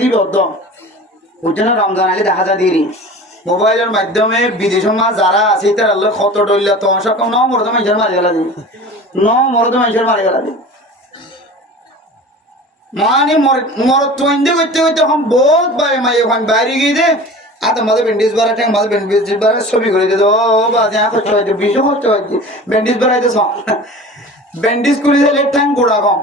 দিবে অর্ধ বুঝছেন রমজান আগে দেখা যায় দিই মোবাইলের মাধ্যমে বিদেশের মাছ যারা আছে তারা কত ডইলা তো সব ন মরদ মানুষের মারি গেলা দিই ন মরদ মানুষের মারি গেলা দিই মানে মরদ টুইন্দে করতে করতে এখন বহুত বাইরে গিয়ে দে আর তোমাদের ব্যান্ডেজ বাড়া ঠেং মাঝে ব্যান্ডেজ বাড়া ছবি করে দিত ও বাজে কষ্ট হয়েছে বেশি কষ্ট হয়েছে ব্যান্ডেজ বাড়াইতে ব্যান্ডেজ করে দিলে ঠ্যাং গোড়া কম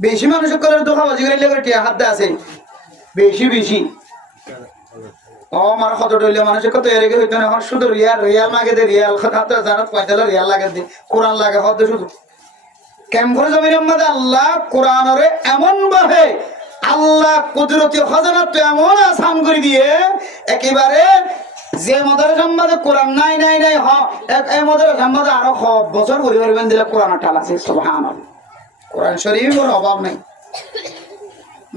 বেশি মানুষের কলার তো খাওয়া জিগরে করে টিয়া হাতে আছে বেশি বেশি ও আমার কত ডইলে মানুষের কত এর হইতো না এখন শুধু রিয়াল লাগে দে রিয়াল খাতে জানাত পয়সালা রিয়াল লাগে দে কোরআন লাগে হতে শুধু কেমন জমির মধ্যে আল্লাহ কোরআনরে এমন ভাবে আল্লাহ কুদরতি খজানা তো এমন আসান করে দিয়ে একেবারে যে মাদ্রাসার মধ্যে কোরআন নাই নাই নাই হ এই মাদ্রাসার মধ্যে আরো বছর পরিবার দিলে কোরআন টাল আছে সুবহানাল্লাহ কোরআন শরীফের অভাব নাই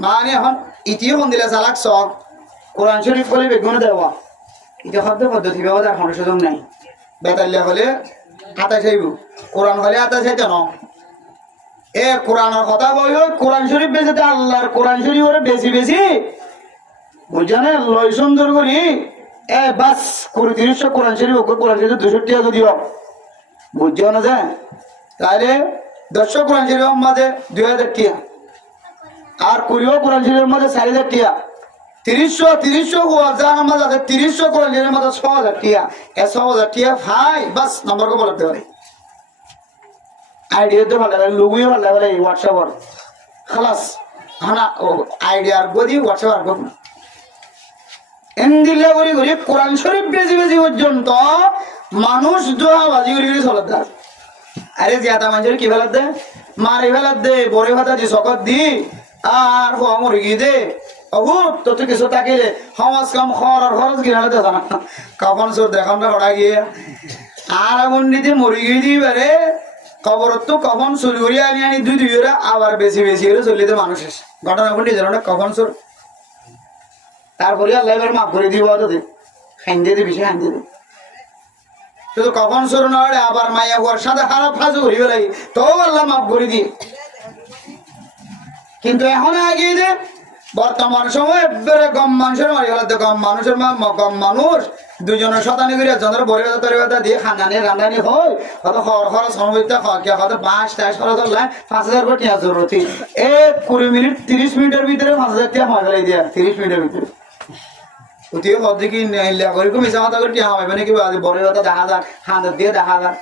মানে এখন ইতিও কোন দিলে চালাক শখ কোরআন শরীফ বলে বেগুন দেওয়া এটা শব্দ পদ্ধতি ব্যবহার কোনো সুযোগ নাই বেতাল্লা হলে আতাশ আইব কোরআন হলে আতাশ আইতে ন এ কোরআনের কথা বই কোরআন শরীফ বেঁচে আল্লাহর কোরআন শরীফ ওরে বেশি বেশি বুঝছেন লয় সুন্দর করি এ বাস 30 কোরআন শরীফ কোরআন শরীফ 200 টাকা যদি হোক বুঝছো না যে তাহলে 10 কোরআন শরীফের মাঝে 2000 টাকা আর 20 কোরআন শরীফের মাঝে 4000 টাকা 30 মাঝে 30 কোরআন শরীফের মাঝে 6000 টাকা 6000 টাকা ভাই বাস নম্বর কো বলতে পারে আইডিয়া তো ভালো লাগে লোগোই ভালো লাগে হোয়াটসঅ্যাপ খালাস হানা আইডিয়ার গদি হোয়াটসঅ্যাপ আর গো এন্দিলা করি করি কোরআন শরীফ বেশি বেশি পর্যন্ত মানুষ দোয়া বাজি করি করি চলে যায় আরে জিয়াতা মানুষের কি ফেলাত দে মারি ফেলাত দে বড়ে ভাতা দি সকত দি আর হওয়া মুরগি দে অভূত তো কিছু তাকিলে সমাজ কাম খরচ গিরালে দেখা না কাপন চোর দেখান হড়া গিয়ে আর এমন নিতে মুরগি দিবারে খবর তো কখন চুরি করি আনি আনি দুই ওরা আবার বেশি বেশি করে চলিতে মানুষ ঘটনা ঘটি জানো না কখন চোর তারপরে আল্লাহ এবার মাফ করে দিব খাইন্দে দিবি সে খাইন্দে দিবি শুধু কখন চোর নয় আবার মাইয়া হওয়ার সাথে খারাপ ফাজু করিবে লাগে তো আল্লাহ মাফ করে দিয়ে কিন্তু এখন আগিয়ে দে বর্তমান সময় গম মানুষের মারি হলে গম মানুষের গম মানুষ দুজনের শতানি করে একজনের বড় কথা দিয়ে খানানি রান্নানি হয় কত খরচ সমবিত কত 5 খরচ হল 5000 কোটি জরুরি 20 মিনিট 30 মিনিটের ভিতরে 5000 টাকা হয়ে গেল দিয়া 30 মিনিটের ভিতরে ওটিও কত কি নেইলা করে মিছা কথা করে টিয়া হবে মানে কি বড় কথা 10000 হাজার দিয়ে 10000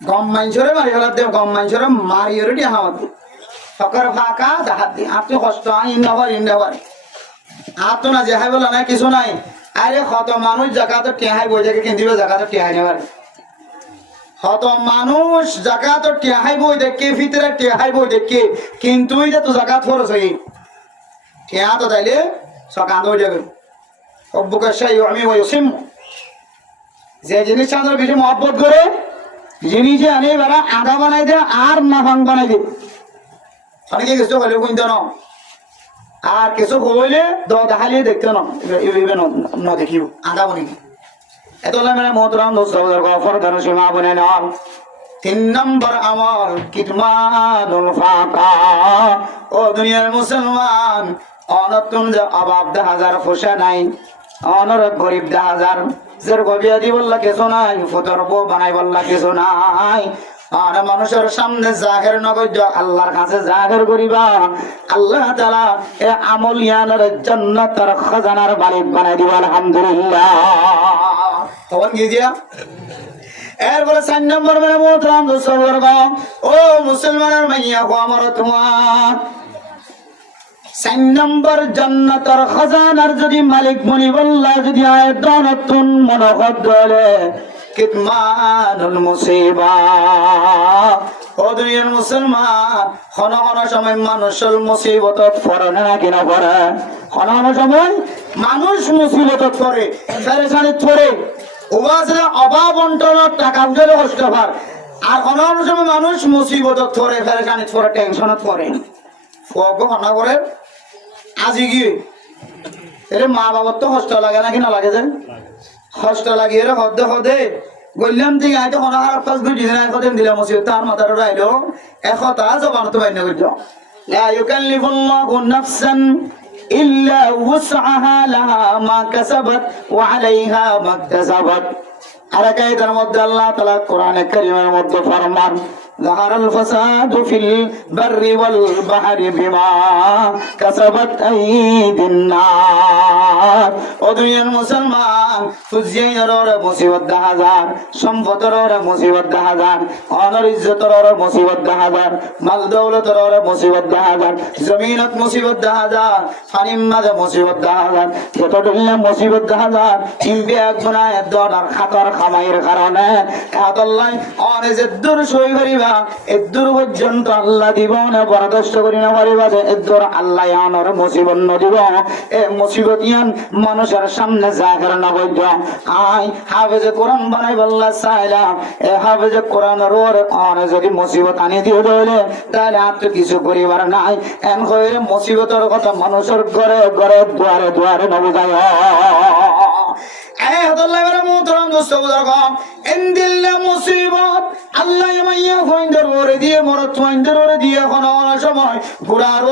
গম মানুষের মারি হলে গম মানুষের মারি ওরে টিয়া হবে ফকর ফাঁকা দেখা দি আপনি কষ্ট ইন্দাবার আর তো না যেহাই বলা নাই কিছু নাই আরে কত মানুষ জাকাত টেহাই বই দেখে কিনদিবে জাকাত টেহাই নেবার কত মানুষ জাকাত টেহাই বই দেখে ভিতরে টেহাই বই দেখে কিন্তু এটা তো জাকাত খরচ হই টেহা তো তাইলে সকান্ত হয়ে যাবে অব্বুকে সেই আমি ওইসিম যে জিনিস আমাদের বেশি মহব্বত করে জিনিসে আনে বেড়া আধা বানাই দে আর নাফাং বানাই দে অনেকে কিছু হলে কিনতে ন আর কিছু হইলে দেখালিয়ে দেখতে ন দেখিও আধা বনি এত মানে মোহতরাম দোস্ত সীমা বনে নল 3 নম্বর আমল কিতমানুল ফাকা ও দুনিয়ার মুসলমান অনতুন যে অভাব 1000 খুশা নাই অনর গরিব 1000 জের গবিয়া দি বললা কিছু নাই ফুতর বউ বানাই বললা কিছু নাই আর মানুষের সামনে জাহের নগর আল্লাহর কাছে জাহের করিবা আল্লাহ তাআলা এ আমলিয়ানের জান্নাতের খাজানার মালিক বানাই দিবা আলহামদুলিল্লাহ তখন কি দিয়া এরপরে 4 নম্বর মানে মোহতরাম দোস্তবর্গ ও মুসলমানের মাইয়া কো আমার তোমার 4 নম্বর জান্নাতের খাজানার যদি মালিক বনি বললা যদি আয় দনতুন মনহদ দলে কিতমানুল মুসিবা ও দুনিয়ার মুসলমান কোন সময় মানুষের মুসিবতত পড়ে না কিনা পড়ে কোন সময় মানুষ মুসিবতত পড়ে পেরেশানিত পড়ে ওবাসে অভাব অন্টনের টাকা উঠলে কষ্ট পার আর কোন সময় মানুষ মুসিবতত পড়ে পেরেশানিত পড়ে টেনশনত পড়ে ফগো হনা করে আজি কি এর মা বাবার তো কষ্ট লাগে নাকি না লাগে যে কষ্ট লাগিয়ে হদে হদে বললাম ঠিক আছে কোনো খারাপ কাজ করে দিন এখন দিলাম মুসিবত তার মাথার রাইলো একতা জবান তো বাইনা করছো লা ইউকাল্লিফুল্লাহু নাফসান ইল্লা উসআহা লাহা মা কাসাবাত ওয়া আলাইহা মা ইকতাসাবাত আর কায়দার মধ্যে আল্লাহ তাআলা কোরআনে কারীমের মধ্যে ফরমান ظهر الفساد في البر والبحر بما كسبت أيدي الناس ودنيا المسلمان فزيين رورا مصيبت دهازار সম্পদ রোরা মুসিবত দহাজার অনর ইজ্জত রোরা মুসিবত দহাজার মাল দৌলত রোরা মুসিবত দহাজার জমিনত মুসিবত দহাজার ফানিম মাঝে মুসিবত দহাজার যতটুকু মুসিবত দহাজার ইমবে গুনাহ দরার খাতর খামাইয়ের কারণে আল্লাহ অনেজেদ্দুর সই করিবা এদ্দুর পর্যন্ত আল্লাহ দিব না বরদাস্ত করি না পারিবা এদ্দুর আল্লাহ আনর মুসিবত নদিব এ মুসিবত ইয়ান মানুষের সামনে জাহির না হইত আই হাফেজে কোরআন বানাই বল্লা চাইলাম এ হাফেজে কোরআনের ওর অনে যদি মুসিবত আনি দিয়ে দইলে তাহলে আর তো কিছু করিবার নাই এন কইরে মুসিবতের কথা মানুষের ঘরে ঘরে দুয়ারে দুয়ারে নবুজায় আল্লাহ মাইয়া ফাইন্ডার ওরে দিয়ে মরত ফাইন্ডার ওরে দিয়ে এখন অনেক সময় বুড়ার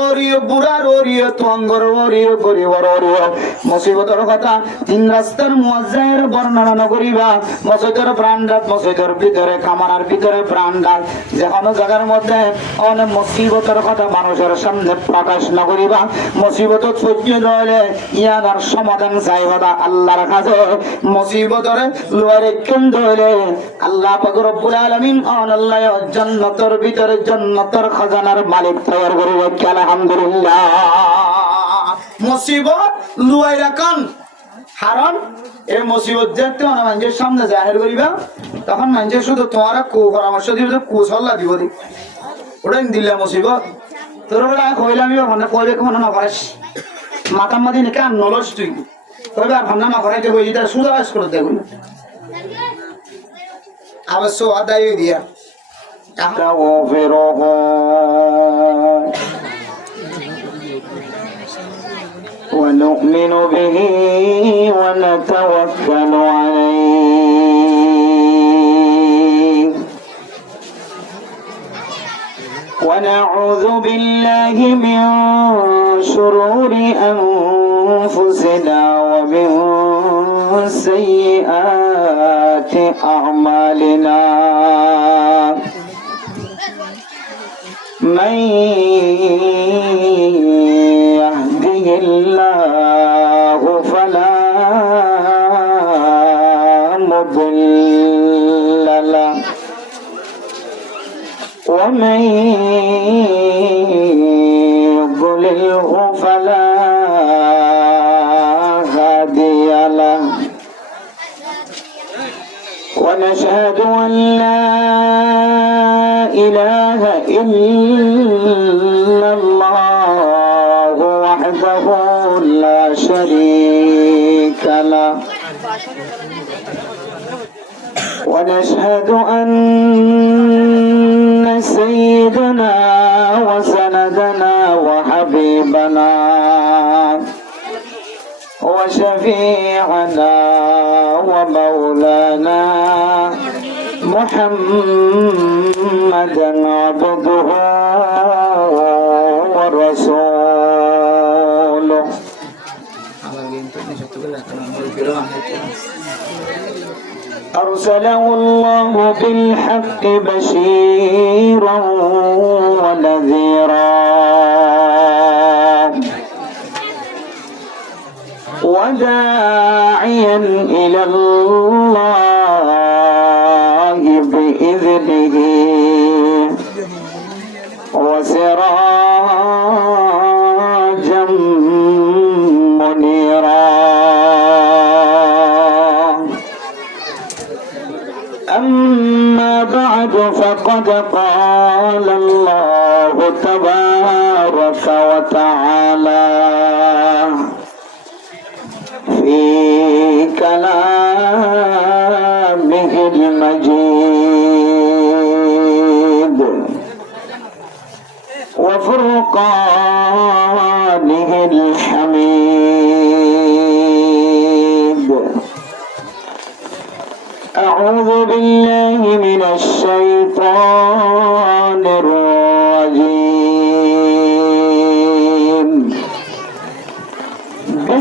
ওরিয়ে তুঙ্গর ওরিয়ে গরিবর ওরিয়ে মুসিবতের কথা তিন রাস্তার মুয়াজ্জায়ের বর্ণনা না করিবা মসজিদের প্রাণদাত মসজিদের ভিতরে কামানার ভিতরে প্রাণদাত যে কোনো জায়গার মধ্যে অনেক মুসিবতের কথা মানুষের সামনে প্রকাশ না করিবা মুসিবত সহ্য হইলে ইয়ার সমাধান চাইবা আল্লাহর কাছে মুসিবতের লোয়ারে কেন্দ্র হইলে আল্লাহ পাক রব্বুল আলামিন আল্লাহ জান্নাতের ভিতরে জান্নাতের খাজানার মালিক তৈরি করে রাখে আলহামদুলিল্লাহ মুসিবত লুয়াই রাখান কারণ এই মুসিবত যেতে না মানুষের সামনে জাহির করিবা তখন মানুষের শুধু তোমার পরামর্শ দিবে কুশল্লা দিব দি ওটাই দিলে মুসিবত তোর বলে কইলাম ভান্না কইবে কোনো না পারিস মাতামাতি নাকি আর নলস তুই কইবে আর ভান্না না করাইতে কইলি তার সুদা কাজ করে দেখুন আবার সো আদায় দিয়া ونؤمن به ونتوكل عليه ونعوذ بالله من شرور أنفسنا ومن سيئات أعمالنا من يهده الله فلا مضل له ومن يضلله فلا هادي له ونشهد أن لا إله إلا الله وحده لا شريك له ونشهد أن سيدنا وسندنا وحبيبنا وشفيعنا ومولانا محمدا عبده ورسوله أرسله الله بالحق بشيرا ونذيرا وداعيا إلى الله بإذنه وسراجا منيرا أما بعد فقد قال الله تبارك وتعالى في كلامه المجيد وفرقانه الحميد أعوذ بالله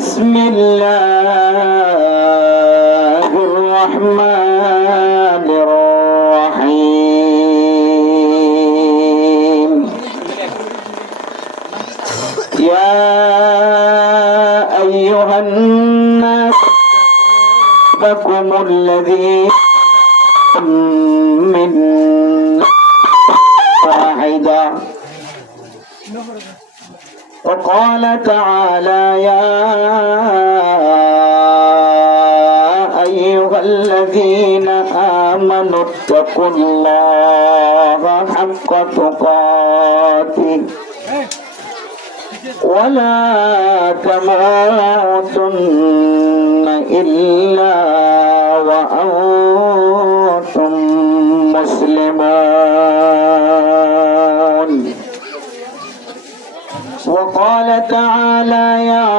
بسم الله الرحمن الرحيم يا أيها الناس ربكم الذي من واحدة وقال تعالى يا أيها الذين آمنوا اتقوا الله حق تقاته ولا تموتن إلا وأنتم مسلمون وقال تعالى يا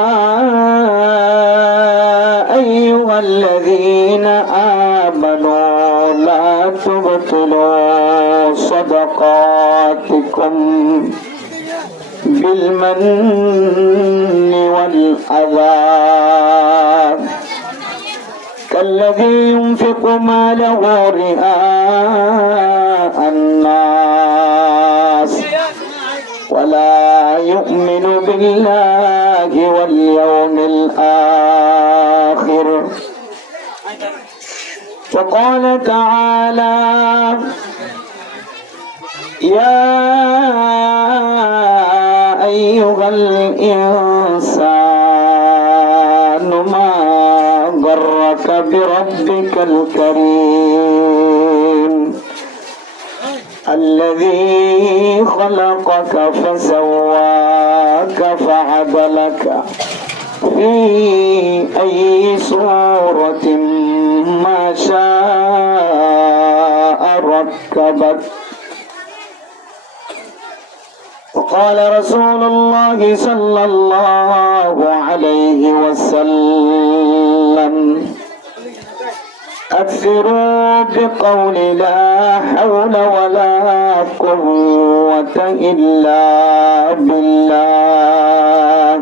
أيها الذين آمنوا لا تبطلوا صدقاتكم بالمن والأذى كالذي ينفق ماله رئاء الناس ولا يؤمن بالله واليوم الآخر وقال تعالى يا أيها الإنسان ما غرك بربك الكريم الذي خلقك فسواك فعدلك في أي صورة ما شاء ركبك وقال رسول الله صلى الله عليه وسلم أكثروا بقول لا حول ولا قوة إلا بالله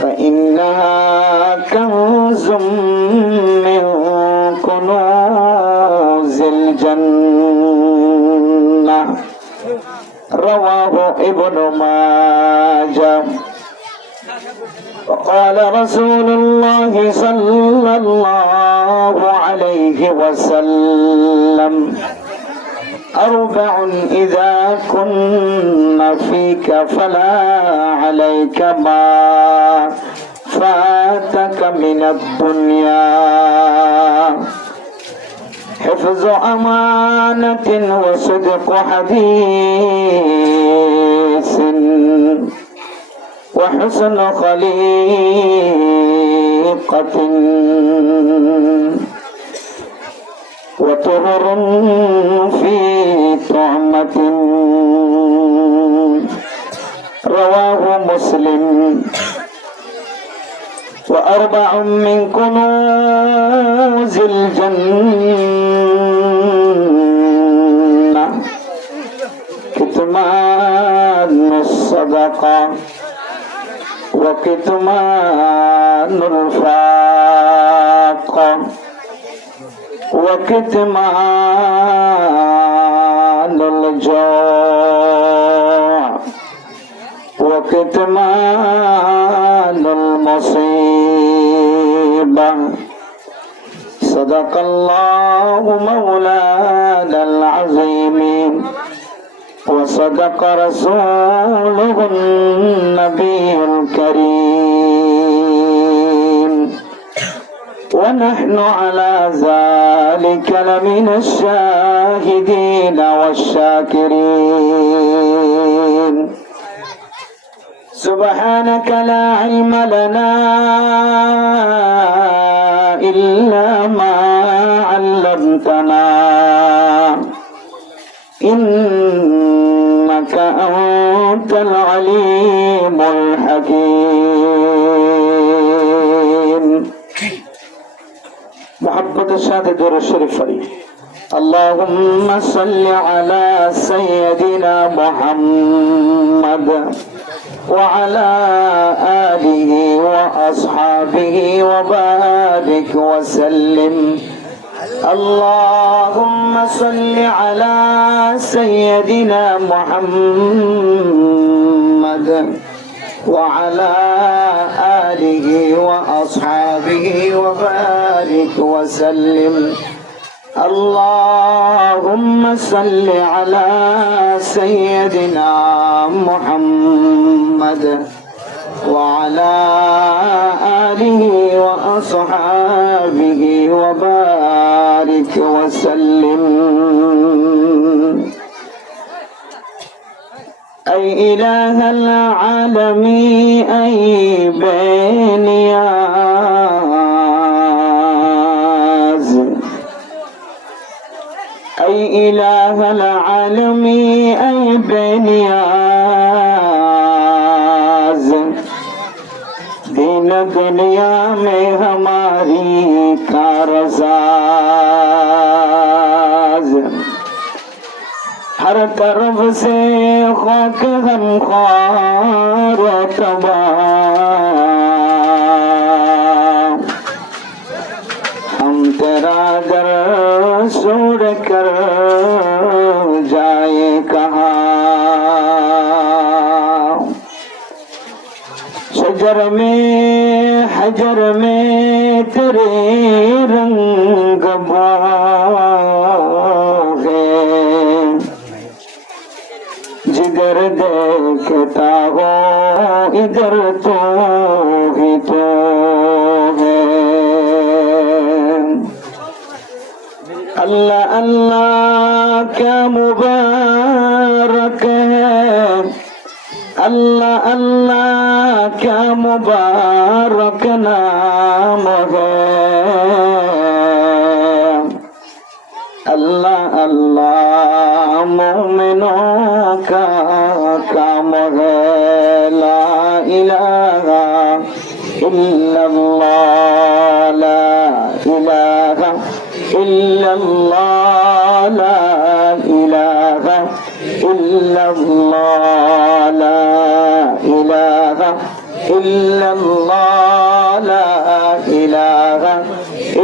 فإنها كنز من كنوز الجنة رواه ابن ماجه وقال رسول الله صلى الله عليه وسلم أربع إذا كن فيك فلا عليك ما فاتك من الدنيا حفظ أمانة وصدق حديث وحسن خليقة وطهر في طعمة رواه مسلم وأربع من كنوز الجنة كتمان الصدقة وكتمان الفاقة وكتمان الجوع وكتمان المصيبة صدق الله مولانا العظيم وصدق رسوله النبي الكريم ونحن على ذلك لمن الشاهدين والشاكرين سبحانك لا علم لنا إلا ما علمتنا إنك أنت العليم الحكيم محبت الشهادة دور الشريف فريق اللهم صل على سيدنا محمد وعلى آله وأصحابه وبارك وسلم. اللهم صل على سيدنا محمد وعلى آله وأصحابه وبارك وسلم. اللهم صل على سيدنا محمد وعلى آله وأصحابه وبارك وسلم. أي إله العالمين أي بنياز أي إله العالمين أي بنياز दीन दुनिया में हमारी कारसाज हर तरफ से खाक हम खार तबाह हम तेरा दर छोड़ कर जाए कहाँ. शजर में हजर में तेरे रंग है जिधर देखता हो इधर तो ही तो है. अल्लाह अल्लाह क्या मुबारक है. अल्लाह अल्लाह क्या मुबारक नाम है. अल्लाह अल्लाह मोमिनों का काम है. ला इलाहा इल्लल्लाह ला इलाहा इल्लल्लाह ला इलाहा इल्लल्लाह ला इलाहा इल्लल्लाह ला इलाहा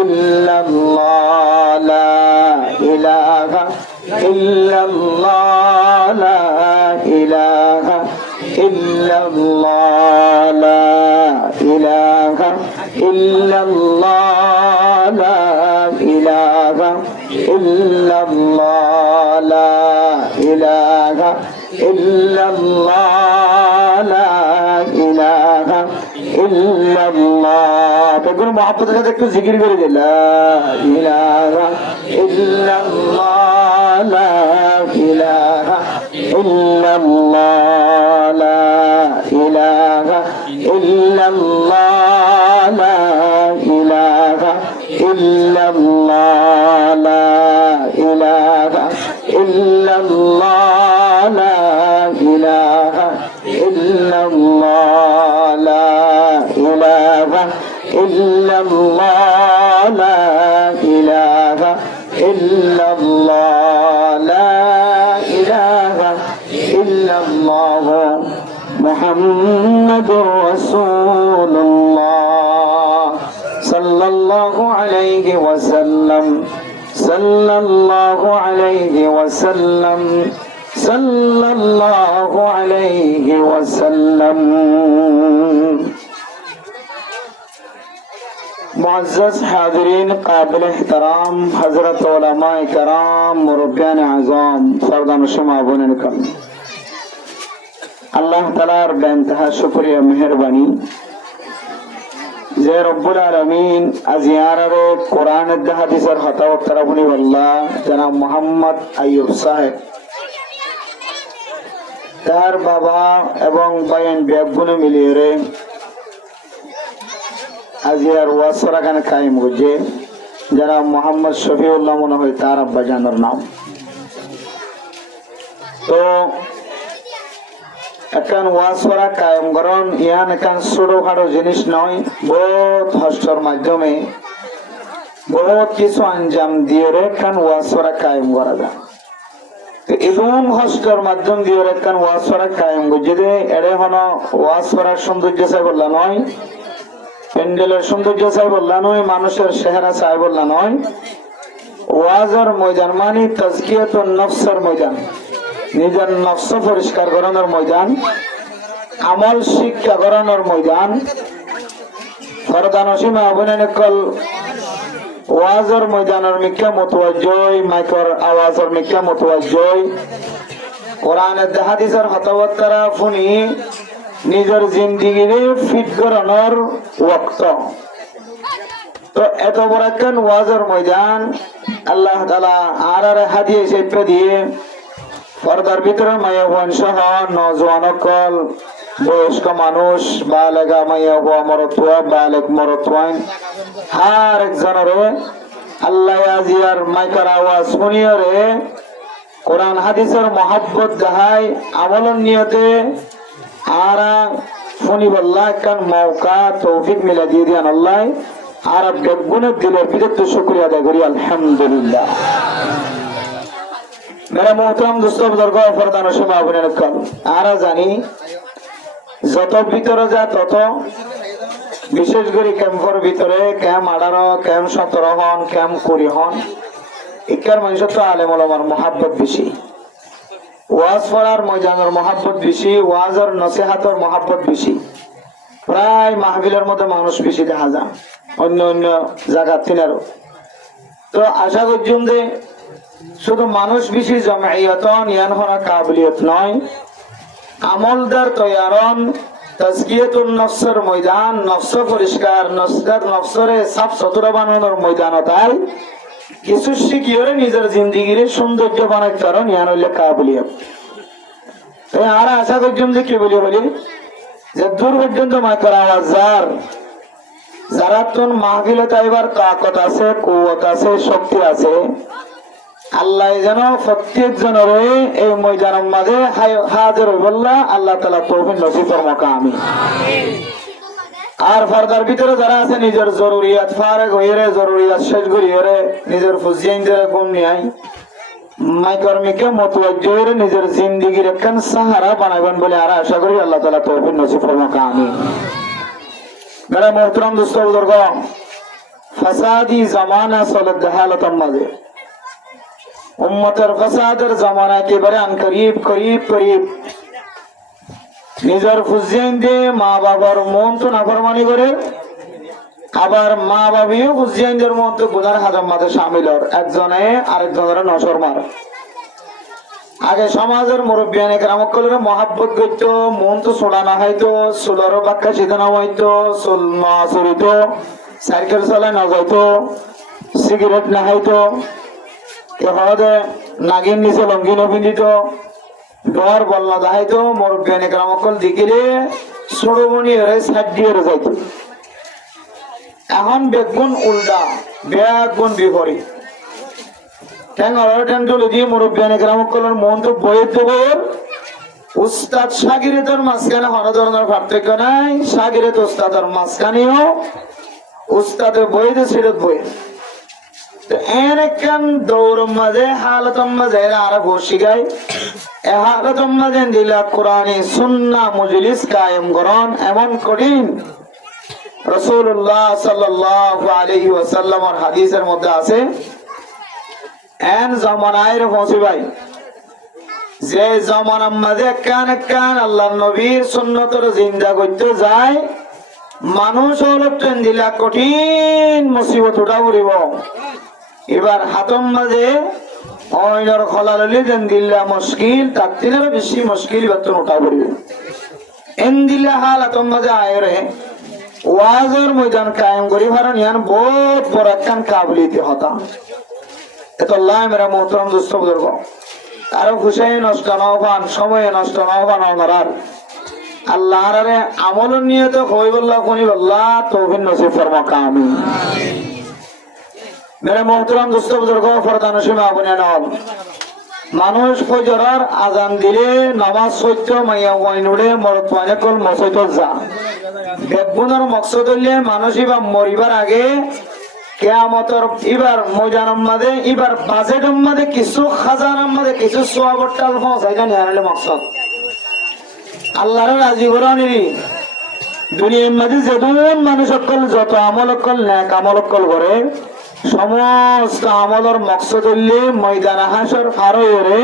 इल्लल्लाह ला इलाहा इल्लल्लाह ला इलाहा इल्लल्लाह ला इलाहा इल्लल्लाह ला इलाहा इल्लल्लाह ला इलाहा इल्लल्लाह ला इलाहा इल्लल्लाह. বেগুন মহব্বতের সাথে একটু জিকির করে দিল. লা ইলাহা ইল্লাল্লাহ লা ইলাহা ইল্লাল্লাহ লা ইলাহা ইল্লাল্লাহ লা ইলাহা ইল্লাল্লাহ লা ইলাহা ইল্লাল্লাহ লা ইলাহা ইল্লাল্লাহ লা ইলাহা ইল্লাল্লাহ লা ইলাহা ইল্লাল্লাহ লা ইলাহা ইল্লাল্লাহ মুহাম্মাদুর রাসূলুল্লাহ সাল্লাল্লাহু আলাইহি ওয়াসাল্লাম সাল্লাল্লাহু আলাইহি ওয়াসাল্লাম সাল্লাল্লাহু আলাইহি ওয়াসাল্লাম. मुअज़्ज़ज़ हाज़िरीन काबिल एहतराम हज़रत उलमाए कराम मुरब्बियान आज़म फर्दान शुमा बोनेन कम अल्लाह तालार बेइंतहा शुक्रिया मेहरबानी যে রব্বুল আলামিন আজ ইয়ারারে কোরআনের হাদিসের হতাওয়াত তারাবুনি আল্লাহ জনাব মোহাম্মদ আইয়ুব সাহেব তার বাবা এবং বায়ান বেগুনে মিলিয়ে রে আজ ইয়ার ওয়াসরা গান কায়েম হচ্ছে জনাব মোহাম্মদ শফিউল্লাহ মনে হয় তার আব্বা জানার নাম। তো এখন ওয়াসরা কায়েম করন ইয়ান এখন ছোটখাটো জিনিস নয়, বহুত কষ্টের মাধ্যমে বহুত কিছু আঞ্জাম দিয়ে এখন ওয়াসরা কায়েম করা যায়। এবং হস্টের মাধ্যম দিয়ে একখান ওয়াজ করা কায়েম করছে যে এড়ে হন ওয়াজ করার সৌন্দর্য চাই বললা নয়, প্যান্ডেলের সৌন্দর্য চাই বললা নয়, মানুষের চেহারা চাই বললা নয়। ওয়াজের ময়দান মানে তাজকিয়াতুন নফসের ময়দান, নিজের নফস পরিষ্কার করানোর ময়দান, আমল শিক্ষা করানোর ময়দান। ফরদানসীমা অভিনয়কল ওয়াজের ময়দানের মিক্কা মতওয়াজ্জয়, মাইকর আওয়াজের মিক্কা মতওয়াজ্জয়, কোরআনের হাদিসের হতবত্তারা ফুনি নিজের জিন্দিগিরে ফিট করানোর ওয়াক্ত। তো এত বড় একখান ওয়াজের ময়দান আল্লাহ তাআলা আর হাদিয়ে চেপে দিয়ে পর্দার ভিতরে মায়া বোন সহ নজওয়ানকল, বয়স্ক মানুষ, বালেগা মায়া হওয়া মরতুয়া, বালেক মরতুয়াইন হার একজনরে আল্লাহ আজিয়ার মাইকার আওয়াজ শুনিয়রে কোরআন হাদিসের মহাব্বত দেখায় আমলন নিয়তে আর শুনি বললা একখান মৌকা তৌফিক মিলা দিয়ে দিয়ান আল্লাহ আর বেগুনের দিলের ভিতর তো শুক্রিয়া আদায় করি আলহামদুলিল্লাহ। মেরা মোহতরম দোস্ত বুজুর্গ ফরদানসীমা অভিনয়কল আরা জানি যত ভিতরে যা তত বিশেষ করে ক্যাম্পের ভিতরে ক্যাম্প 18, ক্যাম্প 17 হন, ক্যাম্প 20 হন, ইকার মানুষের তো আলেম ওলামার মহাব্বত বেশি, ওয়াজ পড়ার ময়দানের মহাব্বত বেশি, ওয়াজের নসিহাতের মহাব্বত বেশি। প্রায় মাহফিলের মধ্যে মানুষ বেশি দেখা যায় অন্য অন্য জায়গা তিনারও। তো আশা করছুম যে শুধু মানুষ বেশি জমাইয়ত নিয়ান হওয়ার কাবিলিয়ত নয়, আমলদার তৈয়ারন তাজকিয়াতুন নফসের ময়দান, নফস পরিষ্কার নফসরে সাফ সুতরা বানানোর ময়দানতায় কিছু শিখিয়ে নিজের জিন্দিগির সৌন্দর্য বানাই কারণ ইয়ান হইলে কাবিলিয়ত। তাই আর আশা করছুম যে কি বলি যে দূর পর্যন্ত মাইকার আওয়াজ যারা তুন মাহফিলে তাইবার তাকত আছে, কুওয়াত আছে, শক্তি আছে, আল্লাহ যেন প্রত্যেক জনের এই ময়দানের মাঝে হাজির হইবল্লা আল্লাহ তাআলা তৌফিক নসিব ফরমাক আমিন। আর ফারদার ভিতরে যারা আছে নিজের জরুরিয়াত ফারেক হইরে, জরুরিয়াত শেষ করিয়ে নিজের ফুজিয়াইনদের কম নিয়াই মাইকর্মিকে মতওয়াজ্জ হইরে নিজের জিন্দেগির একখান সাহারা বানাবেন বলে আর আশা করি আল্লাহ তাআলা তৌফিক নসিব ফরমাক আমিন। মেরা মোহতরম দোস্ত বুজুর্গ, ফাসাদি জামানা চলে দেহালতের মাঝে, উম্মতের ফাসাদের জামানা একেবারে আনকরিব করিব করিব। নিজের ফুজিয়াইন দিয়ে মা বাবার মন তো নাফরমানি করে, আবার মা বাবিও ফুজিয়াইনদের মন তো গুনার হাজার মাঝে সামিল হর, একজনে আরেকজনের নসর মার। আগে সমাজের মুরব্বিয়ানে কেরামকলের মহাব্বত করত, মন তো ছোড়ানো হয়তো, চুলের বাক্কা সিধানো হইতো, চুল না চড়িত, সাইকেল চালায় না যাইতো, সিগারেট না খাইতো, এভাবে নাগিন নিচে লঙ্গিন পিন্ধিত, ডর বল্লা দেখাইতো, মুরব্বিয়ানে কেরামকল দেখিলে ছোড়বনি হরে সাইড দিয়ে যাইত। এখন বেগুন উল্টা, বেগুন বিপরীত। উস্তাদ শাগিরেদের মাঝখানে কোন ধরনের পার্থক্য নাই, শাগিরেদ উস্তাদের মাঝখানেও উস্তাদের বইতে সিরত বই এন দৌড় মাঝে হালতম মাঝে আর বসি গাই এ হালতম মাঝে দিলা কোরআনে সুন্নাহ মজলিস কায়েম করন এমন কঠিন। রাসূলুল্লাহ সাল্লাল্লাহু আলাইহি ওয়াসাল্লামের হাদিসের মধ্যে আছে এন জামানায় পৌঁছে ভাই, যে জামানার মাঝে কান আল্লাহ নবীর সুন্নতর জিন্দা করতে যায়, মানুষ হল ট্রেন দিলা কঠিন মুসিবত উঠা পড়িব। এবার হাতম মাঝে অইনর খলালি দেন দিল্লা মুশকিল, তার দিনেরও বেশি মুশকিল বেতন উঠা পড়িব। এন দিল্লা হাল হাতম মাঝে আয়রে ওয়াজের ময়দান কায়েম করি ভারণ ইয়ান বহুত বড় একখান কাবলিতে হতা। এত আল্লাহ মেরা মোহতরম দোস্ত বুজুর্গ, কারো খুশাই নষ্ট নবান, সময়ে নষ্ট নবান অনরার আল্লাহ আরে আমল নিয়ত হই বল্লাহ কোনি বল্লাহ তৌফিক নসিব ফরমাক আমিন। মেরা মোহতরম দোস্ত বুজুর্গ, ফরদানসীমা আপনি নল মানুষ ফজরের আজান দিলে নামাজ সত্য মাইয়া ওয়াইনুড়ে মরত মানে কল মসজিদ যা বেগুনের মকসদ হইলে মানুষ বা মরিবার আগে কেয়ামতর এবার ময়দানের মাঝে এবার বাজেটের মাঝে কিছু খাজানার মাঝে কিছু সোয়াবটাল পৌঁছাই জানি আনলে মকসদ আল্লাহর রাজি করানি দুনিয়ার মাঝে যেমন মানুষ সকল যত আমল অকল ন্যাক আমল অকল করে সমস্ত আমলের মকসদ হইলে ময়দান হাসর ফাররে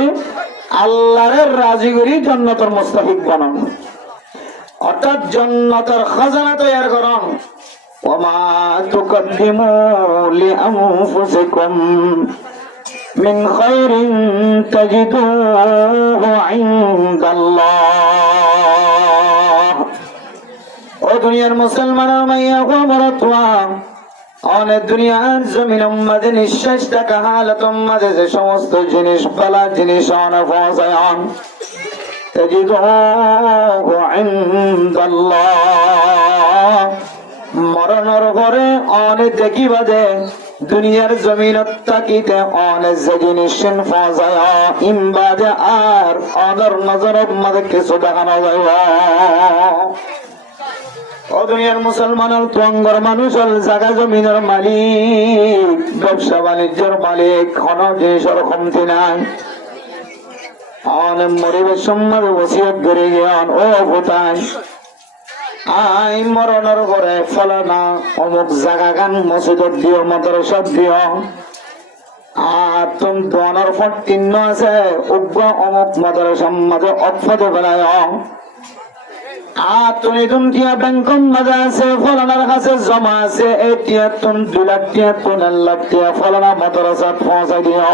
আল্লাহর রাজি করি জান্নাতের মুস্তাহিক বানানো অর্থাৎ জান্নাতের খাজানা তৈরি করুন ওমা তুকদ্দিমু লিআনফুসিকুম মিন খায়রিন তাজিদুহু ইনদাল্লাহ। ও দুনিয়ার মুসলমানের মাইয়া গো মরতওয়া অনেক দুনিয়ার জমিনের মাঝে নিঃশ্বাস থাকা হালতের মাঝে যে সমস্ত জিনিস পালা জিনিস অনেক পৌঁছায় তাজিদুহু ইনদাল্লাহ। মরণের ঘরে অনেক দেখিবা যে দুনিয়ার জমিনত তাকিতে অনেক যে জিনিস পৌঁছায় ইমবাদে আর অনর নজরের মাঝে কিছু দেখানো যায়। ও দুনিয়ার মুসলমানের তুঙ্গর মানুষের জায়গা জমিনের মালিক ব্যবসা বাণিজ্যের মালিক কোন জিনিসের কমতি নাই অনেক মরিবের সম্মানে ওসিয়ত করে গিয়ান ও ভুটান আই মরণের ঘরে ফলানা অমুক জায়গা গান মসজিদত দিও মাদ্রাসা দিও আর তুমি দোয়ানোর পর চিহ্ন আছে উগ্র অমুক মাদ্রাসার মাঝে অক্ষতে বেলায় আর তুমি দিয়া ব্যাংকন মাঝে আছে ফলানার কাছে জমা আছে এটিয়া তুমি 2 লাখ টিয়া 3 লাখ টিয়া ফলানা মাদ্রাসাত পৌঁছাই দিও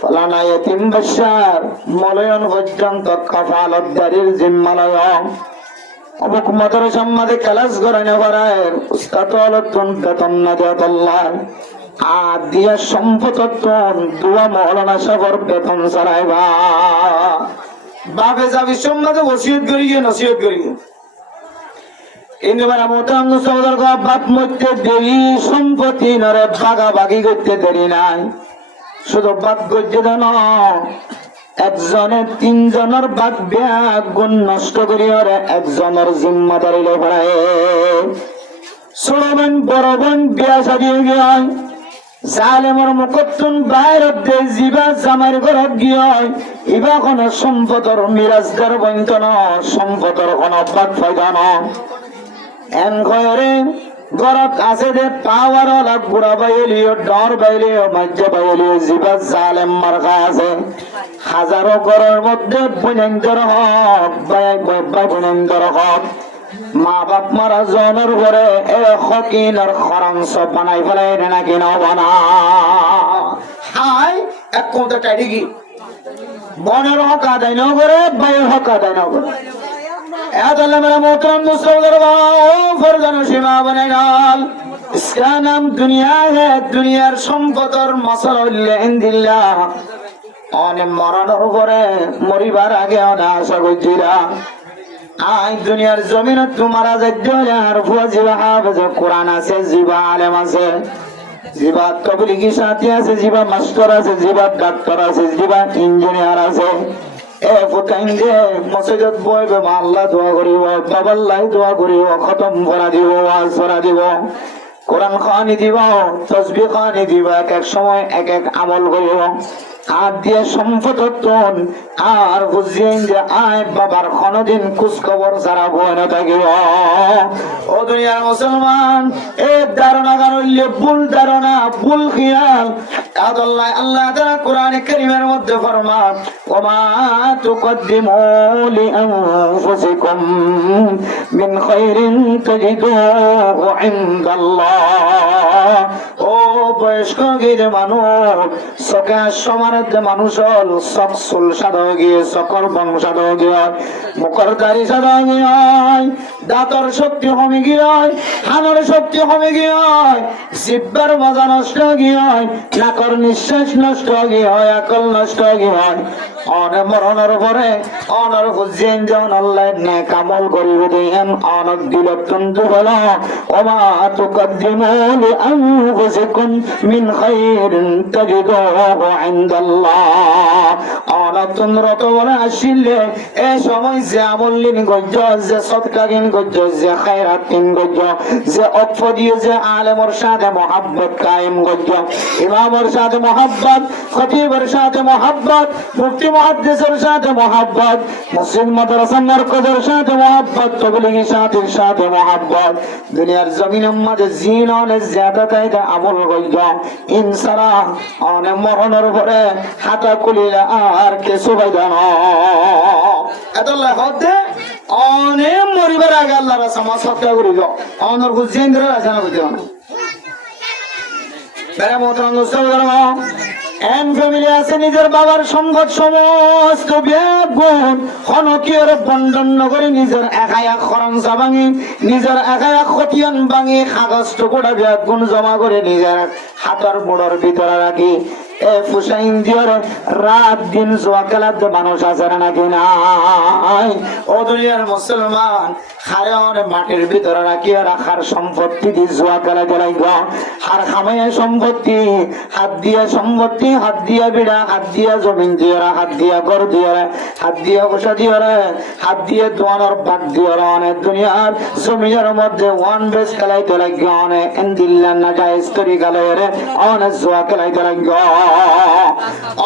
ফলানা এতিম বাচ্চার মলয়ন পর্যন্ত কাফালত দারির জিম্মালয় অমুক মাদ্রাসার মাঝে ক্লাস করানো করায় উস্তাদ আলোচন বেতন না দেওয়া আল্লাহ আর দিয়া সম্পদ দুয়া মৌলানা সাগর বেতন চালাইবা বাপে যাবি সম্মাদে ওসিয়ত করি গিয়ে নসিহত করি এবার বাপ মধ্যে দেরি সম্পত্তি নরে ভাগাভাগি করতে দেরি নাই শুধু বাদ করছে দেন একজনে 3 জনের বাদ ব্যাগ গুণ নষ্ট করি ওরে একজনের জিম্মাদারি লেখায় ছোট বোন বড় বোন বিয়া সাজিয়ে গিয়ে জালেমর মুকত্তুন বাইরে দে জিবা জামার ঘরত গিয়ে ইবা কোন সম্পদর মিরাজদার বন্তন সম্পদর কোন বাদ ফায়দা ন এন ঘরে ঘরত আছে দে পাওয়ার লাগ বুড়া বাইলিও ডর বাইলিও মাজ্জা বাইলিও জিবা জালেম মার্কা আছে হাজারো ঘরের মধ্যে বুনেন্দর হক বাই বুনেন্দর হক মা বাপ মারা জনের ঘরে এ হকিনের খরাংস বানাই ফেলাই নাকি না বানা হাই এক কোনটা টাইডি কি বনের হক আদায় ন করে বাইয়ের হক আদায় ন করে এত মেরা মোহতরম মুসলমান ও ফরজান সীমা বনে গেল इसका नाम दुनिया है दुनियार সম্পদর মশলা ইন্দিল্লাহ অনেক মরণের ঘরে মরিবার আগে অনেক আশা করছিলা আই দুনিয়ার জমিন তোমারা যার জিবা হাফেজ কোরআন আছে জিবা আলেম আছে জিবা তবলিগি সাথী আছে জিবা মাস্টার আছে জিবা ডাক্তার আছে জিবা ইঞ্জিনিয়ার আছে এ ফুটাইন্দে মসজিদত বইবে আল্লাহ দোয়া করিব বাবাল্লাহ দোয়া করিব খতম করা দিব ওয়াজ করা দিব কোরআন খানি দিব তাসবিহ খানি দিব এক সময় এক আমল করিব আর দিয়ে সম্পদ আর বুঝিয়েন যে আয় বাবার কোনদিন কুচ খবর ছাড়া বই না থাকিব ও দুনিয়ার মুসলমান এই ধারণা কারণে ভুল ধারণা ভুল খেয়াল আল্লাহ আল্লাহ তাআলা কোরআনে কারীমের মধ্যে ফরমান ওমা তুকদ্দিমু লিআনফুসিকুম মিন খায়রিন তাজিদুহু ইনদাল্লাহ। ও বয়স্ক গিয়ে মানুষ সকাল সমার মানুষ হল সব চুল সাদা গিয়ে সকল বং সাদা গিয়ে মুখর দাড়ি সাদা গিয়ে দাঁতর শক্তি কমে গিয়ে হানোর শক্তি কমে গিয়ে জিব্বার মজা নষ্ট গিয়ে নাকর নিঃশ্বাস নষ্ট গিয়ে আকল নষ্ট গিয়ে অনে মরণের পরে অনর হুজেন যেন আল্লাহ নেক আমল করিবে দেন অনক দিলতন দুহল ওমা তুকদ্দিমু লিআনফুসিকুম মিন খায়রিন তাজিদুহু ইনদাল্লাহ অনতুন রত বলে আসিলে এই সময় যে আমল লিন গজ্জ যে সদকা গিন গজ্জ যে খায়রাত গিন গজ্জ যে অক্ফ দিয়ে যে আলেমর সাথে মহব্বত কায়েম গজ্জ ইমামর সাথে মহব্বত খতিবের সাথে মহব্বত মুফতি মুহাদ্দিসের সাথে মহব্বত মসজিদ মাদ্রাসা মারকাজের সাথে মহব্বত তবলিগি সাথে মহব্বত দুনিয়ার জমিনের মাঝে জিনন জিয়াদা তাইদা আমল গজ্জ ইনসাল্লাহ অনে মরণের পরে হাতা কুলিলা আর কিছু বাইদা না এত হতে অনেক মরিবার আগে আল্লাহর সমাজ সৎকার করিল অনর হুজেন ধরে রাজানা বুঝতে না বেড়া মোহতরম দোস্ত এন ফ্যামিলি আছে নিজের বাবার সম্পদ সমস্ত ব্যাগুণ হনকিয়র বন্ডন নগরী নিজের একায়া খরঞ্চা ভাঙি নিজের একায়া খতিয়ান ভাঙি কাগজ টুকুরা ব্যাগুণ জমা করে নিজের হাতের বুড়োর ভিতরে রাখি এ ফুসাইন দিয়র রাত দিন জোয়া খেলাতে মানুষ আছে নাকি নাই ও দুনিয়ার মুসলমান হারেন মাটির ভিতরে রাখিয়া রাখার সম্পত্তি দিয়ে জোয়া খেলা খেলাই হার খামাইয়া সম্পত্তি হাত দিয়া সম্পত্তি হাত দিয়া বিড়া হাত দিয়া জমিন দিয়ে হাত দিয়া ঘর দিয়ে হাত দিয়া বসা দিয়ে হাত দিয়ে দোয়ানোর বাদ দিয়ে অনেক দুনিয়ার জমিনের মধ্যে ওয়ান বেস খেলাইতে লাগে অনেক এন্দিল্লা না যায় স্তরি খেলাইরে অনেক জোয়া খেলাইতে লাগে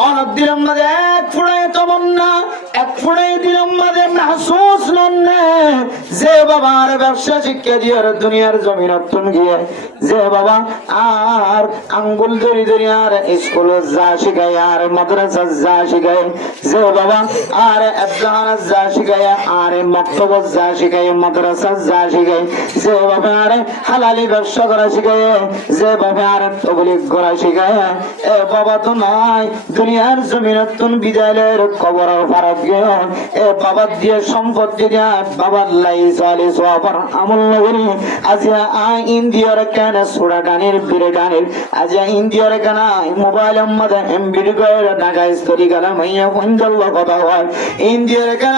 অনেক দিনের মধ্যে এক ফুড়াই তমন্না এক ফুড়াই দিনের মধ্যে মাহসুস নন্নে যে বাবার ব্যবসা শিক্ষা দিয়ে দুনিয়ার জমিনত গিয়ে যে বাবা আর আঙ্গুল ধরি ধরি আর স্কুল যা শিখায় আর মাদ্রাসা যা শিখায় যে বাবা আর এফজান যা শিখায় আর মক্তব যা শিখায় মাদ্রাসা যা শিখায় যে বাবা আর হালালি ব্যবসা করা শিখায় যে বাবা আর তবলিগ করা শিখায় এ বাবা তো নয় দুনিয়ার জমিনত বিদ্যালয়ের কবরের ফারাক গেল এ বাবা দিয়ে সম্পত্তি দিয়া বাবার লাই চলে সবার আমল নগরী আজিয়া ইন্ডিয়ার কেন সুরা গানের বিরে গানের আজিয়া ইন্ডিয়ার কেন মোবাইল মধ্যে এমবিডি করে ঢাকা স্তরি গেল মাইয়া পঞ্চাল কথা হয় ইন্ডিয়ার কেন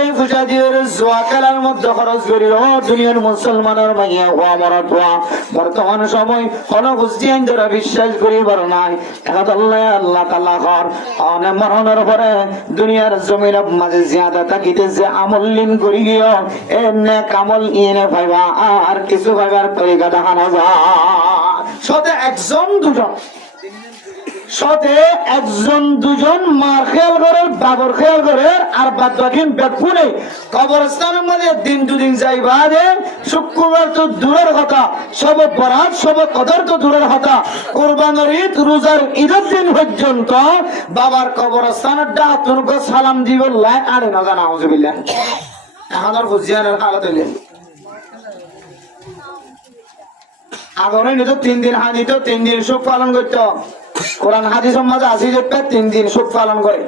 এই পূজা দিয়ে জোয়া খেলার মধ্যে খরচ করি দুনিয়ার মুসলমানের মাইয়া হওয়া মরা দোয়া বর্তমান সময় কোন হুসিয়ান যারা বিশ্বাস করিবার নাই এখন আল্লাহ তাআলা কর অনে মরণের পরে দুনিয়ার জমির মাঝে জিয়াদা থাকিতে যে আমল লিন করি গিয়ে এনে কামল ইনে পাইবা আর কিছু পাইবার তরিকা দেখানো যায় সাথে একজন দুজন সাথে একজন দুজন মার খেয়াল করে বাবর খেয়াল করে আর বাদ বাকি বেকুনে কবরস্থানের মধ্যে দিন দুদিন যাইবা রে শুক্রবার তো দূরের কথা সব বরাত সব কদর তো দূরের কথা কোরবানের ঈদ রোজার ঈদের দিন পর্যন্ত বাবার কবরস্থানের ডাহাতুর গো সালাম দিব লাই আরে না জানা আউযুবিল্লাহ এখন আর বুঝিয়ানের হালত হইলে আগরে নিত 3 দিন হানিত 3 দিন সুখ পালন করতো কোরআন হাদিস মাঝে আসি যে 3 দিন সুখ পালন করে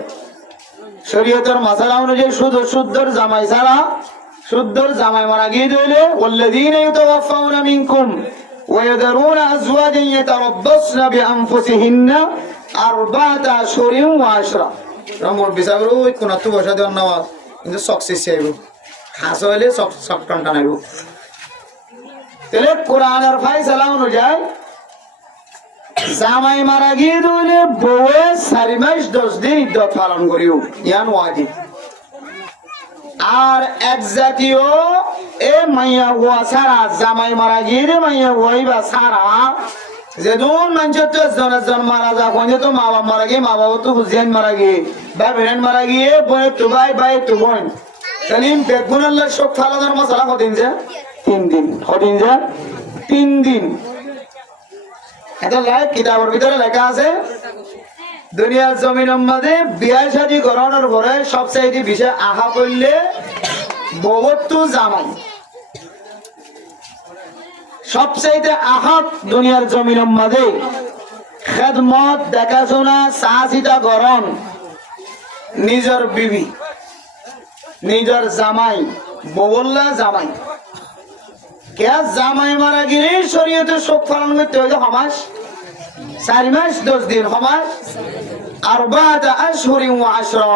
শরীয়তের মাসালা অনুযায়ী শুদ্ধর জামাই ছাড়া শুদ্ধর জামাই মারা গিয়ে দিলে ওয়াল্লাযীনা ইউতাওয়াফাউনা মিনকুম ওয়া ইয়াদরুনা আজওয়াজান ইয়াতারাব্বাসনা বিআনফুসিহিন্না আরবাআতা আশহুরিন ওয়া আশরা রমর বিসাবরু কোন তো বসা দেন না কিন্তু সাকসেস আইব খাস হইলে সব টানাইব তাহলে কোরআনের ফায়সালা অনুযায়ী জামাই মারা গিয়ে দিলে বউয়ে 4 মাস 10 দিন ইদ্যত পালন করিও ইয়ান ওয়াজিব আর এক জাতীয় এ মাইয়া ওয়া সারা জামাই মারা গিয়ে মাইয়া ওয়াইবা সারা যেদুন মানুষের তো জন মারা যা কোন তো মা বাবা মারা গিয়ে মা বাবা তো বুঝিয়ান মারা গিয়ে ভাই বোন মারা গিয়ে বই তো ভাই তো বোন তালিম বেগুন আল্লাহ সব ফালানোর মশলা কদিন যা 3 দিন কদিন যা 3 দিন এটা লাইক কিতাবের ভিতরে লেখা আছে দুনিয়ার জমিনের মধ্যে বিয়ে শাদী করানোর পরে সবচেয়ে বিষয় আহা করলে বহুত জামাই সবচেয়ে আহাত দুনিয়ার জমিনের মধ্যে খেদমত দেখাশোনা সাহসিতা গরম নিজের বিবি নিজের জামাই ববল্লা জামাই কে জামাই মারা গিয়ে শরীয়তে শোক পালন করতে হইলে সমাজ 4 মাস 10 দিন সমাজ আরবাআতা আশহুরিন ওয়া আশরা।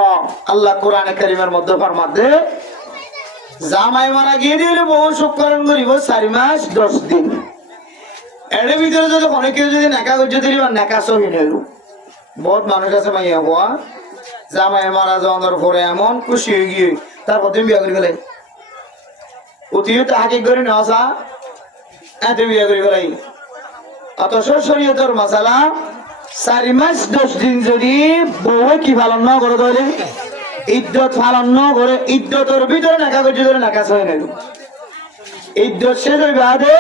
আল্লাহ কোরআনে কারীমের মধ্যে ফরমাতে জামাই মারা গিয়ে দিলে বহু শুকরণ করিব 4 মাস 10 দিন। এর ভিতরে যদি অনেকে যদি নাকা করছে দিলি বা নাকা সহি নেল, বহুত মানুষ আছে মাইয়া হওয়া জামাই মারা যাওয়ার পরে এমন খুশি হয়ে গিয়ে তারপর তুমি বিয়া করে গেলে অতিও তাহাকে করে নেওয়া চা এত বিয়া করে গেলাই। অথচ শরীয়তের মাসালা 4 মাস 10 দিন যদি বউ কি পালন না করে তাহলে ইদ্যত পালন না করে ইদ্যতের ভিতরে নাকা করছে ধরে নাকা সহি নেল। ইদ্যত শেষ হয়ে বাদে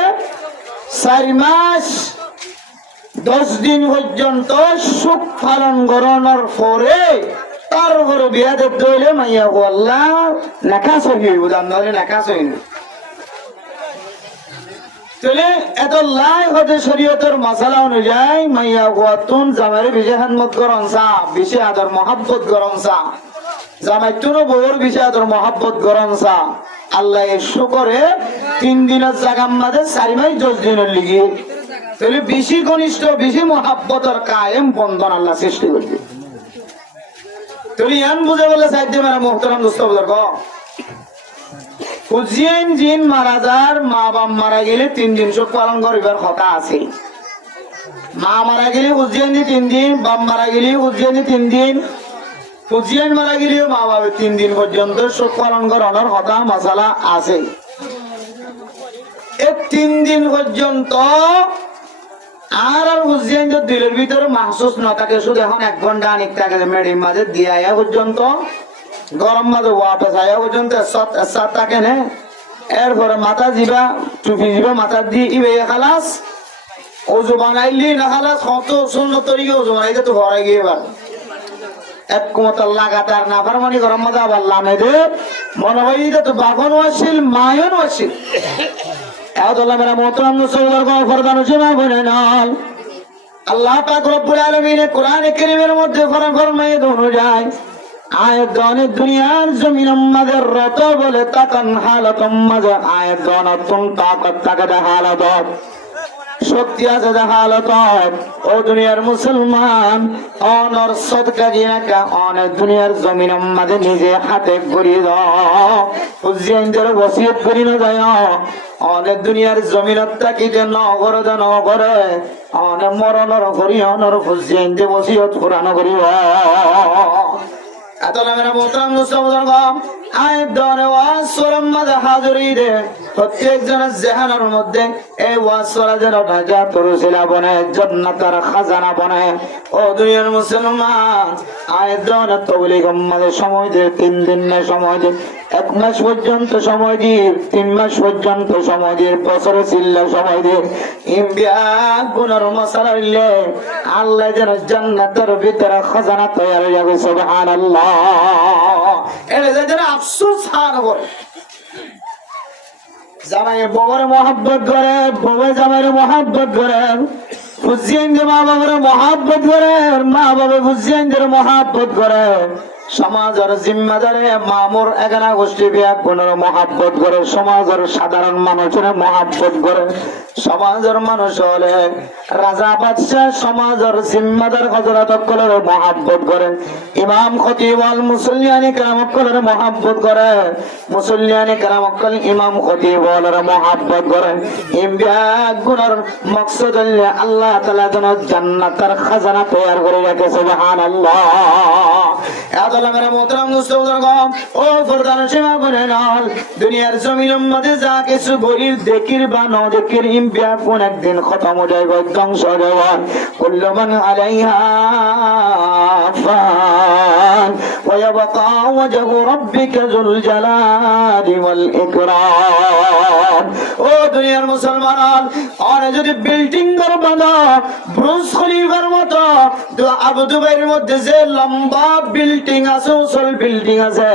4 মাস 10 দিন পর্যন্ত সুখ পালন করানোর পরে তারপরে বিয়া দেখতে হইলে মাইয়া আল্লাহ নাকাশ হইব, জানলে নাকাশ হইল। তাহলে এত লাই হতে শরীয়তের মশালা অনুযায়ী মাইয়া গুয়াতুন জামাইরে বেশি খাদমত করন চা, বেশি আদর মহাব্বত করন চা, জামাই তুনো বউর বেশি আদর মহাব্বত করন চা। আল্লাহ এসো করে 3 দিনের জাগার মাঝে 4 মাস 10 দিনের লিগে তাহলে বেশি ঘনিষ্ঠ বেশি মহাব্বতের কায়েম বন্ধন আল্লাহ সৃষ্টি করবে। তাহলে ইয়ান বুঝে বলে সাইডে মেরা মোহতারাম দোস্ত বুজুর্গ, হুজিয়ান জিন মারা যার মা বাপ মারা গেলে 3 দিন শোক পালন করিবার কথা আছে। মা মারা গেলে হুজিয়ান 3 দিন, বাপ মারা গেলে হুজিয়ান 3 দিন, হুজিয়ান মারা গেলেও মা বাপের 3 দিন পর্যন্ত শোক পালন করানোর কথা মশালা আছে। এই 3 দিন পর্যন্ত আর হুজিয়ান দিলের ভিতরে মাহসুস না থাকে, শুধু এখন 1 ঘন্টা আনিক থাকে মেডির মাঝে দিয়ে পর্যন্ত গরম মাঝে ওয়াটা যায় পর্যন্ত সাত থাকে না। এরপরে মাথা দিবা টুপি দিবা মাথা দিয়ে ইবে খালাস ওজু বানাইলি না খালাস কত সুন্দর তরিকে ওজু বানাইতে তো ভরে গিয়ে এবার এক কুমতার লাগাতার না ফারমানি গরম মাঝে আবার লামে দে মনে হয় তো বাপন আসিল মায়ন আসিল। আল্লাহ পাক রব্বুল আলামিন কোরআনে কারীমের মধ্যে ফরমায়ে অনুযায়ী আয়াতগণে দুনিয়ার জমিন আমাদের রত বলে তাকান হালাতম মাঝে আয়াতগণতুন তাকাত তাকাদা হালাত শক্তি আছে হালাত। ও দুনিয়ার মুসলমান অনর সদকা জিনাকা অনেক দুনিয়ার জমিন আমাদের নিজে হাতে গড়িয়ে দাও, হুজিয়ানদের ওসিয়ত করি না যায় অনেক দুনিয়ার জমিনত তাকিতে নগর নগরে অনেক মরণর করি অনর হুজিয়ানদের ওসিয়ত পুরানো করিব। প্রত্যেক জনের জেহানের মধ্যে এই ওয়াসরা যেন নাজাত রুসিলা বনে জান্নাতের খাজানা বনে। ও দুনিয়ার মুসলমান আয়দন তবলিগ আমাদের সময় দিয়ে 3 দিন না সময় দিয়ে 1 মাস পর্যন্ত সময় দিয়ে 3 মাস পর্যন্ত সময় দিয়ে বছরে চিল্লা সময় দিয়ে ইম্বিয়া গুনার মশালা ইল্লে আল্লাহ যেন জান্নাতের ভিতরে খাজানা তৈরি হবে। সুবহানাল্লাহ। এর যারা আফসোস হার করে জামাইয়ের বউরে মহব্বত করে, বউয়ে জামাইয়ের মহব্বত করে, হুজিয়ানদের মা বাবার মহব্বত করে, মা বাবা হুজিয়ানদের মহব্বত করে, সমাজের জিম্মাদারে মামুর 11 গোষ্ঠী বিয়া গুণের মহব্বত করে, সমাজের সাধারণ মানুষের মহব্বত করে, সমাজের মানুষ হলে রাজা বাদশাহ সমাজের জিম্মাদার হযরত সকলের মহব্বত করে, ইমাম খতিব আল মুসল্লিয়ানি কেরাম সকলের মহব্বত করে, মুসল্লিয়ানি কেরাম সকল ইমাম খতিব ওয়ালার মহব্বত করে। ইম্বিয়া গুণের মকসদ হলে আল্লাহ তাআলা যেন জান্নাতের খাজানা তৈরি করে রাখে। সুবহানাল্লাহ। মেরা মোহতারাম দোস্ত বুজুর্গ, ও ফরদান সীমা বনে নাল দুনিয়ার জমিনের মধ্যে যা কিছু গরির দেখির বা ন দেখির ইম্বিয়া কোন একদিন খতম হয়ে যাবে, ধ্বংস হয়ে যাবে। কুল্লু মান আলাইহা ফান ওয়া ইয়াবকা ওয়াজহু রাব্বিকা যুল জালালি ওয়াল ইকরাম। ও দুনিয়ার মুসলমান আর যদি বিল্ডিং ঘর বাঁধা ব্রুজ খলিফার মতো আবু দুবাইয়ের মধ্যে যে লম্বা বিল্ডিং আছে উসল বিল্ডিং আছে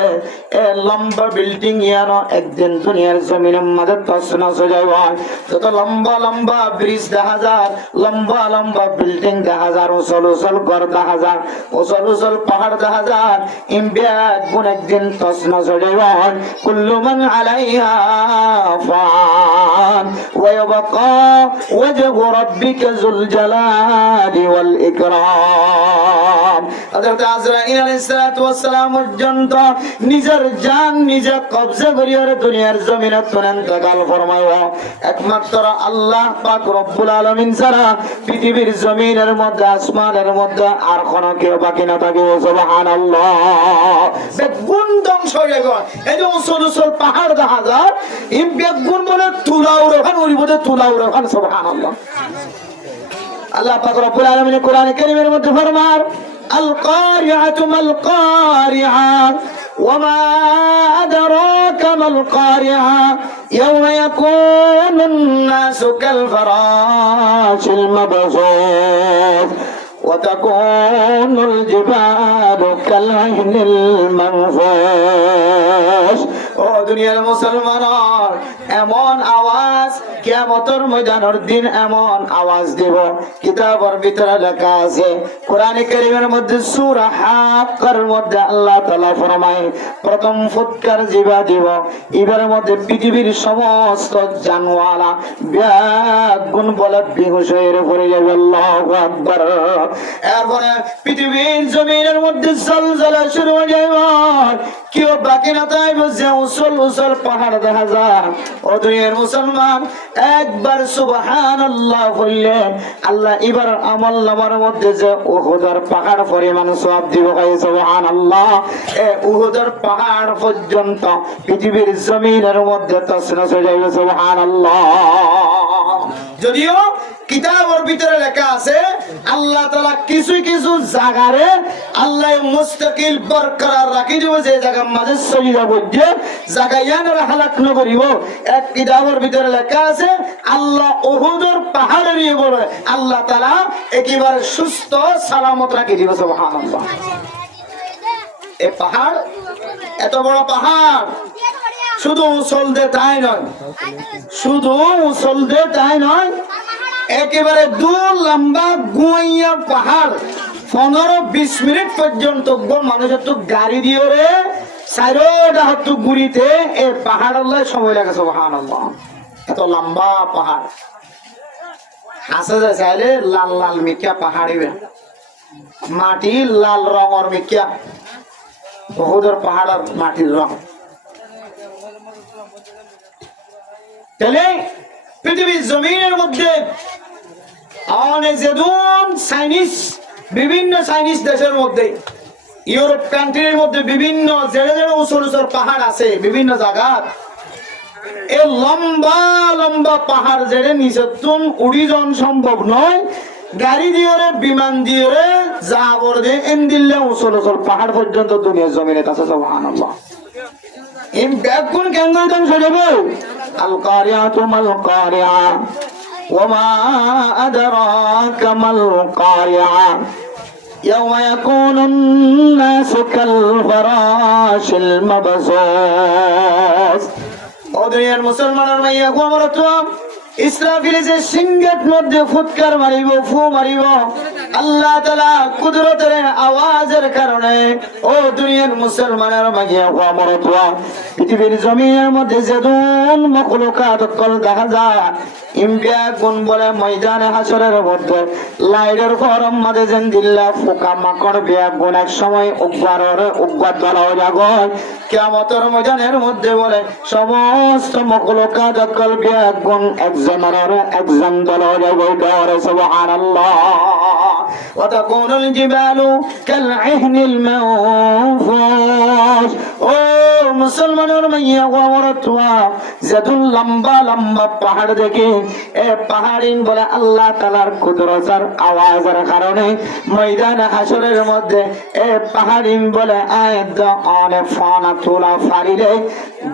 এ লম্বা বিল্ডিং ইয়ানো একদিন দুনিয়ার জমিনের মাঝে তছনছ হয়ে যাবে যত লম্বা লম্বা ব্রিজ দেখা যায় লম্বা লম্বা বিল্ডিং দেখা যায় উঁচল উঁচল ঘর দেখা যায় উঁচল উঁচল পাহাড় দেখা যায় ইমবিয়াত গুণ একদিন তছনছ হয়ে যাবে কুল্লু মান আলাইহা ফান ওয়া ইয়াবকা ওয়াজহু রাব্বিকা যুল জালালি ওয়াল ইকরাম। হযরত আজরাইল আলাইহিস সালাতু ওয়াস সালাম পর্যন্ত নিজের জান নিজে কবজা করিয়া দুনিয়ার জমিনে ইন্তেকাল ফরমাইও একমাত্র আল্লাহ পাক রব্বুল আলামিন ছাড়া পৃথিবীর জমিনের মধ্যে আসমানের মধ্যে আর কোনো কেউ বাকি না থাকে। সুবহানাল্লাহ। বেগুন ধ্বংস হয়ে গেল এই যে উঁচু উঁচু পাহাড় দেখা যায় এই বেগুন বলে তুলাও রেখান উড়িবতে তুলাও রেখান। সুবহানাল্লাহ। আল্লাহ পাক রব্বুল আলামিন কোরআন কারীমের মধ্যে ফরমান আল কারিআতু মাল কারিআ وما أدراك ما القارعة يوم يكون الناس كالفراش المبثوث وتكون الجبال كالعهن المنفوش। ও দুনিয়ার মুসলমানরা এমন আওয়াজ কিয়ামতের ময়দানের দিন এমন আওয়াজ দেব কিতাবের ভিতরে লেখা আছে কোরআন কারীমের মধ্যে সূরা হাক্কার মধ্যে আল্লাহ তাআলা ফরমায় প্রথম ফুৎকার জিবা দিব এবার মধ্যে পৃথিবীর সমস্ত জানওয়ালা বেগুন বলে বেহুশ হয়ে পড়ে যাবে। আল্লাহু আকবার। এরপরে পৃথিবীর জমিনের মধ্যে জলজলা শুরু হয়ে যাবে কেউ বাকি না থাকবে যে উসল উসল পাহাড় দেখা যায়। ও দুনিয়ার মুসলমান একবার সুবহানাল্লাহ বললেন আল্লাহ এবার আমল নামার মধ্যে যে উহুদের পাহাড় পরিমাণ সওয়াব দিব। সুবহানাল্লাহ। এই উহুদের পাহাড় পর্যন্ত পৃথিবীর জমিনের মধ্যে তছনছ হয়ে যাবে। সুবহানাল্লাহ। যদিও কিতাবের ভিতরে লেখা আছে আল্লাহ তাআলা কিছু কিছু জায়গারে আল্লাহ মুস্তাকিল বরকরার রাখি দিব যে জায়গার মাঝে সজিদা বলছে জায়গা ইয়ানের হালাক ন করিব। এক কিতাবের ভিতরে লেখা আছে আল্লাহ উহুদের পাহাড়ে নিয়ে বলে আল্লাহ তাআলা একেবারে সুস্থ সালামত রাখি দিব। সুবহানাল্লাহ। এই পাহাড় এত বড় পাহাড় শুধু উছল দে তাই নয় শুধু উছল দে তাই নয় একেবারে দূর লম্বা গুয়াইয়া পাহাড় 15-20 মিনিট পর্যন্ত মানুষের তো গাড়ি দিয়ে রে চারোটা হাত ঘুরিতে এই পাহাড় সময় লাগে। সুবহানাল্লাহ। এত লম্বা পাহাড় হাসা যায় চাইলে লাল লাল মিকিয়া পাহাড়িবে মাটি লাল রঙের মিকিয়া বহুদর পাহাড়ের মাটির রং। তাহলে পৃথিবীর জমিনের মধ্যে অনেক চাইনিজ বিভিন্ন চাইনিজ দেশের মধ্যে ইউরোপ কান্ট্রির মধ্যে বিভিন্ন জেড়ে জেড়ে উঁচু উঁচু পাহাড় আছে বিভিন্ন জায়গা এই লম্বা লম্বা পাহাড় জেড়ে নিচে তুম উড়ি যাওয়া সম্ভব নয় গাড়ি দিয়ে বিমান দিয়ে যা করে দিয়ে এন দিল্লে উঁচু উঁচু পাহাড় পর্যন্ত দুনিয়ার জমিনে আছে। সুবহানাল্লাহ। এই ব্যাগুন কেন ধ্বংস যাবে আল কারিআতু মাল কারিআ وما أدراك ما القارعة يوم يكون الناس كالفراش المبثوث। ও দুনিয়ার মুসলমানের মাইয়া গো আমার তো ইসরাফিল যে সিংহের মধ্যে ফুৎকার মারিব ফু মারিব আল্লাহ তাআলা কুদরতের আওয়াজের কারণে ও দুনিয়ার মুসলমানের মাইয়া গো আমার তো পৃথিবীর জমিনের মধ্যে যেদুন মখলুকাত কল দেখা যায় ইমবিয়া গুণ বলে ময়দানে হাসরের মধ্যে লাইটের গরম মাঝে যেন দিল্লা পোকা মাকড় বিয়া গুণ এক সময় উগ্র দলাও জাগয় কিয়ামতের ময়দানের মধ্যে বলে সমস্ত মখলুকাত কল বিয়া গুণ একজন দলাও জাগয় ডরে। সুবহানাল্লাহ। وتكون الجبال كالعهن المنفوش। ও মুসলমানের মাইয়া গো আমার তো যেদুন লম্বা লম্বা পাহাড় দেখে এ পাহাড়িন বলে আল্লাহ তাআলার কুদরতের আওয়াজের কারণে ময়দানে হাসরের মধ্যে এ পাহাড়িন বলে আয়াত অনেক ফানা তোলা ফারিলে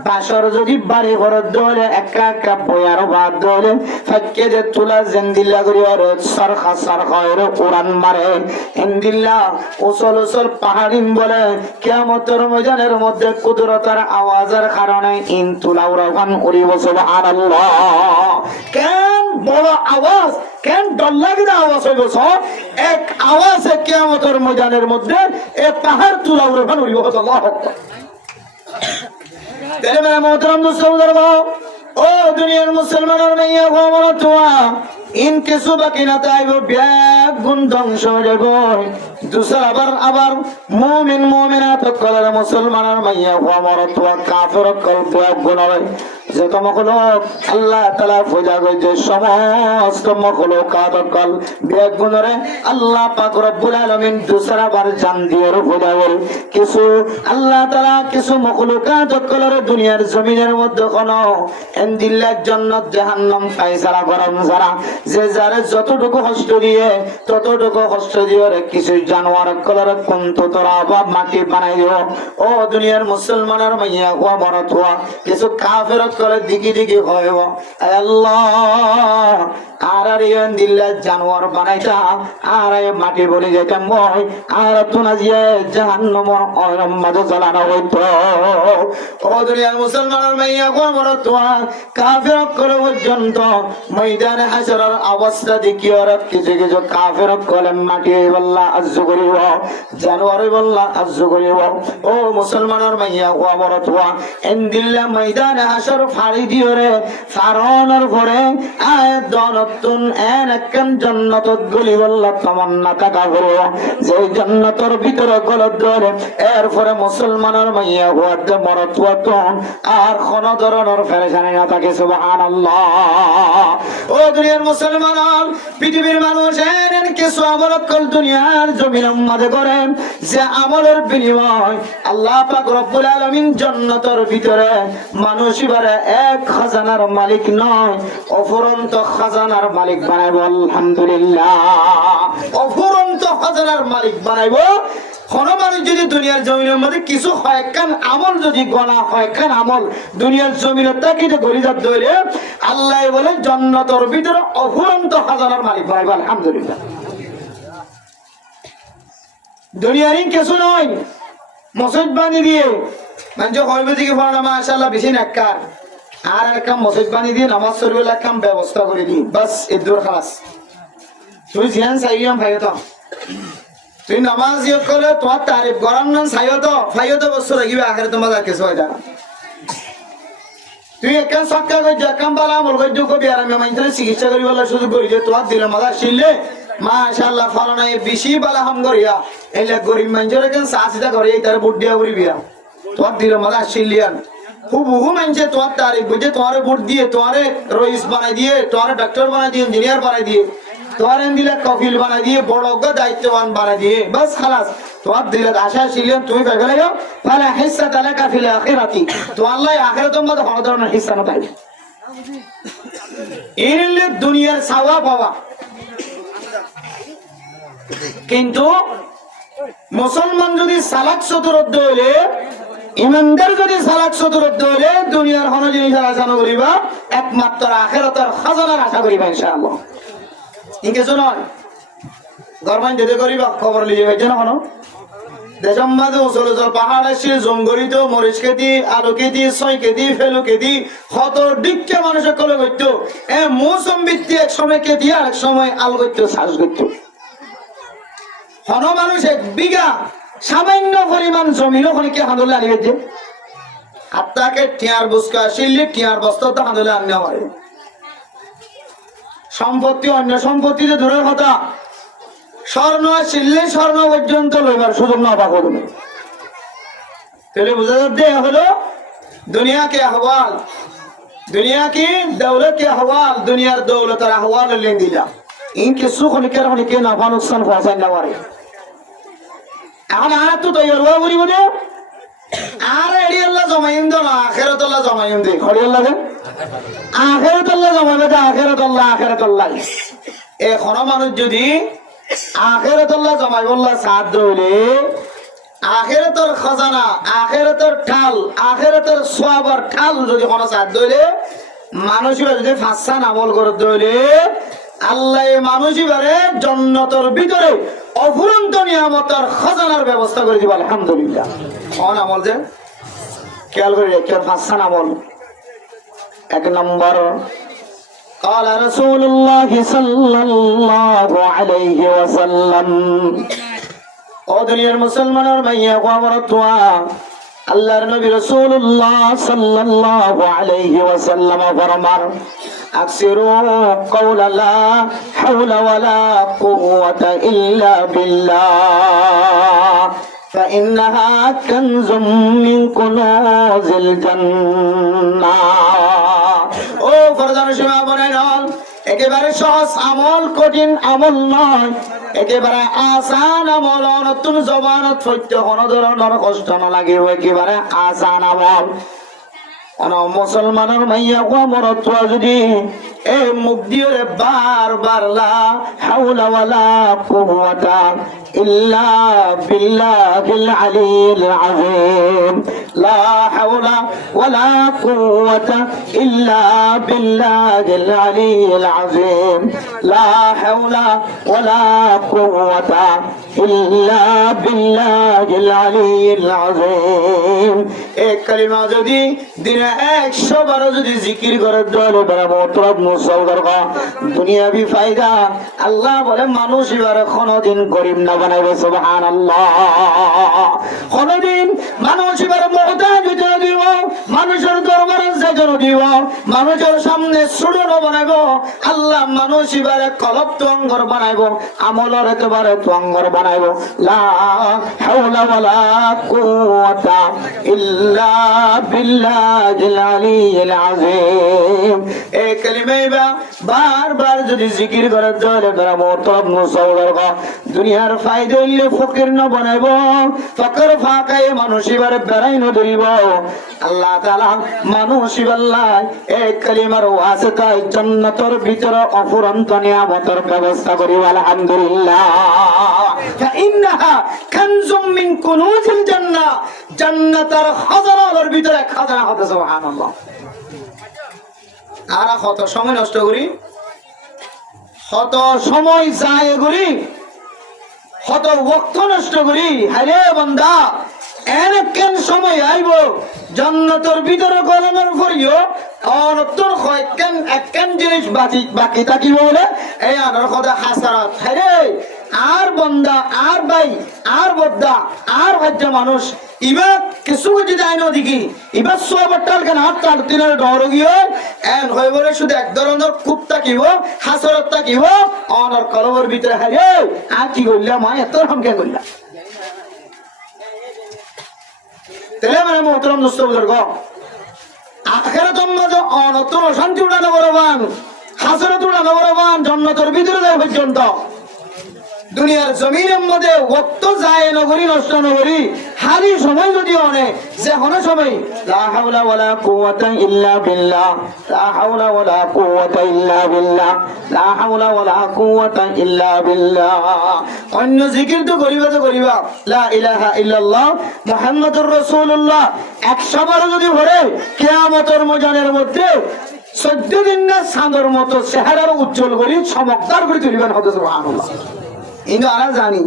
বাসর যদি বাড়ি ঘর দলে একা একা বয়ার বাদ দলে ফাক্কে যে তোলা জেন্দিলা করি আর সরখা সরখা ওরা টান মারে ইনদিল্লাহ উসল উসল পাহাড়িন বলে কিয়ামতের ময়দানের মধ্যে কুদরতের আওয়াজের কারণে ইনতুলাউরান উড়িব সুবহানাল্লাহ কেন বড় আওয়াজ কেন ডর লাগে না আওয়াজ হইব এক আওয়াজে কিয়ামতের ময়দানের মধ্যে এ পাহাড় তুলাউরান উড়িব আল্লাহু আকবার তেরে মেরা মোহতরম মুসলমান ও দুনিয়ার মুসলমানের মাইয়া গো আমার তোয়া ইন কিছু বাকি না তাইব ব্যাগ গুণ ধ্বংস হয়ে যাব দুসরা আবার মুমিন মুমিনাত কলের মুসলমানের মাইয়া গো আমার তোয়া কাফের কল ব্যাগ গুণ হয় যত মখলুক আল্লাহ তাআলা পূজা করে যে সমস্ত মখলুকাত কল ব্যাগ গুণরে আল্লাহ পাক রব্বুল আলামিন দুসরা বার জান দিয়ে পূজা করে কিছু আল্লাহ তাআলা কিছু মখলুকাত কলের দুনিয়ার জমিনের মধ্যে কোন ইনদিল্লাহ জান্নাত জাহান্নাম ফায়সালা করেন যারা যে যারে যতটুকু কষ্ট দিয়ে ততটুকু কষ্ট দিয়ে কিছু জানোয়ার কলের কোন তোরা বাপ মাটি বানাই দিও ও দুনিয়ার মুসলমানের মাইয়া গো আমার তোয়া কিছু কাফের করে দিকে দিকে হইব আল্লাহ আর ইনদিল্লাহ জানোয়ার বানাইতা আর মাটি বলে যেতাম মই আর তুনা দিয়ে জাহান্নামের মাঝে জ্বালানো হইতো ও দুনিয়ার মুসলমানের মাইয়া গো আমার তোয়া কাফের করে পর্যন্ত ময়দানে হাসরের অবস্থা দেখিও কিছু কিছু কাফের কলম মাটি বল্লা আজ্জু করিব জানোয়ার বল্লা আজ্জু করিব ও মুসলমানের মাইয়া গো আমার তোয়া ইনদিল্লাহ ময়দানে হাসর ফাড়ি দিও রে ফারনের পরে আয় দনতুন একখান জান্নাতত গলি বল্লা তামান্না টাকা করব যে জান্নাতের ভিতরে গলত ধরে এরপরে মুসলমানের মাইয়া গো মরতুয়াতন আর কোন ধরনের ফেরেশানি না থাকে সুবহানাল্লাহ ও দুনিয়ার মুসলমান পৃথিবীর মানুষ এন কিছু আমল কল দুনিয়ার জমিনের মধ্যে করেন যে আমলের বিনিময় আল্লাহ পাক রব্বুল আলামিন জান্নাতের ভিতরে মানুষ এবারে এক খাজানার মালিক নয় অফুরন্ত খাজানার মালিক বানাইব আলহামদুলিল্লাহ অফুরন্ত খাজানার মালিক বানাইব কোন মানুষ যদি দুনিয়ার জমিনের মধ্যে কিছু কয়েকখান আমল যদি গণা কয়েকখান আমল দুনিয়ার জমিনের তাকিতে গরিজাত ধরে আল্লাহ বলে জান্নাতের ভিতরে অফুরন্ত খাজানার মালিক বানাইব আলহামদুলিল্লাহ দুনিয়ারই কিছু নয় মসজিদ বানিয়ে দিয়ে মানে কইবে দিকে পড়া মাশাআল্লাহ বেশি নাক্কার আর একটা মসজিদ বানিয়ে দিয়ে নামাজ পড়বার কাম ব্যবস্থা করে দিই বাস এদুর খালাস তুই জিয়ান চাইয়াম ভাই তো তুই নামাজ ইয়ে করলে তোমার তারিফ করার নাম ফাইও তো বস্তু রাখিবে আখেরে তোমার আর কিছু হয় না তুই একখান সক্কা করে একখান বালা আমল করে কবি আর আমি মাইন্দ্রে চিকিৎসা করি বলে সুযোগ করি যে তোমার দিলে মাথা শিললে মাশাআল্লাহ ফলনা বেশি বালা হাম করিয়া এলে গরিব মানুষের কেন সাহসিতা করে এই তার বুট দিয়া করিবিয়া তোমার দিলে মাথা শিলিয়ান বহু মানুষে তোমার তারিফ বুঝে তোমার বুট দিয়ে তোমার রইস বানাই দিয়ে তোমার ডাক্তার বানাই দিয়ে ইঞ্জিনিয়ার বানাই দিয়ে তোমার দিলে কফিল বানাই দিয়ে বড় দায়িত্ববান বানাই দিয়ে বাস খালাস তোমার দিলে আশা ছিলেন তুমি ভেবে লাগো তাহলে হিস্সা তাহলে কাফিলে আখিরাতি তোমার লাই আখিরাতের মধ্যে কোনো ধরনের হিস্সা না থাকবে এর দুনিয়ার সাওয়া পাওয়া কিন্তু মুসলমান যদি সালাক চতুরদ্ধ হইলে ইমানদার যদি সালাক চতুরদ্ধ হইলে দুনিয়ার কোনো জিনিস আশা করিবা একমাত্র আখিরাতের খাজানার আশা করিবা ইনশাআল্লাহ কিছু নয় গরমান যেতে করিবা খবর লিয়ে ভাইছে না কোনো দেশের মাঝে উচল উচল পাহাড় আসছে জঙ্গলিত মরিচ খেতি আলু খেতি ছয় খেতি ফেলু খেতি কত দিককে মানুষের কলে করতো মৌসুম ভিত্তি এক সময় খেতি আর এক সময় আলু করতো চাষ করতো হন মানুষ এক বিঘা সামান্য পরিমাণ জমিন ওখানে কে হাঁদলে আনি গেছে হাতটাকে টিয়ার বুসকা শিল্লি টিয়ার বস্তা তো হাঁদলে আনি হয় সম্পত্তি অন্য সম্পত্তিতে দূরের কথা স্বর্ণ শিল্লে স্বর্ণ পর্যন্ত লইবার সুযোগ না পাবো তুমি তাহলে বোঝা যাচ্ছে হলো দুনিয়া কে আহওয়াল দুনিয়া কি দৌলত কে আহওয়াল দুনিয়ার দৌলতের আহওয়াল লেন দিলা ইনকে সুখ নিকের হনিকে নাফা নুকসান পৌঁছাই না পারে এখন আর তো তৈরি হওয়া করি বলে আর এড়ি আল্লাহ জমাইন দো না আখেরাত আল্লাহ জমাইন দে খড়ি আল্লাহ আখেরাত আল্লাহ জমাইবে আখেরাত আল্লাহ এখন মানুষ যদি আখেরাত আল্লাহ জমাইব আল্লাহ সাহায্য হইলে আখেরাতের খাজানা আখেরাতের ঠাল আখেরাতের সওয়াবের ঠাল যদি কোনো সাহায্য হইলে মানুষ যদি ফাঁসান আমল করতে হইলে আল্লাহ মানুষ এবারে জান্নাতের ভিতরে অফুরন্ত নিয়ামতের খাজানার ব্যবস্থা করে দিব আলহামদুলিল্লাহ। কোন আমল যে খেয়াল করে রেখে 5টা আমল। 1 নম্বর قال رسول الله صلى الله عليه وسلم ও দুনিয়ার মুসলমানের মাইয়া ও আমার তোয়া আল্লাহর নবী রাসূলুল্লাহ সাল্লাল্লাহু আলাইহি ওয়াসাল্লাম ফরমান আকসিরু কওলা লা হাওলা ওয়ালা কুওয়াতা ইল্লা বিল্লাহ فإنها كنز من كنوز الجنة ও ফরজান সীমা বনাইন একেবারে সহজ আমল কঠিন আমল নয় একেবারে আসান আমল নতুন জবানত সত্য কোনো ধরনের কষ্ট না লাগে একেবারে আসান আমল কোন মুসলমানের মাইয়া ও মরত যদি এ মুখ দিয়ে বারবার লা হাওলা ওয়ালা কুওয়াতা ইল্লা বিল্লাহিল আলিয়্যিল আযীম লা হাওলা ওয়ালা কুওয়াতা ইল্লা বিল্লাহিল আলিয়্যিল আযীম লা হাওলা ওয়ালা কুওয়াতা ইল্লা বিল্লাহিল আলিয়্যিল আযীম এক কালিমা যদি দিনে 100 বার যদি জিকির করে দলে বরাবর মুসলমান দুনিয়াবি ফায়দা আল্লাহ বলে মানুষ এবারে কোনদিন গরিব না বানাইবে সুবহানাল্লাহ কোনদিন মানুষ এবারে মুহতাজ হইতে দিব মানুষের দরবারে যেজন দিব মানুষের সামনে ছোট না বানাইবো আল্লাহ মানুষ এবারে কলব তুঙ্গর বানাইবো আমলের একেবারে তুঙ্গর বানাইবো লা হাওলা ওয়ালা কুওয়াতা ইল্লা বিল্লাহিল আলিয়্যিল আযীম এই কালিমা বারবার যদি জিকির করে চলে তারা মোতব মুসলমান দুনিয়ার ফায়দা হইলে ফকির না বানাইব ফকর ফাঁকায় মানুষ এবারে বেড়াই না ধরিব আল্লাহ তাআলা মানুষ আল্লাহ এই কালিমার ওয়াসিতায় জান্নাতের ভিতরে অফুরন্ত নিয়ামতের ব্যবস্থা করিব আলহামদুলিল্লাহ ফাইন্নাহা কানজুম মিন কুনুজিল জান্নাহ জান্নাতের খাজানার ভিতরে খাজানা হবে সুবহানাল্লাহ। আর কত সময় নষ্ট করি কত সময় যায় করি কত ওয়াক্ত নষ্ট করি হারে বান্দা এনে কেন সময় আইব জান্নাতের ভিতরে গলানোর পরিও অনতর কয়েকখান একখান জিনিস বাকি থাকিব বলে এই আনার কথা হাসারাত হারে আর বান্দা আর ভাই আর বদ্দা আর ভাজ্য মানুষ ইবা কিছু কিছু যায় না দেখি ইবা সবটাল কেন হাত তার দিনের ডর গিয়ে এন হয়ে বলে শুধু এক ধরনের খুব থাকিব হাসরত থাকিব অনর কলমের ভিতরে হারে আর কি করলাম মা এত রকম কে করলাম তেলে মানে মোহতরম দোস্ত বুজুর্গ আখিরাতের মাঝে অনতর শান্তি উড়ানো বরবান হাসরত উড়ানো বরবান জান্নাতের ভিতরে যায় পর্যন্ত দুনিয়ার জমিনের মধ্যে ওয়াক্ত যায় নগরী নষ্ট নগরী হারি সময় যদি অনে যে কোনো সময় লা হাওলা ওয়ালা কুওয়াতা ইল্লা বিল্লাহ লা হাওলা ওয়ালা কুওয়াতা ইল্লা বিল্লাহ লা হাওলা ওয়ালা কুওয়াতা ইল্লা বিল্লাহ অন্য জিকির তো করিবা লা ইলাহা ইল্লাল্লাহ মুহাম্মাদুর রাসূলুল্লাহ 100 বার যদি পড়ে কিয়ামতের ময়দানের মধ্যে 14 দিন না চাঁদের মতো চেহারার উজ্জ্বল করে চমৎকার করে তুলিবেন হযরত সুবহানাল্লাহ। ইন্দু আমরা জানি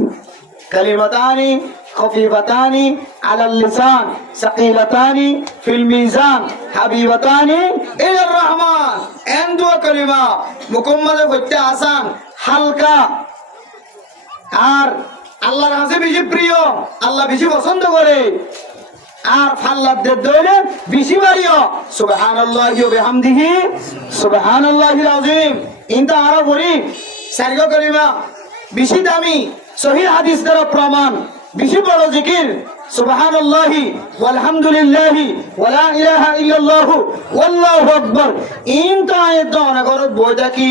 কালিমাতানি খফিফাতানি আলাল লিসান সাকিলাতানি ফিল মিজান হাবিবাতানি ইলার রহমান এন দুয়া কালিমা মুকম্মল করতে আসান হালকা আর আল্লাহর কাছে বেশি প্রিয় আল্লাহ বেশি পছন্দ করে আর ফাল্লাদের দইলে বেশি বাড়িও সুবহানাল্লাহি ওয়া বিহামদিহি সুবহানাল্লাহিল আযীম ইনতা আরো বলি সারিগো কালিমা বেশি দামি সহিহ হাদিস দ্বারা প্রমাণ বেশি বড় জিকির সুবহানাল্লাহি ওয়ালহামদুলিল্লাহি ওয়ালা ইলাহা ইল্লাল্লাহু ওয়াল্লাহু আকবার ইনতা আয়াত অনেকর বইটা কি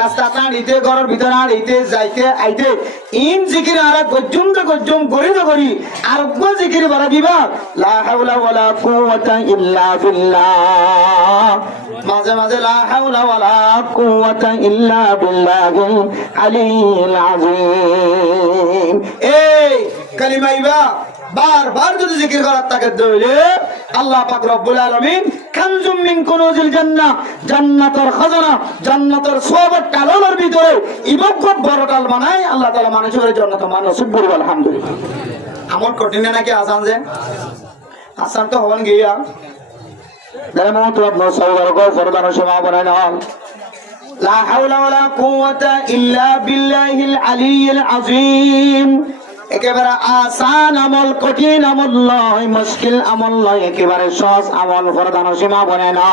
রাস্তা টানিতে ঘরের ভিতরে আড়িতে যাইতে আইতে ইন জিকির আর পর্যন্ত গরিব করি আর জিকির বাড়া দিবা লা হাওলা ওয়ালা কুওয়াতা ইল্লা বিল্লাহ মাঝে মাঝে লা হাওলা ওয়ালা কুওয়াতা ইল্লা বিল্লাহিল আলিয়্যিল আযীম এই কালিমা ইবা বারবার যদি জিকির করার তাকে দইলে আল্লাহ পাক রব্বুল আলামিন কানজুম মিন কুনুজিল জান্নাহ, জান্নাতের খাজানা, জান্নাতের সওয়াবের টালের ভিতরে ইবাদত বড়টাল বানায় আল্লাহ তাআলা মানুষের জন্য তো নসিব করবে আলহামদুলিল্লাহ। আমল কঠিন নাকি আসান যে আসান তো হবেন গিয়া দেমন তো আপনার সওয়ার গো ফরদান সমা বানায় না। লা হাওলা ওয়ালা কুওয়াতা ইল্লা বিল্লাহিল আলিয়্যিল আযীম। একেবারে আসান আমল, কঠিন আমল নয়, মুশকিল আমল নয়, একেবারে সহজ আমল ফরদান সীমা বানায় না।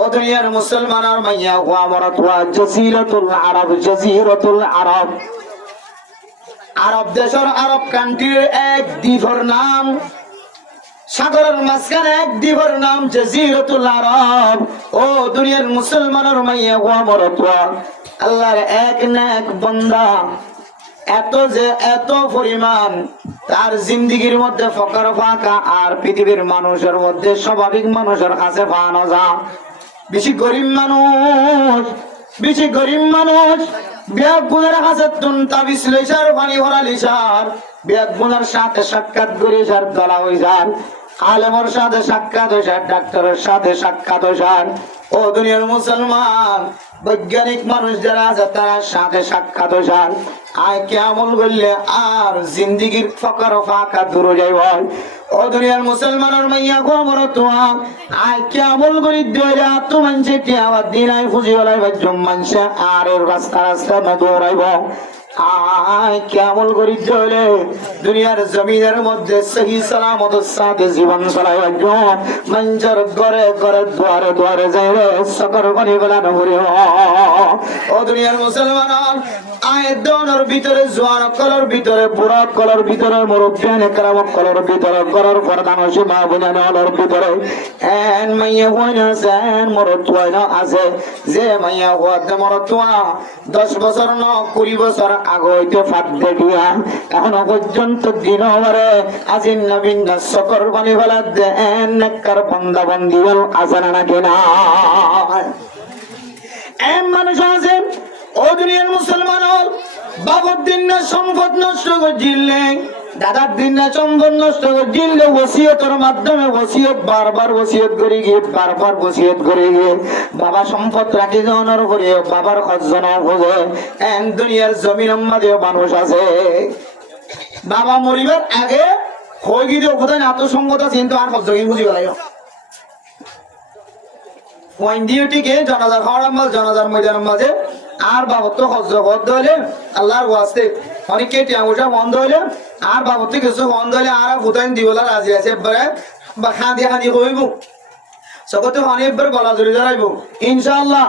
ও দুনিয়ার মুসলমান আর মাইয়া ওয়া আমারাত ওয়া জাসিরাতুল আরব, জাসিরাতুল আরব, আরব দেশের আরব কান্ট্রির এক দ্বীপের নাম, সাগরের মাঝখানে এক দ্বীপের নাম জাজিরাতুল আরব। ও দুনিয়ার মুসলমানের মাইয়া ওয়া আমারাত ওয়া আল্লাহর এক না এক বান্দা এত পরিমাণ তার জিন্দিগির মধ্যে ফকর ফাঁকা, আর পৃথিবীর মানুষের মধ্যে স্বাভাবিক মানুষের কাছে পাওয়া যায়। বেশি গরিব মানুষ বিয়াক গুণের কাছে তুন তাবিজ লইসার, পানি ভরা লিসার, বিয়াক গুণের সাথে সাক্ষাৎ করে সার দলা হইসার, আলেমর সাথে সাক্ষাৎ হইসার, ডাক্তারের সাথে সাক্ষাৎ হইসার। ও দুনিয়ার মুসলমান, বৈজ্ঞানিক মানুষ যারা আছে তার সাথে সাক্ষাৎ হইসার। আয় কে আমল করলে আর জিন্দিগির ফকর ফাঁকা দূর যাইব। ও দুনিয়ার মুসলমানের মাইয়া গো মরো তোয়া আয় কে আমল করি দইরা তো মানছে কে আবার দিন আই ফুজি বলাই বাজম মানছে আর এর রাস্তা না দৌড়াইব। আয় কে আমল করি দইলে দুনিয়ার জমিনের মধ্যে সহি সালামতের সাথে জীবন চালাই বাজম মানজার ঘরে ঘরে দুয়ারে দুয়ারে যাই রে সকর বনি বলা নবরি। ও দুনিয়ার মুসলমান আয় দনের ভিতরে জোয়ান কলর ভিতরে বুড়া কলর ভিতরে মুরব্বিয়ান একরাম কলর ভিতরে কলর ফরদান সীমা বুঝানোর ভিতরে এন মাইয়া হইনা সেন মরতুয়া আছে যে মাইয়া হওয়াতে মরতুয়া 10 বছর ন 20 বছর আগে হইতে ফাঁদ দেখিয়া এখনো পর্যন্ত দিন হবারে আজিন নবীন সকর বানি ফেলা দেন নেককার বন্দা বন্দি আছে না নাকি না? এম মানুষ আছে ও দুনিয়ার মুসলমান বাবার দিন না সম্পদ নষ্ট করে জিললে, দাদার দিন না সম্পদ নষ্ট করে জিললে ওসিয়তের মাধ্যমে ওসিয়ত বারবার ওসিয়ত করে গিয়ে বাবা সম্পদ রাখি জনের করে বাবার খরচনা খোঁজে। এন দুনিয়ার জমিন মাঝে মানুষ আছে বাবা মরিবার আগে হয়ে গিয়ে কোথায় আত্মসম্পদ আছে কিন্তু আর খরচ বুঝি গেল ডিউটিকে জনাজার হওয়ার মাঝে জনাজার ময়দানের মাঝে আর বাবদ তো খরচ বন্ধ হইলে আল্লাহর ওয়াস্তে অনেক কেটে ওটা বন্ধ হইলে আর বাবদ থেকে কিছু বন্ধ হইলে আর ভুতাইন দিবলা রাজি আছে বা খাঁদি হইব সকতে অনেকবার গলা ধরে দাঁড়াইব ইনশাআল্লাহ।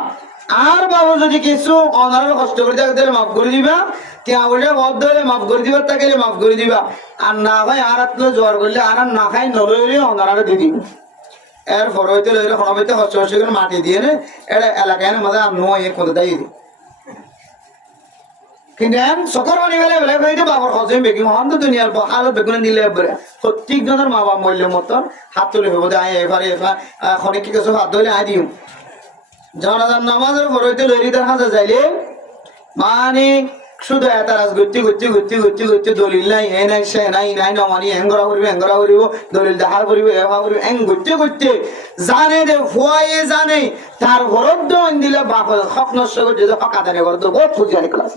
আর বাবু যদি কিছু অনারের কষ্ট করে থাকতে মাফ করে দিবা, ওটা বদ্ধ হলে মাফ করে দিবা, তাকে মাফ করে দিবা। আর না খাই আর জ্বর করলে আর না খাই নলইলে অনারে দিয়ে দিব। এরপর হইতে লইলে হইতে হস্ত করে মাটি দিয়ে নে এটা এলাকায় মধ্যে আমি কোথায় দিয়ে দিই কিন্তু সকর বানি বেলা বেলা হইতে বাবার হজে বেগি হন তো দুনিয়ার আলো বেগুনে দিলে প্রত্যেক জনের মা বাবা মূল্য মতন হাত তুলে হইব আয় এবারে খনিক কিছু হাত ধরে আয় দিও জানাজার নামাজের পর হইতে লইলি তার হাতে যাইলে মানে শুধু এটা রাজ ঘুরতে দলিল নাই এ নাই সে নাই নাই নমানি এঙ্গরা করিব দলিল দেখার করিব এভা করিব এং ঘুরতে জানে দে ফুয়াইয়ে জানে তার ঘরত দিলে বাপ হক নষ্ট করছে হক আদানে করে তো বহুত ফুজি আনি ক্লাস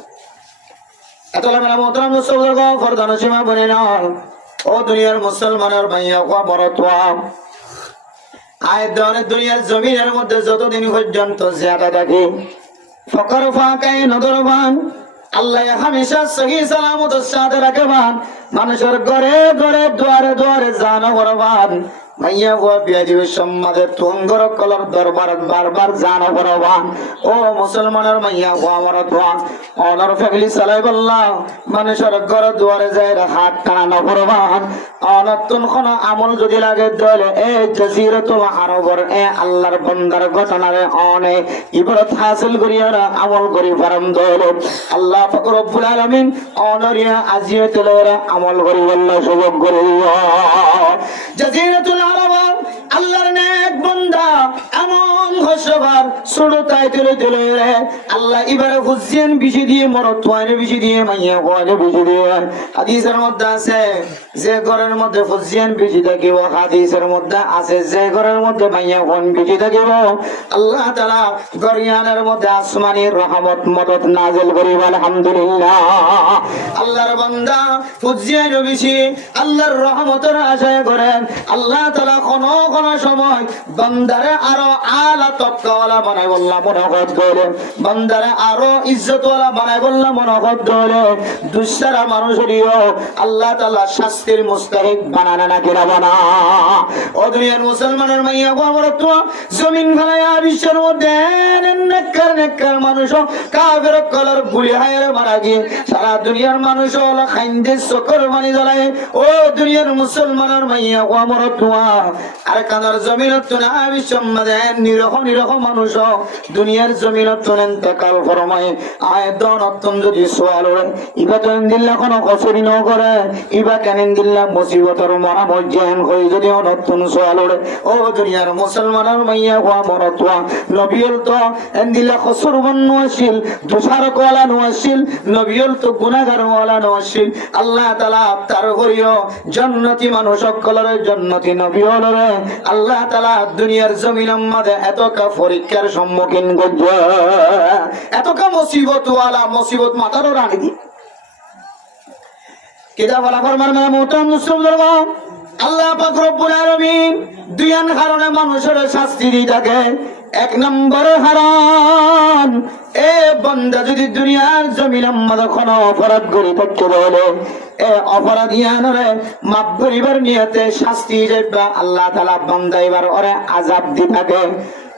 এত মেলা মোহতরাম মুসলমান ফরদান সীমা বনে না। ও দুনিয়ার মুসলমানের ভাইয়া কোয়া বড়তোয়া আয় দনের দুনিয়ার জমিনের মধ্যে যতদিন পর্যন্ত জিয়াদা থাকে ফকর ফাঁকাই নদরবান আল্লাহ হামেশা সহি সালামতের সাথে রাখবান মানুষের ঘরে ঘরে দুয়ারে দুয়ারে জানো বরবান মাইয়া গো বিয়াজির সম্মাদে তুঙ্গর কলর দরবার বারবার জানো বরবান। ও মুসলমানের মাইয়া গো আমার দোয়া অনর ফ্যামিলি চালাই বললা মানুষের ঘরে দুয়ারে যায় হাত টানা বরবান অনতুন কোন আমল যদি লাগে দলে এ জাজিরাতুল আরবের এ আল্লাহর বান্দার ঘটনারে অনে ইবাদত হাসিল করিয়ারা আমল করি ফারাম দলে আল্লাহ পাক রব্বুল আলামিন অনরিয়া আজিয়াতুলরা আমল করি আল্লাহ সুযোগ করে জাজিরাতুল আরব আল্লাহর নেক বান্দা এমন ঘোষণা সবার ছোট তাই তুলে তুলে আল্লাহ এবারে হুসেন বিশি দিয়ে মরত ওয়াইনে বিশি দিয়ে মাইয়া ওয়াইনে বিশি দিয়ে হাদিসের মধ্যে আছে যে ঘরের মধ্যে হুসেন বিশি থাকিব হাদিসের মধ্যে আছে যে ঘরের মধ্যে মাইয়া ওয়ান বিশি থাকিব আল্লাহ তাআলা গরিয়ানের মধ্যে আসমানি রহমত মদদ নাযিল করিব আলহামদুলিল্লাহ আল্লাহর বান্দা হুসেন বিশি আল্লাহর রহমতের আশায় করেন আল্লাহ তাআলা কোন কোন সময় বান্দারে আরো আলা তকওয়ালা বানাই বললাম মনোহত করে বান্দারে আরো ইজ্জতওয়ালা বানাই বললাম মনোহত করে দুঃসারা মানুষেরও আল্লাহ তাআলা শাস্তির মুস্তাহিক বানানা না কিনা বানা ও দুনিয়ার মুসলমানের মাইয়া গো আমার তো জমিন ফেলায়া বিশ্বের মধ্যে নেককার মানুষ কাফের কলর গুলি হায়ের মারা গিয়ে সারা দুনিয়ার মানুষ হলো খাইন্দে চোখের পানি জ্বলায় ও দুনিয়ার মুসলমানের মাইয়া গো আমার তো আর কানার জমিনত না বিশ্বের মধ্যে নিরহ মানুষ দুনিয়ার জমিনত ইন্তেকাল ফরমায় আয় দন অত্যম যদি সোয়াল ইবা তো দিল্লা কোনো কসরি ন করে ইবা কেন দিল্লা মুসিবতর মরা মজ্জান হয়ে যদি নতুন সোয়াল ও দুনিয়ার মুসলমানের মাইয়া হওয়া মরতোয়া নবিয়ল তো দিল্লা কসর বন্য আসিল দোষারক ওয়ালা নোয়াসিল নবিয়ল তো গুনাহগার ওয়ালা নোয়াসিল আল্লাহ তাআলা তার করিও জান্নাতি মানুষ সকলের জান্নাতি নবিয়ল রে আল্লাহ তাআলা দুনিয়ার জমিনের মধ্যে এতকা পরীক্ষার সম্মুখীন করবে এতকা মুসিবত ওয়ালা মুসিবত মাথারও রানি দি কিদা বলা ফরমান মানে মোহতারাম মুসলিম আল্লাহ পাক রব্বুল আলামিন দুইয়ান কারণে মানুষের শাস্তি দিয়ে থাকে এক নম্বর হারাম এ বান্দা যদি দুনিয়ার জমিনের মধ্যে কোনো অপরাধ করে থাকতে বলে এ অপরাধিয়ানরে মাফ করিবার নিয়তে শাস্তি যাইবা আল্লাহ তাআলা বান্দা এবার ওরে আযাব দি থাকে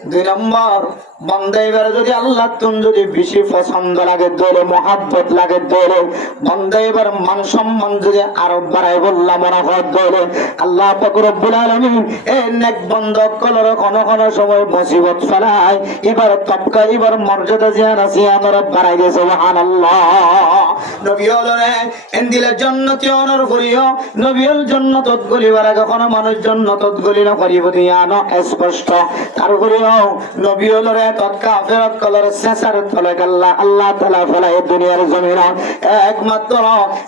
দুই নম্বর বান্দা এবার যদি আল্লাহ তুমি যদি বেশি পছন্দ লাগে দলে মহাব্বত লাগে দলে বান্দা এবার মান সম্মান যদি আরো বাড়াই বললাম মনোহত দলে আল্লাহ পাক রব্বুল আলামিন এ নেক বান্দা কলর কোন কোন সময় মুসিবত ফেলায় এবার তবকা এবার মর্যাদা জিয়ান আছে আমরা বাড়াই দিয়ে সুবহানাল্লাহ নবী হলরে এন্দিলে জান্নাতি অনর করিও নবী হল জান্নাতত গলিবার আগে কোন মানুষ জান্নাতত গলি না করিব দিয়ানো স্পষ্ট তার করিও নবী হলরে তৎকা ফেরত কলর শেষার তলে আল্লাহ আল্লাহ তাআলা ফলাই দুনিয়ার জমিনে একমাত্র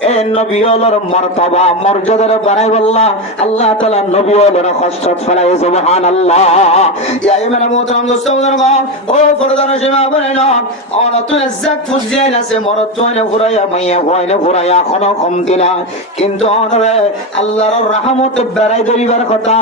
এ নবী হলর মর্তবা মর্যাদার বাড়াই বললা আল্লাহ তাআলা নবী হলর কষ্টত ফলাই সুবহানাল্লাহ ইয়া ইমানে মোহতারাম দোস্তগণ ও ফরদান সীমা বলেন অনতুন জাক ফুজিয়ান আছে মরতুনে ফুরাইয়া মাইয়া হইলে ফুরাইয়া কোন কমতি না কিন্তু অনরে আল্লাহর রহমত বাড়াই ধরিবার কথা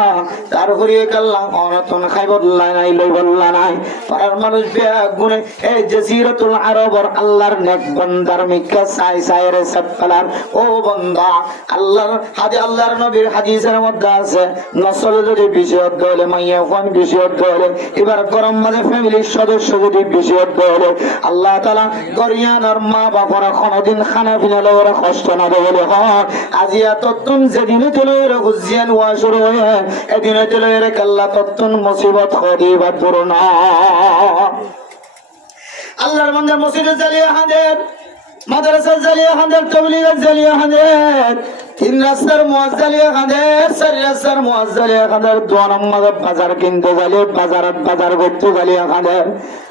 তার করিয়ে আল্লাহ অনতুন খাইবল্লা নাই লইবল্লা নাই পারার মানুষ বেগুনে এই জাজিরাতুল আরবর আল্লাহর নেক বান্দার মিকা সাই সাইরে সাতফালার ও বান্দা আল্লাহর আল্লাহর নবীর হাদিসের মধ্যে আছে নসল যদি বিশদ হলে মাইয়া কোন বিশদ হলে এবার গরম মাঝে ফ্যামিলির সদস্য যদি বিশদ হলে আল্লাহ তাআলা গরিয়ানার মা বাবারা কোনদিন খানা পিনা লওয়ার কষ্ট না দেবে হয় আজিয়া ততুন যেদিনে তুলে গুজিয়ান ওয়া শুরু হয় এদিনে তুলে আল্লাহ ততুন মুসিবত খদিবা পুরনা আল্লাহর বান্দা মসজিদে জালিয়া হাজার মাদ্রাসা জালিয়া হাজার তাবলীগের জালিয়া হাজার তিন রাস্তার মুয়াজ্জালিয়া হাজার চার রাস্তার মুয়াজ্জালিয়া হাজার দোয়া নম্বর বাজার কিনতে জালিয়া বাজার করতে জালিয়া হাজার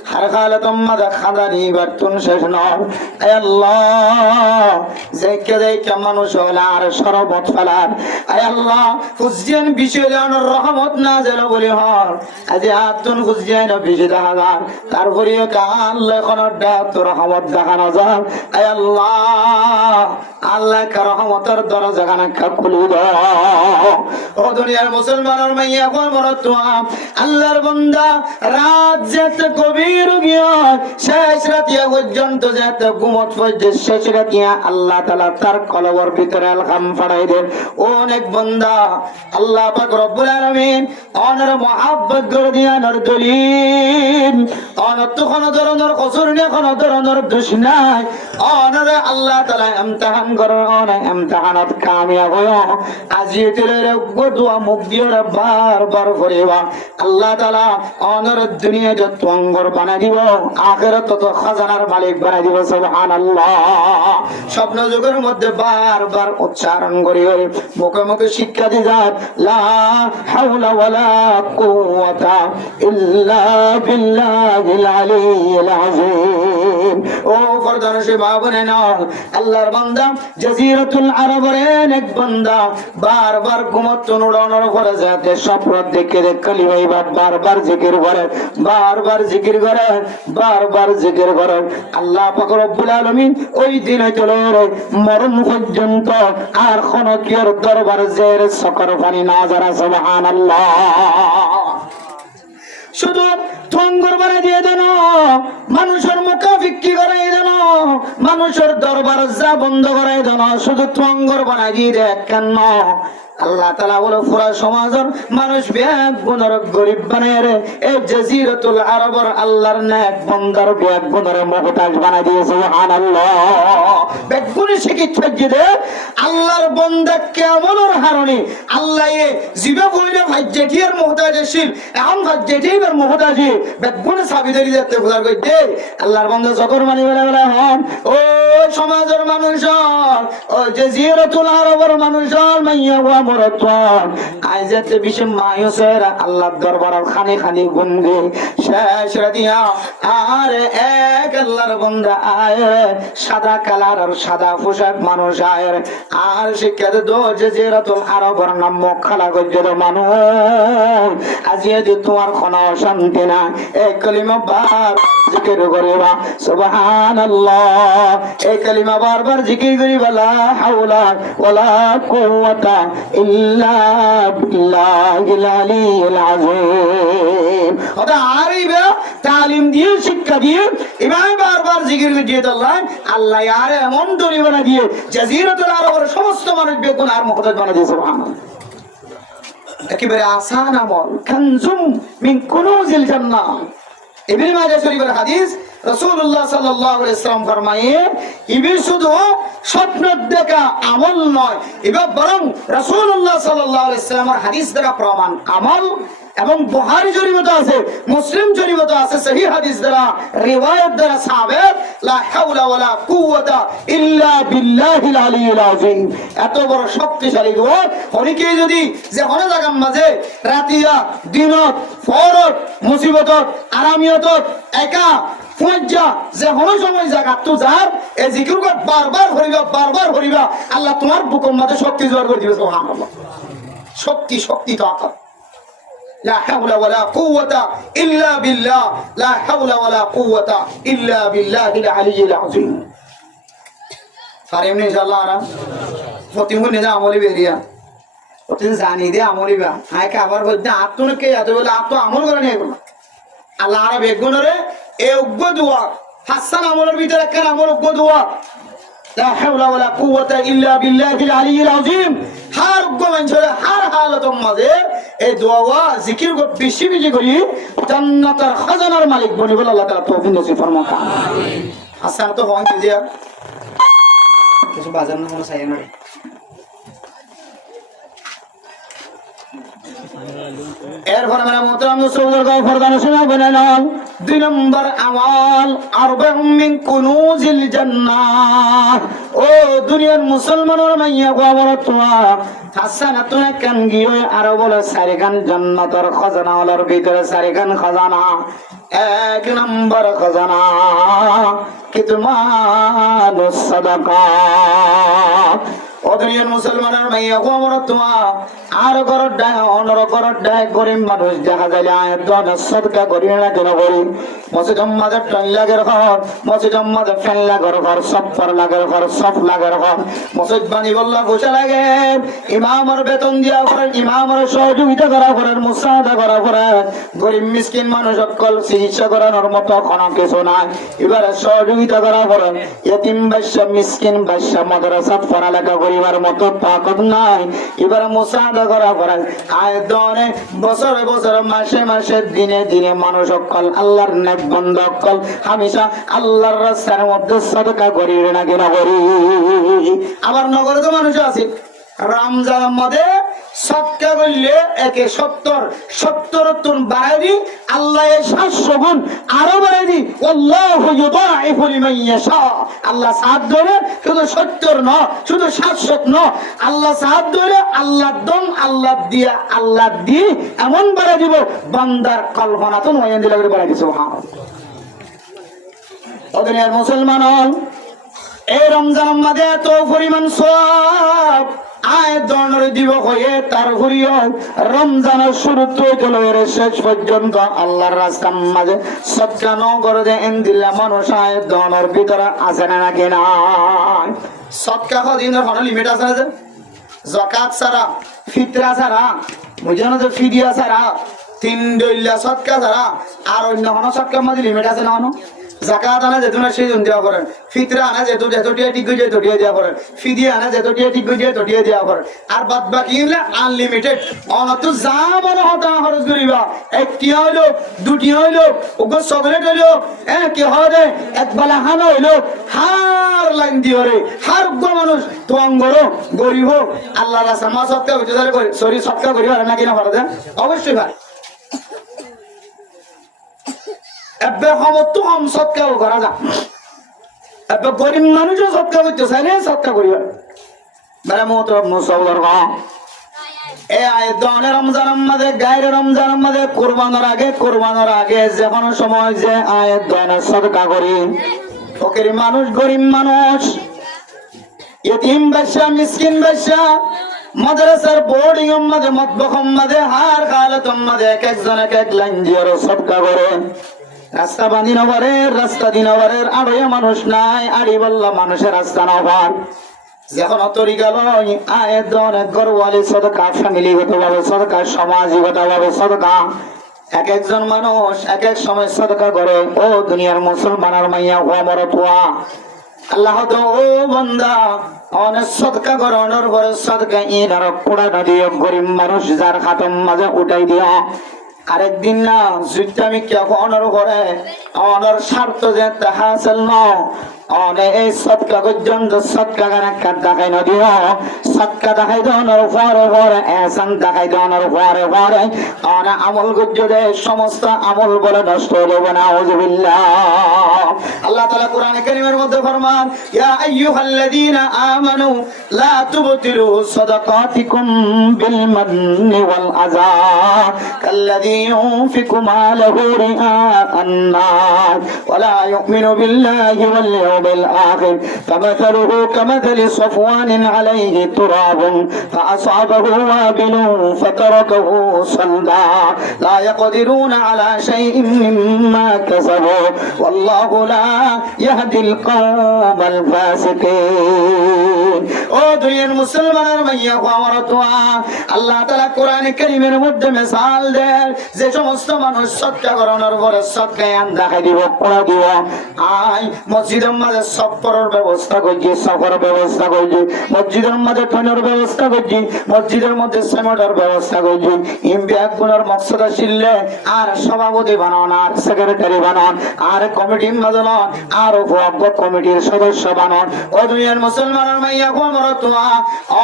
हर हालत मद खादानी बर्तुन शेष नर ए अल्लाह जेके মানুষ হলার শরবত ফেলার আয় আল্লাহ হুসেন বিশালান রহমত নাযিল বলি হর আজ আতুন হুসেন বিশালান তারপরেও আল্লাহ কোন দাত রহমত দেখানো যায় আয় আল্লাহ আল্লাহ কা রহমতের দরজা খানা খুলে দাও ও দুনিয়ার মুসলমানের মাইয়া কোন মরতুয়া আল্লাহর বান্দা রাত যেতে গভীর গিয়া শেষ রাতিয়া পর্যন্ত যেতে ঘুমত পর্যন্ত শেষ রাতিয়া আল্লাহ তাআলা তার কলবর ভিতরে আলহাম ফাড়াই দেন অনেক বান্দা আল্লাহ পাক রব্বুল আলামিন অনর মহব্বত করে দিয়ানোর দলিল অনত কোন ধরনের কসুর নেই কোন ধরনের দোষ নাই অনরে আল্লাহ তাআলা ইমতিহান করে অনেক ইমতিহানত কামিয়াব হইও আজি তেলের দোয়া মুখ দিয়ে বারবার করিবা আল্লাহ তাআলা অনর দুনিয়া যত অঙ্গর বানাই দিব আখিরাত তত খাজানার মালিক বানাই দিব সুবহানাল্লাহ স্বপ্ন যুগের মধ্যে বারবার উচ্চারণ করি মুখে মুখে শিক্ষা দি যাত লা হাওলা ওয়ালা কুওয়াতা ইল্লা বিল্লাহিল আলিয়্যিল আযীম ও ফরদানশী বাবনে না আল্লাহর বান্দা জাজিরাতুল আরবের এক বান্দা বারবার ঘুমত নুড়ানোর করে যাতে স্বপ্ন দেখে কালিমাই বারবার জিকির করে বারবার জিকির করে বারবার জিকির করে আল্লাহ পাক রব্বুল আলামিন ওই দিন চলে মরণ পর্যন্ত আর কোন কিয়র দরবার জের সকর পানি না যারা সুবহানাল্লাহ শুধু ঠঙ্গর বানাই দিয়ে দেন মানুষের মুখা বিক্রি করাই দেন মানুষের দরবার যা বন্ধ করাই দেন শুধু ঠঙ্গর বানাই দিয়ে দেখ কেন আল্লাহ তাআলা বলে পুরা সমাজের মানুষ ব্যাগ গুণর গরিব বানায় রে এই জাজিরাতুল আরবের আল্লাহর নেক বান্দার ব্যাগ গুণর মুহতাজ বানাই দিয়েছে সুবহানাল্লাহ ব্যাগ গুণ চিকিৎসা দিয়ে আল্লাহর বান্দা কেমনের হারণে আল্লাহ এ জিবে বইলে ভাজ্যেটির মুহতাজ ছিল এখন ভাজ্যেটির মুহতাজ ব্যাগ গুণ সাবিদারি দিতে খোদার কই দে আল্লাহর বান্দা জকর মানি বলে হন ও সমাজের মানুষ ও জাজিরাতুল আরবের মানুষ মাইয়া আইজাতে বিশে মায়ুসের আল্লাহ দরবারের খানি খানি গুনগে শেষ রাতিয়া আর এক আল্লাহর বান্দা আয় সাদা কালার আর সাদা পোশাক মানুষ আয় আর শিক্ষাতে দো জাজিরাতুল আরবের নাম মক্কালা গজ্জের মানুষ আজি যদি তোমার কোনো শান্তি না এই কালিমা বার জিকির করিবা সুবহানাল্লাহ এই কালিমা বারবার জিকির করিবা লা হাওলা ওয়ালা কুওয়াতা ইল্লা বিল্লাহিল আলিয়্যিল আযীম ওটা আরইবা তালিম দিয়ে শিক্ষা দিয়ে এভাবে বারবার জিকির দিয়ে আল্লাহ আল্লাহ আর এমন দড়ি বানা দিয়ে জাজিরাতুল আরবের সমস্ত মানুষ বেগুনার মুহতাজ বানা দিয়ে সুবহানাল্লাহ একেবারে আসান আমল কানজুম মিন কুনুজিল জান্নাহ ইবনে মাজাহ শরীফের হাদিস রাসূলুল্লাহ সাল্লাল্লাহু আলাইহি ওয়াসাল্লাম ফরমায়ে ইবি শুধু স্বপ্ন দেখা আমল নয় এবার বরং রাসূলুল্লাহ সাল্লাল্লাহু আলাইহি ওয়াসাল্লামের হাদিস দ্বারা প্রমাণ আমল এবং বুখারী শরীফে আছে মুসলিম শরীফে আছে সহিহ হাদিস দ্বারা রিওয়ায়াত দ্বারা সাবিত লা হাওলা ওয়ালা কুওয়াতা ইল্লা বিল্লাহিল আলিয়্যিল আযীম এত বড় শক্তিশালী গো হরিকে যদি যে কোন জায়গার মাঝে রাতিয়া দিনত ফরত মুসিবতত আরামিয়তত একা ফুঁজা যে কোনো সময় জায়গা তো যার এই জিকির বারবার করিবা আল্লাহ তোমার বুকের মধ্যে শক্তি জোগাড় করে দিবে সুবহানাল্লাহ শক্তি শক্তি তাকত লা হাওলা ওয়ালা কুওয়াতা ইল্লা বিল্লাহ লা হাওলা ওয়ালা কুওয়াতা ইল্লা বিল্লাহিল আলিয়্যিল আযীম ফারিমনি ইনশাআল্লাহ আরা ফতিমু নেজা আমলি বেরিয়া ওতিন জানি দে আমলি বা হাই কা আবার বলতে আত্মনে কে এত বলে আত্ম আমল করে নেই আল্লাহ আরা বেগুনরে এ উগ্গ দোয়া হাসান আমলের ভিতরে কেন আমল উগ্গ দোয়া লা হাওলা ওয়ালা কুওয়াতা ইল্লা বিল্লাহিল আলিয়্যিল আযীম হার উগ্গ মানুষের হার হালতের মাঝে এই দোয়া জিকির গো বেশি বেশি করি জান্নাতের খাজানার মালিক বনি বলে আল্লাহ তাআলা তৌফিক নসিব ফরমাক আমিন হাসান তো হন দিয়া কিছু বাজার না মনে চাই না এরপর মেরা মোহতারাম রাসূলুল্লাহ ফরদান শোনা বানান 2 নম্বর আমাল আরবাউম মিন কুনুজিল জান্নাহ ও দুনিয়ার মুসলমানের মাইয়া গো আমার তোয়া হাসানাতুন কান গিয়ে আর বলে সারিগান জান্নাতের খাজানা ওলার ভিতরে সারিগান খাজানা 1 নম্বর খাজানা কিতমানুস সাদাকা ও দুনিয়ার মুসলমানের মাইয়া গো আমার তোয়া আর গরর ডায় অনর গরর ডায় গরিব মানুষ দেখা যায় আয়াত দোয়া সদকা করি না কেন করি মসজিদ মাঝে টাইল লাগের ঘর মসজিদ মাঝে ফ্যান লাগের ঘর সফর লাগের ঘর সফ লাগের ঘর মসজিদ বানি বললা গোসা লাগে ইমামের বেতন দিয়া করে ইমামের সহযোগিতা করা করে মুসাদা করা করে গরিব মিসকিন মানুষ সকল চিকিৎসা করানোর মতো কোনো কিছু নাই এবারে সহযোগিতা করা করে ইতিম বাচ্চা মিসকিন বাচ্চা মাদ্রাসাত পড়ালেখা করিবার মতো তাকত নাই এবারে মুসাদা করা করে আয়তনে বছরে বছরে মাসে মাসে দিনে দিনে মানুষ সকল আল্লাহর নেক বান্দা সকল হামেশা আল্লাহর রাস্তার মধ্যে সাদকা করি না কেন করি আবার নগরে তো মানুষ আছে রমজানের মধ্যে সৎকা করলে একে 70 তুন বাড়াই দি, আল্লাহ 700 গুণ আরো বাড়াই দি। আল্লাহু ইউদাইফু লিমান ইয়াশা। আল্লাহ সাহায্য ধরে শুধু 70 ন, শুধু 700 ন, আল্লাহ সাহায্য ধরে আল্লাহ দম আল্লাহ দিয়া আল্লাহ দি এমন বাড়াই দিব বান্দার কল্পনা তো নয় দিলে বাড়াই দিছে। সুবহানাল্লাহ। ও দুনিয়ার মুসলমান, এই রমজানের মধ্যে এত পরিমাণ সওয়াব আয় দনের দিব হয়ে তার ঘুরিও রমজানের শুরু থেকে লয়ের শেষ পর্যন্ত আল্লাহর রাস্তার মাঝে সদকা ন করে যে এন্দিল্লা মানুষ আয় দনের ভিতরে আছে না নাকি না? সদকা দিনের কোনো লিমিট আছে না? যে যাকাত ছাড়া, ফিতরা ছাড়া, বুঝানো যে ফিদিয়া ছাড়া, 3 দইলা সদকা ছাড়া আর অন্য কোনো সদকার মাঝে লিমিট আছে না? জাকাত আনা যেহেতু না সেই জন দেওয়া করেন, ফিতরা আনা যেহেতু যেতটিয়া ঠিক হয়ে যায় তটিয়া দেওয়া করেন, ফিদিয়া আনা যেতটিয়া ঠিক হয়ে যায় তটিয়া দেওয়া করেন। আর বাদ বাকি আনলিমিটেড অনত যা মনে হতা খরচ করিবা। একটিয়া হইলো, দুটিয়া হইলো, ওগো চকলেট হইলো, কি হয় একবেলা হানো হইলো, হার লাইন দিয়ে রে হার মানুষ তো অঙ্গরো গরিব হোক আল্লাহ রাস্তা মা সৎকা হইতে সরি সৎকা করি পারে নাকি না পারে? অবশ্যই পারে। এবার সমর্থ কম সৎকাও করা যায়। এবার গরিব মানুষও সৎকা করতে চাইলে সৎকা করিবার। বেড়া মোহতরম মুসলমান, এই আয়তনে রমজানের মধ্যে গায়ের রমজানের মধ্যে কোরবানোর আগে যে কোনো সময় যে আয়তনে সদকা করি, ফকির মানুষ, গরিব মানুষ, ইতিম বাচ্চা, মিসকিন বাচ্চা, মাদ্রাসার বোর্ডিং এর মধ্যে, মতবখম মধ্যে, হার খালাতম মধ্যে এক একজন এক এক লাইন দিয়ে সদকা করে। রাস্তা বাঁধি নবারের, রাস্তা দিনবারের আড়াইয়া মানুষ নাই, আড়ি বললা মানুষের রাস্তা নবার। যখন তরিকা লয় আয়তন গরওয়ালি সদকা, ফ্যামিলিগত ভাবে সদকা, সমাজগত ভাবে সদকা, এক একজন মানুষ এক এক সময় সদকা করে। ও দুনিয়ার মুসলমানের মাইয়া ও আমার তোয়া, আল্লাহ তো ও বান্দা অনেক সদকা করানোর পরে সদকা ইনার কোড়া দিয়ে গরিব মানুষ যার খাতম মাঝে উঠাই দিয়া আরেকদিন না জুতামি কে অনর করে অনর স্বার্থ যে তাহা আসল ন অনেক এই সদকা পর্যন্ত সদকা কানাকার দেখাই না দিও, সদকা দেখাই দেওয়ার পরে পরে এসান দেখাই দেওয়ার পরে পরে অনেক আমল গুজ্জ দে সমস্ত আমল বলে নষ্ট হয়ে যাবে না। আউযুবিল্লাহ। আল্লাহ তাআলা কোরআনে কারীমের মধ্যে ফরমান, ইয়া আইয়ুহাল্লাযীনা আমানু লা তুবতিলু সাদাকাতিকুম বিল মান্নি ওয়াল আযা কাল্লাযী ইউনফিকু মালাহু রিআআন নাস ওয়া লা ইউমিনু বিল্লাহি ওয়াল ইয়াউমিল আখির ফামাসালুহু কামাসালি সাফওয়ানিন আলাইহি তুরাবুন ফাআসাবাহু ওয়াবিলুন ফাতারাকাহু সালদা লা ইয়াকদিরুনা আলা শাইইন মিম্মা কাসাবু ওয়াল্লাহু লা ইয়াহদিল কওমাল ফাসিকিন। ও দুনিয়ার মুসলমানের মাইয়া আমার তোয়া, আল্লাহ তাআলা কোরআনে কারীমের মধ্যে মিসাল দেন যে সমস্ত মানুষ সদকা করানোর পরে সদকায় আন দেখাই দিব, পড়া দিব। আই মসজিদের মাঝে সফরের ব্যবস্থা করছি, সফর ব্যবস্থা করছি, মসজিদের মাঝে ট্রেনের ব্যবস্থা করছি, মসজিদের মধ্যে সেমেন্টের ব্যবস্থা করছি। ইমবিয়াক গুণের মকসদ আসলে আর সভাপতি বানান, আর সেক্রেটারি বানান, আর কমিটির মাঝে নন, আর উপভোগ্য কমিটির সদস্য বানান। ও দুনিয়ার মুসলমানের মাইয়া কোমর তোয়া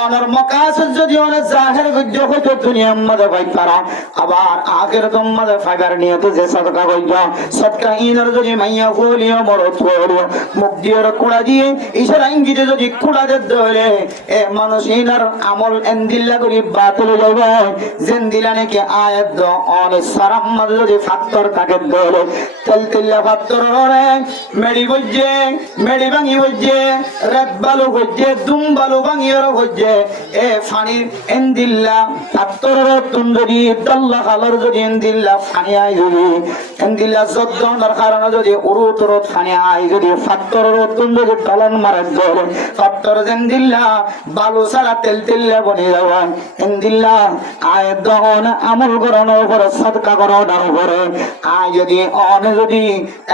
অনর মকাসদ যদি অনেক জাহের গুজ্জ হইতো দুনিয়ার মাঝে ভাই পারা, আবার আগের তোম মাঝে ফাইবার নিয়ে তো যে সদকা কইজ সদকা ইনার যদি মাইয়া বলিও মরত পড়িও মুখ দিয়ে কুড়া দিয়ে ইশারা ইঙ্গিতে যদি কুড়া দে ধরে এ মানুষ ইনার আমল এন্দিল্লা করি বাতিল যাবে। যেন দিলা নাকি আয়াত দ অনেক সারাম মাঝে যদি ফাত্তর তাকে ধরে তেল তেল্লা ফাত্তর রে মেডি বইজে, মেডি ভাঙি বইজে, রাত বালু বইজে, দুম বালু ভাঙিয়ারও বইজে। এ ফানির এন্দিল্লা ফাত্তর তুন যদি দল্লা খালর যদি এন্দিল্লা ফানি আই যদি এন্দিল্লা যদ্দনের কারণে যদি উরুতরত ফানি আই যদি ফাত্তর তুন যদি দলন মারে ধরে ফাত্তর এন্দিল্লা বালু ছাড়া তেল তেল্লা বনে যাওয়ান এন্দিল্লা আয় দহন আমল করানোর উপরে সদকা করানোর উপরে আয় যদি অনে যদি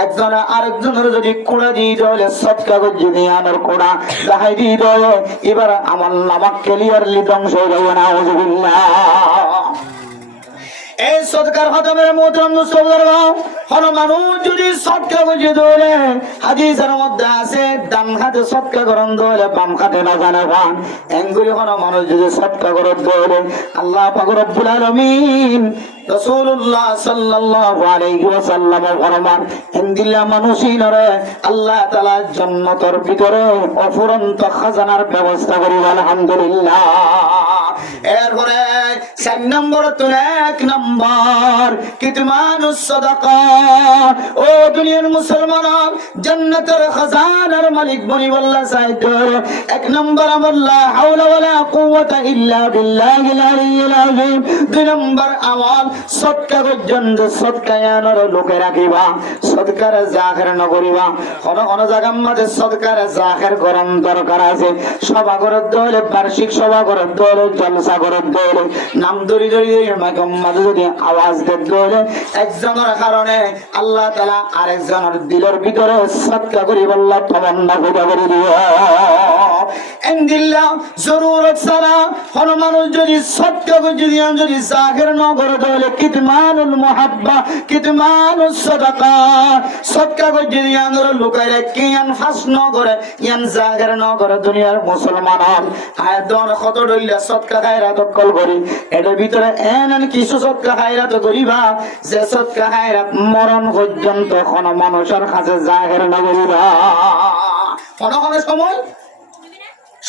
একজনে আরেকজনের যদি কুড়া দিয়ে দেওয়ালে সদকা যদি আনার কুড়া দেখাই দিয়ে দেওয়া এবার আমার নামাক ক্লিয়ারলি ধ্বংস হয়ে যাবে না। আউযুবিল্লাহ। এই সদকার খতমের মোহতরম মুসলমান কোন মানুষ যদি সদকা বুঝে দৌড়ে হাদিসের মধ্যে আছে ডান হাতে সদকা করন দৌড়ে বাম হাতে না জানে পান এঙ্গুলি কোন মানুষ যদি সদকা করন দৌড়ে আল্লাহ পাক রব্বুল আলামিন রাসূলুল্লাহ সাল্লাল্লাহু আলাইহি ওয়াসাল্লাম ফরমান ইনদিল্লা মানুষিনরে আল্লাহ তাআলা জান্নাতের ভিতরে অফুরন্ত খাজানার ব্যবস্থা করিবে আলহামদুলিল্লাহ। এরপরে 4 নম্বর তো 1 নম্বর কিতমানুস সাদাকা। ও দুনিয়ার মুসলমান জান্নাতের খাজানার মালিক বনি আল্লাহ সাইদ 1 নম্বর আমল লা হাওলা ওয়ালা কুওয়াতা ইল্লা বিল্লাহিল আলিয়্যিল আযীম। 2 নম্বর আমল সদকা পর্যন্ত সদকায়ানোর লোকে রাখিবা সদকার জাহের ন করিবা। কোন জায়গার মধ্যে সদকার জাহের গরম দরকার আছে সভা করার দলে বার্ষিক সভা করার দলে জলসা করার দলে নাম ধরি ধরি মাঝে যদি আওয়াজ দেয় দলে একজনের কারণে আল্লাহ তাআলা আরেকজনের দিলের ভিতরে সদকা করি বললা তমন্না পূজা করে দিও ইনদিল্লাহ জরুরত সারা। কোন মানুষ যদি সদকা যদি জাহের ন করে দলে কিতমানুল মুহাব্বা কিতমানুস সাদাকা। সদকা যদি আঙ্গুর লুকাইলে কিয়ান ফাস ন করে ইয়ান জাহের ন করে দুনিয়ার মুসলমান আয়দন কত ডইলা সদকা খায়রাত কল করি এর ভিতরে এমন কিছু সদকা খায়রাত করিবা যে সদকা খায়রাত মরণ পর্যন্ত কোন মানুষের কাছে জাহের ন করিবা। কোন সময়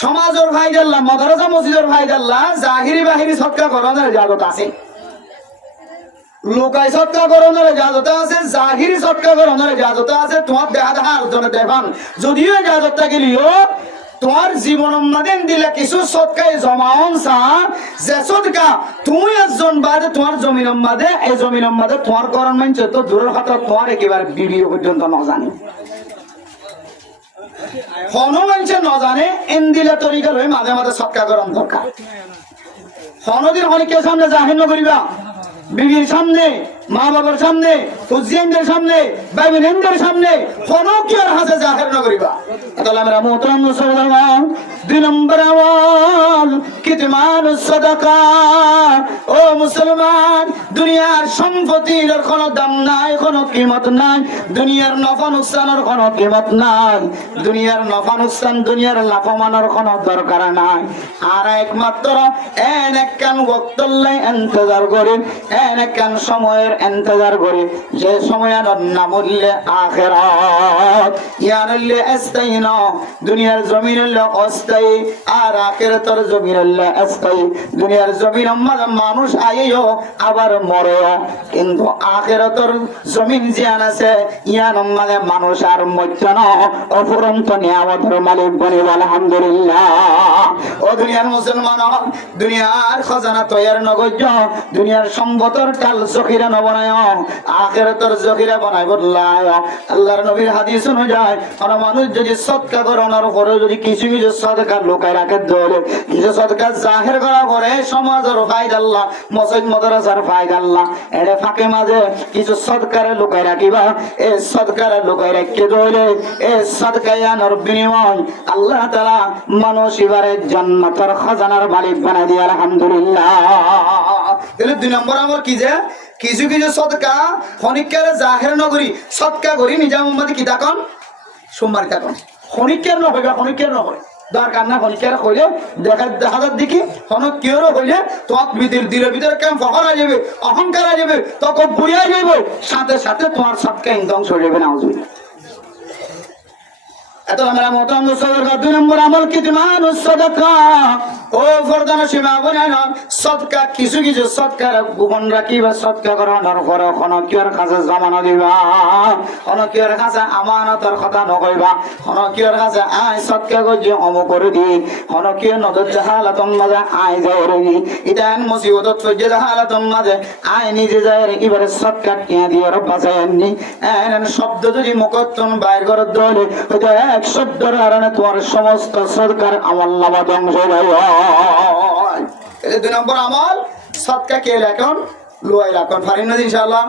সমাজের ভাইদাল্লাহ মাদ্রাসা মসজিদের ভাইদাল্লাহ জাহিরি বাহিরি সদকা করানোর ইজাজত আছে লোকাই সদকা করানোর ইজাজত আছে জাহিরি সদকা করানোর ইজাজত আছে। তোমার দেখা দেখা আলোচনা দেখান যদিও ইজাজত থাকিলেও তোমার জীবনের মাঝে দিলে কিছু সদকায় জমাওন সা যে সদকা তুমি একজন বাদে তোমার জমিনের মাঝে এই জমিনের মাঝে তোমার করণ মানছে তো দূরের কথা তোমার একেবারে বিবি পর্যন্ত না জানে হন মানছে না জানে এন দিলে তরিকা লই মাঝে মাঝে সদকা করণ দরকার। হনদিন অনেকের সামনে জাহির ন করিবা বিবির সামনে মা বাবার সামনে হুজেনদের সামনে বাইবেনদের সামনে কোনো কি আর হাতে জাহির না করিবা। তাহলে আমরা মোহতরম মুসলমান 2 নম্বর আমল কিতমানুস সাদাকা। ও মুসলমান দুনিয়ার সম্পত্তির কোনো দাম নাই কোনো কিমত নাই দুনিয়ার নফা নুকসানের কোনো কিমত নাই দুনিয়ার নফা নুকসান দুনিয়ার লাভমানের কোনো দরকার নাই। আর একমাত্র এন একখান ওয়াক্তল্লাই ইন্তজার করি এন একখান সময়ের ইন্তজার করি যে সময় নাম হইলে আখিরাত ইয়ার হইলে স্থায়ী ন দুনিয়ার জমিন হইলে অস্থায়ী আর আখিরাতের জমিন হইলে স্থায়ী। দুনিয়ার জমিন মানুষ আইও আবার মরেও কিন্তু আখিরাতের জমিন জিয়ান আছে ইয়ান মানে মানুষ আর মরতে না অফুরন্ত নিয়ামতের মালিক বনি আলহামদুলিল্লাহ। ও দুনিয়ার মুসলমান দুনিয়ার খাজানা তৈয়ার নগজ দুনিয়ার সম্পদের কাল জখিরা নবনায় আখিরাতের জখিরা বানাই বদলায়। আল্লাহর নবীর হাদিস অনুযায়ী কোন মানুষ যদি সদকা করানোর পরে যদি কিছু কিছু সদকা লুকায় রাখে দলে কিছু সদকা জাহির করা পরে সমাজের ফায়দা আল্লাহ মসজিদ মাদ্রাসার ফায়দা আল্লাহ এর ফাঁকে মাঝে কিছু সদকারে লুকায় রাখিবা এই সদকারে লুকায় রাখতে দলে এই সদকায়ানোর বিনিময় আল্লাহ তাআলা মানুষ এবারে জান্নাতের খাজানার মালিক বানাই দিয়ে আলহামদুলিল্লাহ। তাহলে 2 নম্বর আমল কি যে কিছু কিছু সদকা খনিকের জাহের নগরী সদকা করি নিজামুম্মাদি কি তাকন সোমবার তাকন খনিকের ন হইবা খনিকের ন হয় দরকার না খনিকের কইলে দেখা যার দেখি খনক কেউর হইলে তোমার ভিতর দিলের ভিতরে কেমন ফখর হয়ে যাবে অহংকার হয়ে যাবে তখন বুড়িয়া যাবে সাথে সাথে তোমার সদকা ইনকাম চলে যাবে না বুঝবে। এত আমরা মোহতরম মুসলমান 2 নম্বর আমল কিতমানুস সাদাকা। ও ফরদানা সীমা বনানো সদকা কিছু কিছু সদকার গোপন রাখিবা সদকা করানোর পরে খনকিয়র কাছে জমানো দিবা খনকিয়র কাছে আমানতের কথা নকইবা খনকিয়র কাছে আই সদকা গজি অম করে দি খনকিয় নদর জাহালাতম মাঝে আই যায় রে এটা মুসিবতত ফজে জাহালাতম মাঝে আই নিজে যায় রে এবারে সদকা কিয়া দিয়ে রব বাঁচায়নি এন শব্দ যদি মুখতন বাইর করে দলে ওটা এক শব্দের কারণে তোমার সমস্ত সদকার আমল নামা ধ্বংস হয়। এই 2 নম্বর আমল সদকা কে রাখুন লুয়াই রাখুন পারেন না ইনশাআল্লাহ।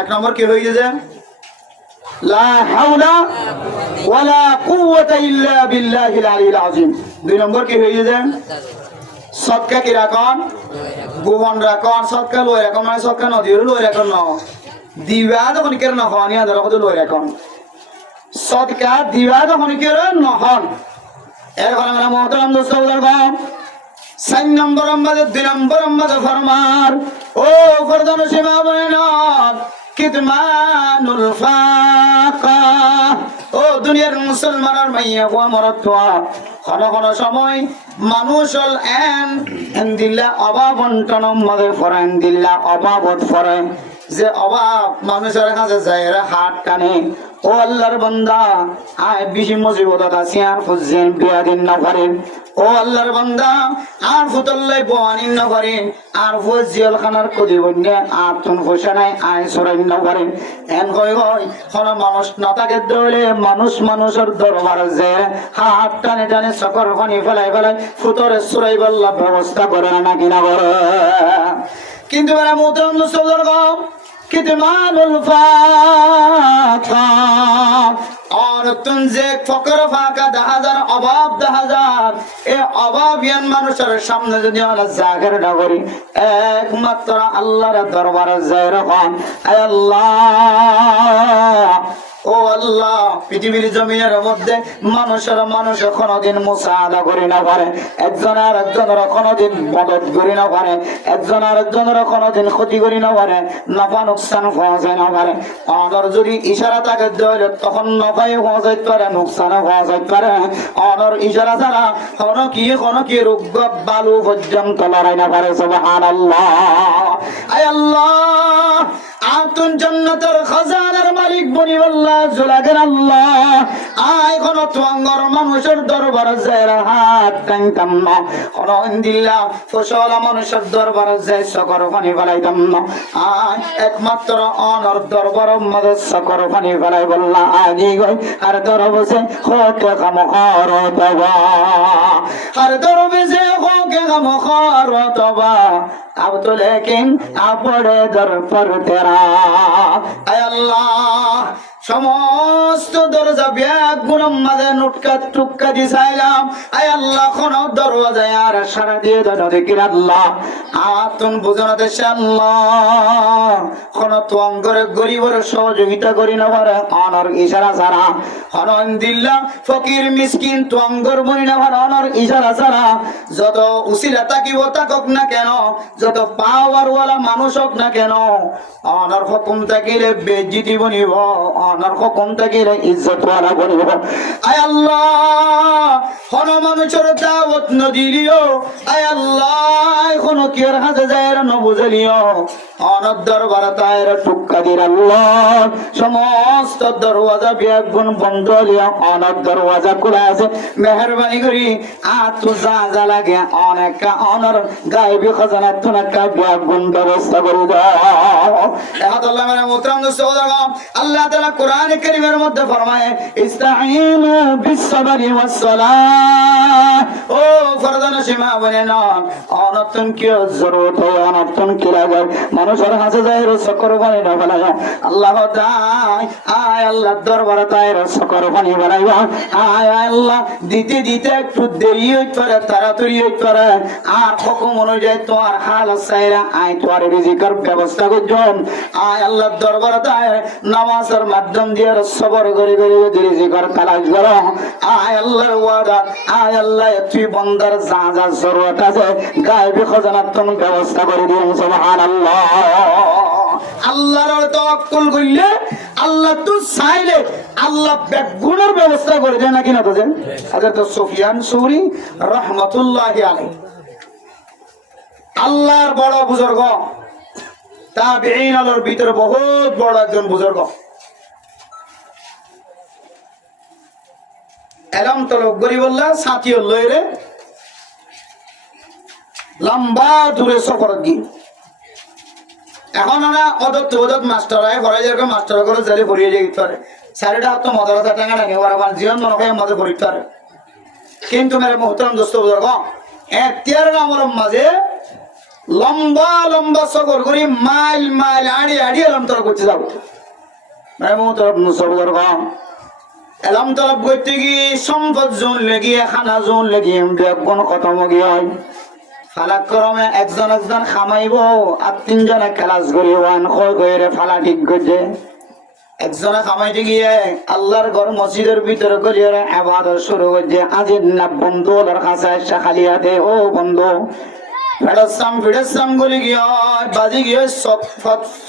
1 নম্বর কি হয়ে গেছে লা হাওলা ওয়ালা কুওয়াতা ইল্লা বিল্লাহিল আলিয়্যিল আযীম। 2 নম্বর কি হয়ে গেছে সৎকা কি রাখন গোপন রাখন সৎকা লই রাখন মানে সৎকা নদীর লই রাখন ন দিবা যখন কেন নহন ইয়াদের কত লই রাখন সৎকা দিবা যখন কেন নহন এর ফলে আমরা মহতরম দোস্ত বুঝলাম 4 নম্বর আমাদের 2 নম্বর আমাদের ফরমান ও ফরদান সীমা বলেন কিতমানুল ফাকা ও দুনিয়ার মুসলমানের মাইয়া ও মরতওয়া কোন সময় মানুষল এন দিল্লা অভাব বন্টন মধ্যে ফরেন দিল্লা অভাবত ফরে যে অভাব মানুষের কাছে যায় হাত টানে ও আল্লাহর বান্দা আয় বেশি মুসিবত আছে আর ফুজেন বিয়াদিন না করেন ও আল্লাহর বান্দা আর ফুতল্লাই বোয়ানিন না করেন আর ফুজিয়াল খানার কদি বন্যা আর তুন ফুসা নাই আয় সরাইন না করেন এন কই কই কোন মানুষ না থাকে দলে মানুষের দরবার যে হাত টানে টানে সকর পানি ফেলাই ফেলাই ফুতরে সরাই বল্লা ব্যবস্থা করে না কিনা করে কিন্তু এরা মোহতরম দোস্তবুজুর্গ কিতমানুল ফাকা और तुमसे फकर फाका 10,000 অভাব 10,000 এ অভাবিয়ান মানুষের সামনে যদি আমরা জাগের না করি একমাত্র আল্লাহর দরবারে যাই রাখুন আয় আল্লাহ ও আল্লাহ পৃথিবীর জমিনের মধ্যে মানুষ কোনদিন মুসাআদা করি না পারে একজন আর একজনের কোনদিন মদত করি না পারে একজন আর একজনের কোনদিন ক্ষতি করি না পারে নফা নুকসান পৌঁছায় না পারে অনর যদি ইশারা তাকে দিলে তখন নফাই পৌঁছাইতে পারে নুকসানও পৌঁছাইতে পারে অনর ইশারা ছাড়া কোন কি রোগ বালু পর্যন্ত লড়াই না পারে সুবহানাল্লাহ আয় আল্লাহ আতুন জান্নাতের খাজানার মালিক বনি আল্লাহ জুলাগের আল্লাহ আয় কোন তোয়াঙ্গর মানুষের দরবারে যায় হাত টানতাম না কোন ইন্দিল্লা ফসল মানুষের দরবারে যায় সকর পানি ফেলাইতাম না আয় একমাত্র অনর দরবার মধ্যে সকর পানি ফেলাই বললা আগে গই আর দরবসে হোকে কাম তবা আর দরবসে হোকে কাম তবা अब तो लेकिन अपने दर पर तेरा ऐ अल्लाह সমস্ত দরজা ব্যাগ গুণম মাঝে নুটকা টুক্কা দিছাইলাম আয় আল্লাহ কোন দরওয়াজায় আর সারা দিয়ে দাও দেখি আল্লাহ আতুন বুঝানো দেশে আল্লাহ কোন তোয়াঙ্গরে গরিবের সহযোগিতা করি না পারে অনর ইশারা ছাড়া হনন দিল্লা ফকির মিসকিন তোয়াঙ্গর বনি না পারে অনর ইশারা ছাড়া যত উসিলা তাকিব তাকক না কেন যত পাওয়ার ওয়ালা মানুষ হোক না কেন অনর হুকুম তাকিলে বেজ্জিতি বনিব অনর হুকুম তাকিলে ইজ্জত ওয়ালা বনিব আয় আল্লাহ কোন মানুষের দাওয়াত ন দিলিও আয় আল্লাহ কোন কির হাতে যায় ন বুঝলিও অনর দরবার তায়ের টুক্কা দির আল্লাহ সমস্ত দরওয়াজা বিয়াগুন বন্ধ লিয়া অনর দরওয়াজা খোলা আছে মেহেরবানি করি আত যা লাগে অনেক অনর গায়বী খাজানা তুনাকা বিয়াগুন ব্যবস্থা করে দাও এত আল্লাহ মানে মুহতারাম দোস্তগণ আল্লাহ তাআলা কোরআনে কারীমের মধ্যে ফরমায় ইস্তাঈনু বিস-সাবরি ওয়াস-সালাহ ও ফরদান সীমা বলেন অনতন কি জরুরত হয় অনতন কি লাগে মানুষের হাতে যায় সকর বনে না বলায় আল্লাহ তাই আয় আল্লাহ দরবারে তাই সকর বনে বলায় আয় আল্লাহ দিতে দিতে একটু দেরি হইতে পারে তাড়াতাড়ি হইতে পারে আর হুকুম অনুযায়ী তোমার হাল চাইরা আয় তোমার রিজিকের ব্যবস্থা করছন আয় আল্লাহ দরবারে তাই নামাজের মাধ্যম দিয়ে সবর করে করে রিজিকের তালাশ করো আয় আল্লাহর ওয়াদা আয় আল্লাহ তুই বন্দার যা যা জরুরত আছে গায়বী খাজানার তুমি ব্যবস্থা করে দিও সুবহানাল্লাহ আল্লাহর তাওয়াক্কুল করলে আল্লাহ তো চাইলে আল্লাহ বেগুনের ব্যবস্থা করে দেয় নাকি না বুঝেন হযরত সুফিয়ান সৌরি রাহমাতুল্লাহি আলাইহি আল্লাহর বড় বুজুর্গ তাবেঈন আলোর ভিতরে বহুত বড় একজন বুজুর্গ এলম তলব গরিবুল্লাহ সাথী লইরে লম্বা দূরে সফর গিয়ে এখন ওরা অদত মাস্টার হয় পড়াই যেরকম মাস্টার করে জেলে পড়িয়ে যেতে পারে স্যারেটা তো মদরসা টাকা টাকা ওরা আমার জীবন মনে হয় মধ্যে পড়তে পারে কিন্তু মেরে মোহতরম দোস্ত বুজুর্গ এখতিয়ারের আমলের মাঝে লম্বা লম্বা সফর করি মাইল মাইল আড়ি আড়ি এলম তলব করতে যাবো মেরে মোহতরম দোস্ত বুজুর্গ এলম তলব করতে গিয়ে সম্পদ জোন লেগিয়ে খানা জোন লেগিয়ে বেগুন খতম গিয়ে হয় ফালাক্রমে একজন একজন খামাইব আর তিনজনে ক্লাস করি ওয়ান করে ফালা ঠিক করছে একজনে খামাইতে গিয়ে আল্লাহর ঘর মসজিদের ভিতরে গলিয়ে ইবাদত শুরু করছে আজির না বন্ধু ওর কাছে এসে খালি হাতে ও বন্ধু ফেড়াসাম গলি গিয়ে বাজি গিয়ে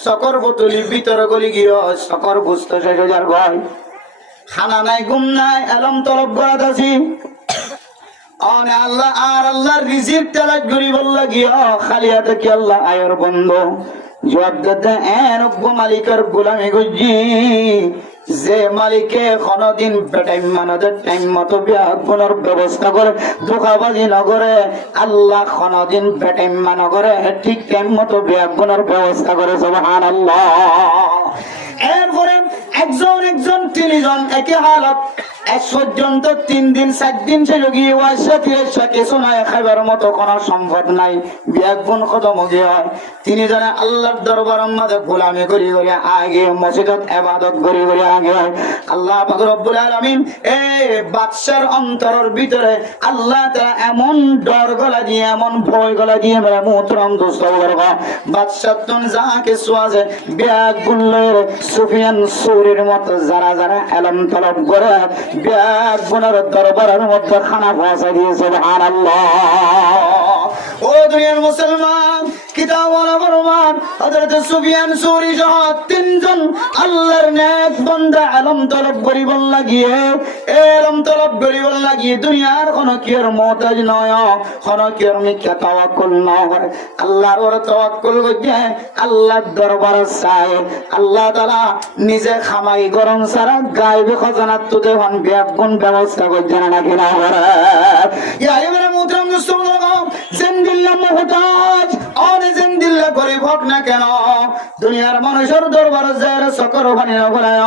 সকর বোতলি ভিতরে গলি গিয়ে সকর বুঝতে শেষ হাজার গয় খানা নাই ঘুম নাই এলম তলব করা আছি আল্লাহ আর আল্লাহর রিজিক তালাশ করি বললা গিয়া খালি হাতে কি আল্লাহ আয়ের বন্ধু জবাব দিতে এরকম মালিকের গোলামি করছি যে মালিকে কোনদিন বেটাইম মানদের টাইম মতো বিয়াগুনের ব্যবস্থা করে ধোকাবাজি নগরে আল্লাহ কোনদিন বেটাইম মানগরে ঠিক টাইম মতো বিয়াগুনের ব্যবস্থা করে সুবহানাল্লাহ। এরপরে একজন একজন তিনজন একই হালত 100 জন তো 3 দিন 4 দিন সে যোগী ওয়াসা তিরেশা কিছু নাই খাবার মতো কোনো সম্পদ নাই বিয়াগুন কত মজে হয় তিনি জানে আল্লাহর দরবারের মধ্যে গোলামি করি করি আগে মসজিদত ইবাদত করি করি আগে আল্লাহ পাক রব্বুল আলামিন এই বাদশার অন্তরের ভিতরে আল্লাহ তাআলা এমন ডর গলা দিয়ে এমন ভয় গলা দিয়ে মেরে মুহতরম দোস্ত বর্গা বাদশার তন যা কিছু আছে বিয়াগুনের সুফিয়ান সুরির মতো যারা যারা এলম তলব করে বিয়াগুনের দরবারের মধ্যে খানা পৌঁছে দিয়ে সুবহানাল্লাহ। ও দুনিয়ার মুসলমান কিতাব ওয়ালা ফরমান হযরত সুফিয়ান সুরি সহ তিনজন আল্লাহর নেক বান্দা এলম তলব করিবার লাগিয়ে এলম তলব করিবার লাগিয়ে দুনিয়ার কোন কির মুহতাজ নয় কোন কির মিথ্যা তাওয়াক্কুল নয় আল্লাহর ওপর তাওয়াক্কুল করে আল্লাহর দরবারে চায় আল্লাহ তাআলা নিজে খামাই গরম সারা গায়বে খাজানা তো দেওয়ান বিয়াগুন ব্যবস্থা করছেন না কিনা ইয়া ইমাম মুহতারাম মুসলমান জিন্দিল্লাহ মুহতাজ আর জিন্দিল্লাহ গরিব হোক না কেন দুনিয়ার মানুষের দরবারে যায় সকর বানি না বলায়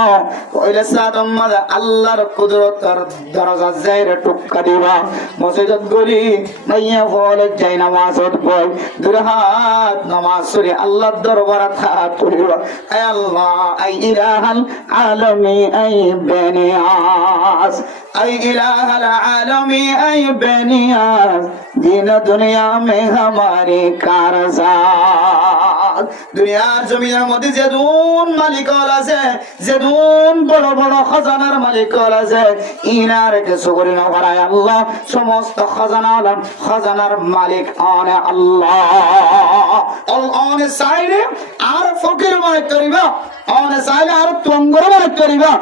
কইলে সাদম মাদা আল্লাহর কুদরতের দরজা যায় রে টুক্কা দিবা মসজিদত গলি মাইয়া বলে যাই নামাজত বল দুরহাত নামাজ পড়ি আল্লাহর দরবারে হাত তুলিবা আয় আল্লাহ আই ইলাহাল আলামি আই বেনিয়াস আই ইলাহাল আলামি আই বেনিয়াস দিন দুনিয়া মে हमारे कारजात দুনিয়ার জমিনের মধ্যে যেদুন মালিক আছে যেদুন বড় বড় খাজানার মালিক আছে ইনার কিছু করি না ভাই আল্লাহ সমস্ত খাজানার মালিক আনে আল্লাহ অন সাইডে আর ফকির মনে করিবা অন সাইডে আর তঙ্গর মনে করিবা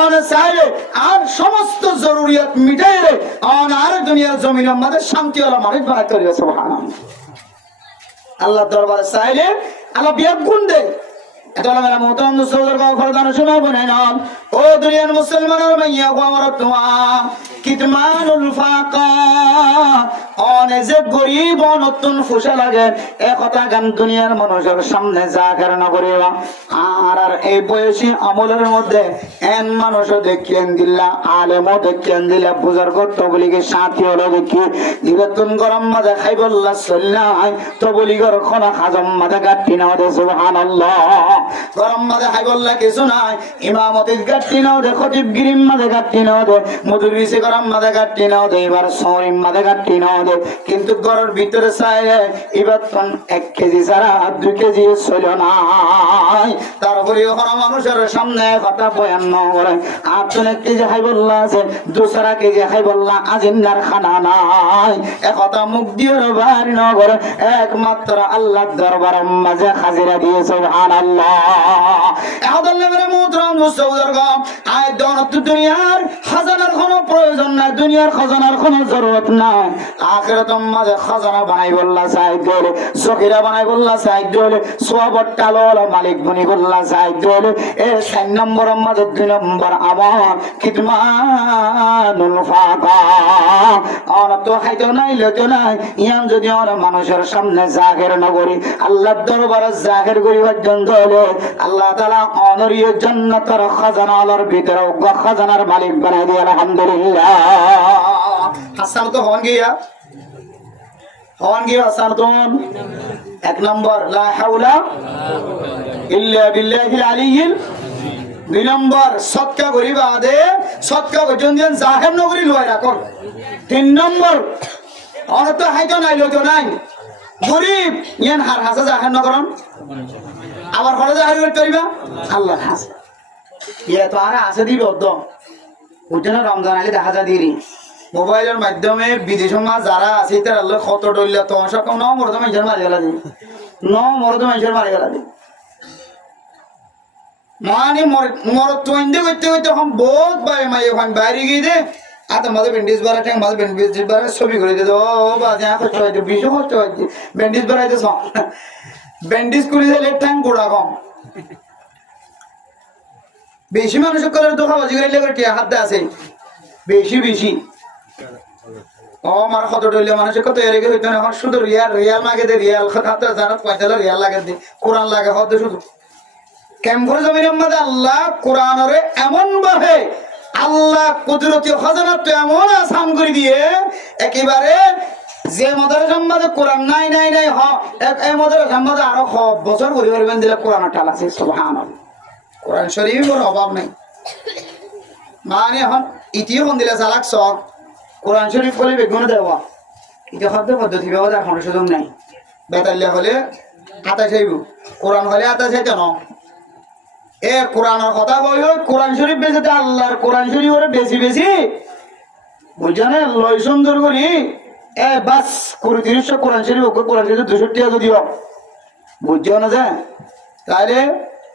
অন সাইডে আর সমস্ত জরুরিয়াত মিটাই রে অন আর দুনিয়ার জমিনের মধ্যে শান্তি ওলা মালিক বানাই করিবা সুবহানাল্লাহ। আল্লাহ দরবারে চাইলে আল্লাহ বিয়াগুন দে এটা হলো মেরা মুহতারাম মুসলমানদের কথা ফরদান শোনা বনাই না ও দুনিয়ার মুসলমানের মাইয়া গোয়ার তোয়া কিতমানুল ফাকা অনে যে গরিব নতুন ফুসা লাগে এ কথা গান দুনিয়ার মানুষের সামনে জাহির না করিবা আর আর এই বয়সী আমলের মধ্যে এন মানুষও দেখিয়েন দিল্লা আলেমও দেখিয়েন দিলা বুজুর্গ তো বলি কি সাথী হলো দেখি দিবেতন গরম মাঝে খাই বললা চললাই তো বলি গর খনা খাজম মাঝে গাটি না দে সুবহানাল্লাহ গরম মাঝে খাই বললা কিছু নাই ইমামতির গাটি নাও দে খতিব গিরিম মাঝে গাটি নাও দে মুদরিসে গরম মাঝে গাটি নাও দে এবার সরিম মাঝে গাটি নাও দে কিন্তু ঘরের ভিতরে চাইলে এবার 1 কেজি ছাড়া 2 কেজি চলো নাই তারপরে ওখানে মানুষের সামনে কথা বয়ান ন করে 8 কেজি খাই বললা আছে 2 কেজি খাই বললা আজিন্নার খানা নাই এ কথা মুখ দিয়ে বাড়ি ন করে একমাত্র আল্লাহর দরবার মাঝে হাজিরা দিয়ে সুবহানাল্লাহ। আল্লাহ মেরে মুহতারাম মুসলমানদের আয় দৌলত দুনিয়ার খাজানার কোনো প্রয়োজন নাই দুনিয়ার খাজানার কোনো জরুরত নাই আখিরাতের মাঝে খাজানা বানাই বললা চাই দলে জখিরা বানাই বললা চাই দলে সওয়াবত টালল মালিক বনি বললা চাই দলে এ 4 নম্বরের মাঝে 2 নম্বর আমার কিতমানুল ফাকা আর তো খাইতো নাই লতো নাই ইয়ান যদি আর মানুষের সামনে জাহির না করি আল্লাহর দরবারে জাহির করিবার জন্য হলো আল্লাহ তাআলা অনরীয় জান্নাতের খাজানা আলার ভিতরে খাজানার মালিক বানাই দিয়ে আলহামদুলিল্লাহ। হাসান তো হন গিয়া হাসান তো 1 নম্বর লা হাওলা ইল্লা বিল্লাহিল আলিয়্যিল 2 নম্বর সদকা করিবা দে সদকা পর্যন্ত জাহির নগরী লয় রাখো 3 নম্বর অনত হাইতো নাই লতো নাই গরিব ইয়ান হার হাসা জাহের নকরণ আবার হলে জাহের করতে পারিবা আল্লাহ হাসে ইয়ে তো আর আছে দিবে অদ্দ ওইটা রমজান আলী দেখা যায় দিরি মোবাইলের মাধ্যমে বিদেশ মাছ যারা আছে তার আল্লাহ কত ডলিয়া তোমার সব ন মরদ মানুষের মারি গেলা দিই ন মরদ মানুষের মারি গেলা দিই মানে মরদ তৈন্দে করতে করতে এখন বহুত বাইরে মাই ওখান বাইরে গিয়ে দে আতা মাঝে ব্যান্ডেজ বাড়া ঠ্যাং মাঝে ব্যান্ডেজ বাড়া ছবি করে দে ও বাজে কষ্ট হয়েছে বিশু কষ্ট হয়েছে ব্যান্ডেজ বাড়াইতে ব্যান্ডেজ করে দিলে ঠ্যাং গোড়া কম বেশি মানুষের কলার দোকাবাজি করে লেগে টিয়া হাত আছে বেশি বেশি ও আমার কত ডইলে মানুষের কত এর হইতো না এখন শুধু রিয়াল লাগে দে রিয়াল হাতে জানাত পয়সা রিয়াল লাগে দে কোরআন লাগে হত শুধু কেমন জমিনের মধ্যে আল্লাহ কোরআনরে এমন ভাবে আল্লাহ কুদরতি খজানা তো এমন আসান করে দিয়ে একেবারে যে মদের সম্বাদে কোরআন নাই নাই নাই হ এই মদের সম্বাদে আরো বছর পরিবার দিলে কোরআন টাল আছে সুবহানাল্লাহ কোরআন শরীফের অভাব নাই মানে এখন ইতিও দিলে চালাক শখ কোরআন শরীফ বলে বেগুনে দেওয়া এটা শব্দ পদ্ধতি ব্যবহার এখন সুযোগ নাই বেতাল্লা হলে আতা চাইব কোরআন হলে আতা চাইতে ন এ কোরআনের কথা বই কোরআন শরীফ বেঁচে আল্লাহর কোরআন শরীফ ওরে বেশি বেশি বুঝানে লয় সুন্দর করি এ বাস 30 কোরআন শরীফ কোরআন শরীফ 200 টাকা দিও বুঝছো না যে তাহলে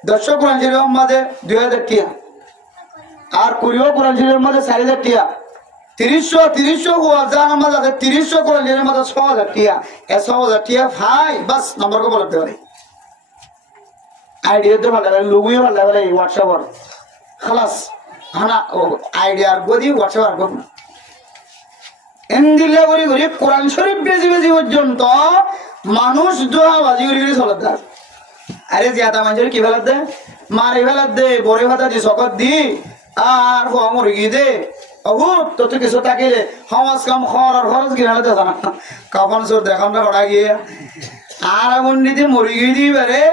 10 কোরআন শরীফের মাঝে 2000 টাকা আর 20 কোরআন শরীফের মাঝে 4000 টাকা 30 হাজার মাঝে 30 কোরআন শরীফের মাঝে 6000 টাকা এ 6000 টাকা ভাই বাস নম্বর কো বলতে পারে আইডিয়া তো ভালো লাগে লোগোও ভালো লাগে হোয়াটসঅ্যাপ খালাস হানা আইডিয়া আর গদি হোয়াটসঅ্যাপ আর গদ এন্দিলা করি করি কোরআন শরীফ বেশি বেশি পর্যন্ত মানুষ দোয়া বাজি করি করি চলত দেয় আরে জিয়াতা মানুষের কি ফেলাত দে মারি ফেলাত দে বড়ে ভাতা দি সকত দি আর মুরগি দে অহুত তো কিছু তাকিলে সমাজ কাম খরচ কিনালে তো জানা কাপন চোর দেখান হড়া গিয়ে আর এমন নিতে মুরগি দি বারে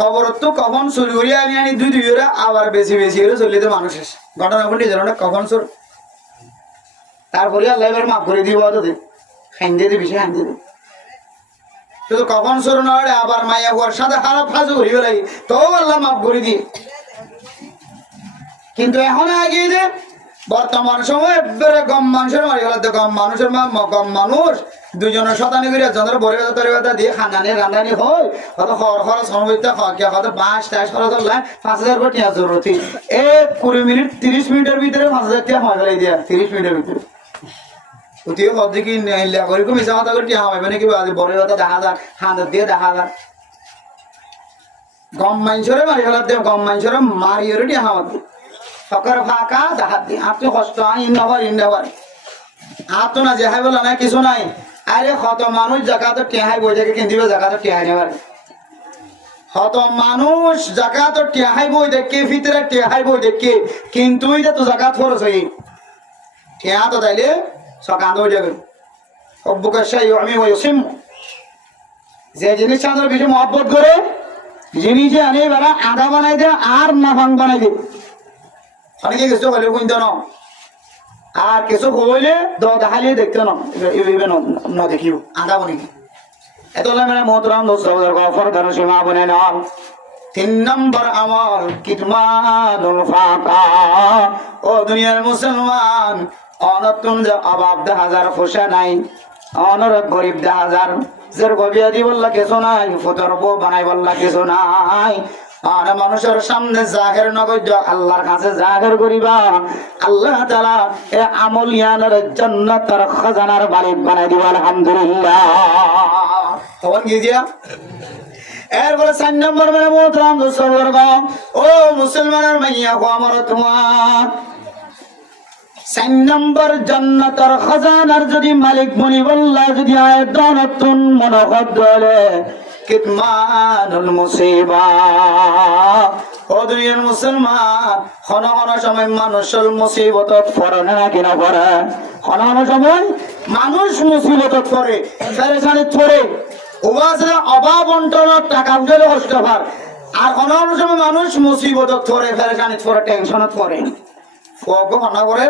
খবরত তো কখন চুরি করি আনি আনি দুই ওরা আবার বেশি বেশি করে চলিতে মানুষের ঘটনা বলি জানো কখন চোর তারপরে আল্লাহ এবার মাফ করে দিব তোদের খাইন দিয়ে দিবি খাইন দিয়ে দিবি শুধু কখন চোর নয় আবার মাইয়া হওয়ার সাথে খারাপ ফাজু করিব লাগে তো আল্লাহ মাফ করে দিয়ে কিন্তু এখন আগে দে বর্তমান সময় এবারে কম মানুষের মারি গেল কম মানুষের কম মানুষ দুজনের শতানি করে একজনের বড় তরিবাতা দিয়ে খানানি রান্নানি হয় কত খরচ সমবেত কত 5 খরচ হল 5000 কোটি জরুরত 20 মিনিট 30 মিনিটের ভিতরে 5000 টাকা হয়ে গেল দিয়া 30 মিনিটের ভিতরে ওটিও কত কি নেলা করি কো মিছা কথা করে টিয়া হবে মানে কি বড় কথা 10000 হাজার দিয়ে 10000 কম মানুষের মারি গেল কম মানুষের মারি রেডি হাওয়া ফকর ফাঁকা দাহাত দি আপনি কষ্ট ইন্নবার আর তো না যেহাই বলা না কিছু নাই আরে কত মানুষ জাকাতে টেহাই বই দেখে কিনদিবে জাকাতে টেহাই নেবার কত মানুষ জাকাতে টেহাই বই দেখে ভিতরে টেহাই বই দেখে কিন্তু এটা তো জাকাত খরচ হই টেহা তো তাইলে সকান হয়ে যাবে অব্বুকা শাই আমি ওয়াসিম যে জিনিস চাঁদের বেশি মহব্বত করে জিনিস আনে বেড়া আধা বানাই দে আর নাফাং বানাই দে অনেকে কিছু হলে কিনতে ন আর কিছু হইলে দেখালে দেখতে ন দেখিও আধা বনি এত মানে মোহতরাম সীমা বনে নাম 3 নম্বর আমল কিতমানুল ফাকা ও দুনিয়ার মুসলমান অনতুন যে অভাব 1000 ফুসা নাই অনর গরিব 1000 জের গবিয়া দি বললা কিছু নাই ফুতর বউ বানাই বললা কিছু নাই আর মানুষের সামনে জাহের নগদ আল্লাহর কাছে জাহের করিবা আল্লাহ তাআলা এ আমলিয়ানের জান্নাতের খাজানার মালিক বানাই দিবা আলহামদুলিল্লাহ তখন কি দিয়া এরপরে 4 নম্বর মানে মোহতরাম দোস্তবর্গ ও মুসলমানের মাইয়া কো আমার তোমার 4 নম্বর জান্নাতের খাজানার যদি মালিক বনি বললা যদি আয়াতন নতুন মনোহর দলে কিতমানুল মুসিবা ও দুনিয়ার মুসলমান হন সময় মানুষের মুসিবতত পড়ে না কিনা পড়ে হন সময় মানুষ মুসিবতত পড়ে পেরেশানিত পড়ে ওবাসে অভাব অন্টনত টাকা উঠলে কষ্ট হয় আর হন সময় মানুষ মুসিবতত পড়ে পেরেশানিত পড়ে টেনশনত পড়ে ফগ হনা করে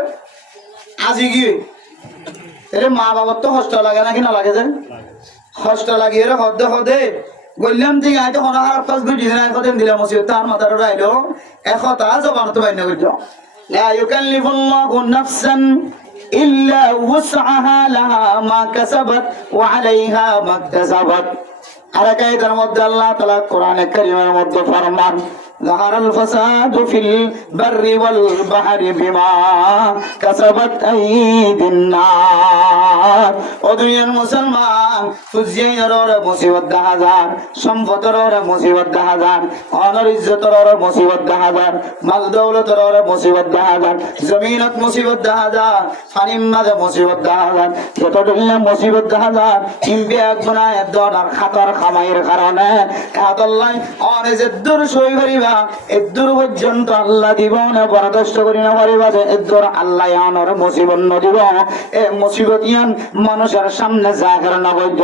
আজি গিয়ে এর মা বাবার তো কষ্ট লাগে না কি না লাগে যে কষ্ট লাগিয়ে রে হদে হদে বললাম যে আজ তো হনা হারাপ কাজ বুঝি না কদিন দিলাম মুসিবত তার মাথার রাইলো একতা জবান তো বাইনা করছো লা ইউকাল্লিফুল্লাহু নাফসান ইল্লা উসআহা লাহা মা কাসাবাত ওয়া আলাইহা মা ইকতাসাবাত আর কায়দার মধ্যে আল্লাহ তাআলা কোরআনে কারীমের মধ্যে ফরমান ظهر الفساد في البر والبحر بما كسبت أيدي الناس ودنيا المسلمان ফুজিয়াইর ওরে মুসিবত দেখা যায় সম্পদের ওরে মুসিবত দেখা যায় অনর ইজ্জতের ওরে মুসিবত দেখা যায় মাল দৌলতের ওরে মুসিবত দেখা যায় জমিনত মুসিবত দেখা যায় পানির মাঝে মুসিবত দেখা যায় যত দুনিয়া মুসিবত দেখা যায় ইম্বিয়া গুনাহ দরার খাতর খামাইয়ের কারণে আল্লাহ অনে যে দূর সই করিবা এদূর পর্যন্ত আল্লাহ দিব না বরদাস্ত করি না পারিবা যে এদূর আল্লাহ অনর মুসিবত নদিব এ মুসিবত ইয়ান মানুষের সামনে জাহের না বৈধ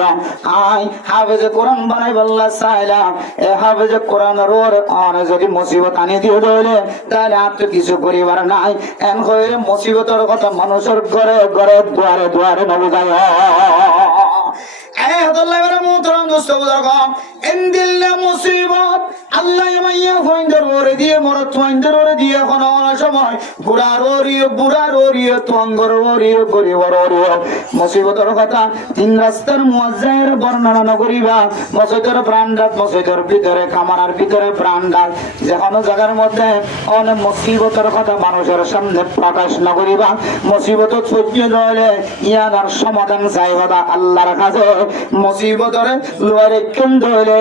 আই হাফেজে কোরআন বানাই বল্লা চাইলাম এ হাফেজে কোরআনের ওর অনে যদি মুসিবত আনি দিয়ে দিলে তাহলে আর তো কিছু করিবার নাই এন কইরে মুসিবতের কথা মানুষের ঘরে ঘরে দুয়ারে দুয়ারে নবুজায় আল্লাহ এর মোহতরম দোস্ত বুজুর্গ এন্দিল্লা মুসিবত আল্লাহ মাইয়া ফাইন্দার ওরে দিয়ে মরত ফাইন্দার ওরে দিয়ে কোন সময় বুড়ার ওরিয়ে তুঙ্গর ওরিয়ে গরিবর ওরিয়ে মুসিবতের কথা তিন রাস্তার মুয়াজ্জায়ের বর্ণনা না করিবা মসজিদের প্রাণদাত মসজিদের ভিতরে কামানার ভিতরে প্রাণদাত যে কোনো জায়গার মধ্যে অনেক মুসিবতের কথা মানুষের সামনে প্রকাশ না করিবা মুসিবত সহ্য হলে ইয়ার সমাধান চাইবা আল্লাহর কাছে মুসিবতরে লড়ে কেন্দ্র হলে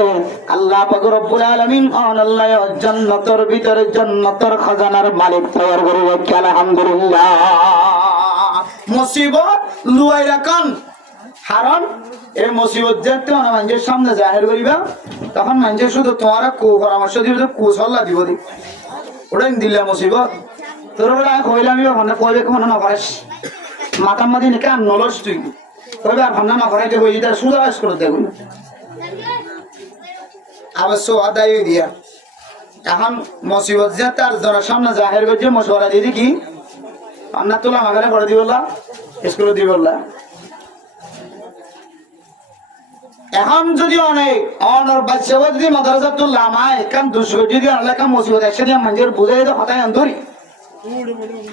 আল্লাহ পাক রব্বুল আলামিন আল্লাহ জান্নাতের ভিতরে জান্নাতের খাজানার মালিক তৈরি করে রাখে আলহামদুলিল্লাহ মুসিবত লুয়াই রাখান কারণ এই মুসিবত যেতে না মানুষের সামনে জাহির করিবা তখন মানুষের শুধু তোমার পরামর্শ দিবে কুশল্লা দিব দি ওটাই দিলা মুসিবত তোর বলে কইলাম ওখানে কইবে কোনো না পারিস মাতার মাঝে নাকি আর নলস তুই কইবে আর ভান্না না করাইতে কই এটা সুদা আস করে দেখুন অবশ্য আদায় দিয়া এখন মুসিবত যে তার যারা সামনে জাহির করছে মশওয়ারা দিয়ে কি আন্না তোলা মাগারে করে দিবলা স্কুলে দিবলা এখন যদি অনেক অনর বাচ্চা যদি মাদ্রাসা তো লামায় কান দুশো যদি আলাদা মুসিবত একসাথে মানুষের বুঝাই তো হঠাৎ ধরি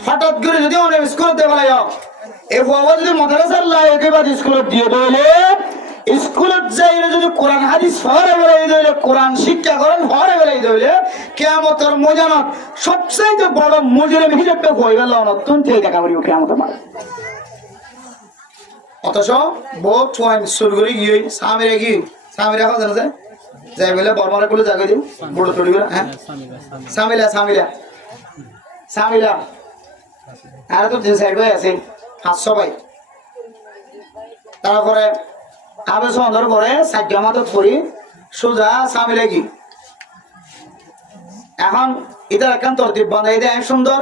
হঠাৎ করে যদি অনেক স্কুলে দেওয়া যাও এই বাবা যদি মাদ্রাসার লাগে বা স্কুলে দিয়ে দিলে স্কুলত যাইলে যদি কোরআন হাদিস ফরে বেলাই দিলে কোরআন শিক্ষা করেন ফরে বেলাই দিলে কিয়ামতের ময়দানত সবচেয়ে বড় মুজরিম হিসেবে হয়ে গেল অত্যন্ত দেখা করিব কিয়ামতের মাঠে অথচ বহুত পয়েন্ট শুরু করে গিয়ে সামিরা কি সামিরা কথা জানা যায় যাই বলে বর্মারা গুলো জায়গা দিও বড় তড়ি করে হ্যাঁ সামিলা সামিলা সামিলা আর তো যে সাইড ভাই আছে 500 ভাই তারপরে আবে সুন্দর করে সাজ্জা মাতত করি সোজা সামিলা কি এখন এটা একখান তরতিব বানাই দেয় সুন্দর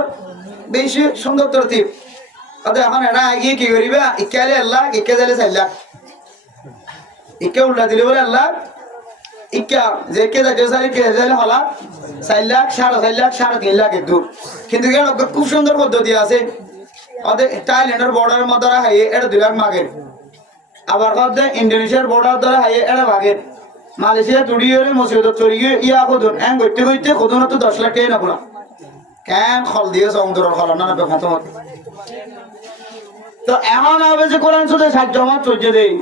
বেশি সুন্দর তরতিব আচ্ছা এখন এটা এগিয়ে কি করিবা ইকালে আল্লাহ ইকে যাইলে 4 লাখ ইকে উল্টা দিলে বলে আল্লাহ ইকা যে কে যাইতে চাই কে যাইলে হলা 4 লাখ 4.5 লাখ 3.5 লাখ দূর কিন্তু এটা খুব সুন্দর পদ্ধতি আছে ওদের থাইল্যান্ডের বর্ডারের মধ্যে হাই এটা 2 লাখ মাগের আবার কদে ইন্দোনেশিয়ার বর্ডার ধরে হাই এটা ভাগের মালয়েশিয়া তুড়িয়ে মুসিবত চড়িয়ে ইয়া কদন এং গইতে গইতে কদন তো 10 লাখ টাকা না পুরা কেন খল দিয়ে সমুদ্রের খল না না ফাতমত তো এমন হবে যে কোরআন শুধু 60 জমা চর্যে দেই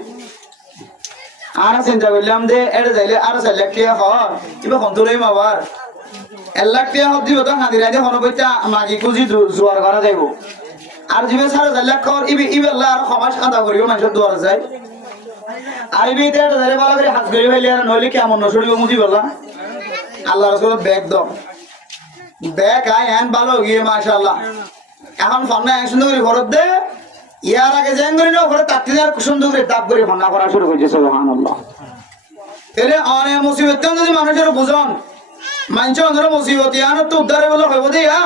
আর চিন্তা করলাম যে এটা যাইলে আর 4 লাখ টাকা হয় এবার হন্তলেই মাবার 1 লাখ টাকা হদ দিব তো হাজিরা দিয়ে হন বইতা মাগি খুঁজি জোয়ার করা যাইব আর জিবে 4.5 লাখ কর ইবে আল্লাহ আর সমাজ কাদা করিও মানুষের দুয়ার যায় আর ইবে এটা যাইলে ভালো করে হাত গরি ভাইলে আর নইলে কেমন নসড়িব মুজি বললা আল্লাহ রাসূল ব্যাগ দাও ব্যাগ আই হ্যান ভালো গিয়ে মাশাআল্লাহ এখন ফন্না সুন্দর করে ভরত দে ইয়ার আগে যেন করি না ওরে তাত্তিদার সুন্দর করে তাপ করে ফন্না করা শুরু করেছে সুবহানাল্লাহ তাহলে অনে মুসিবত যদি মানুষের বুঝন মানুষ অন্তর মুসিবত ইয়ার তো উদ্ধারে বলে হইব দিয়া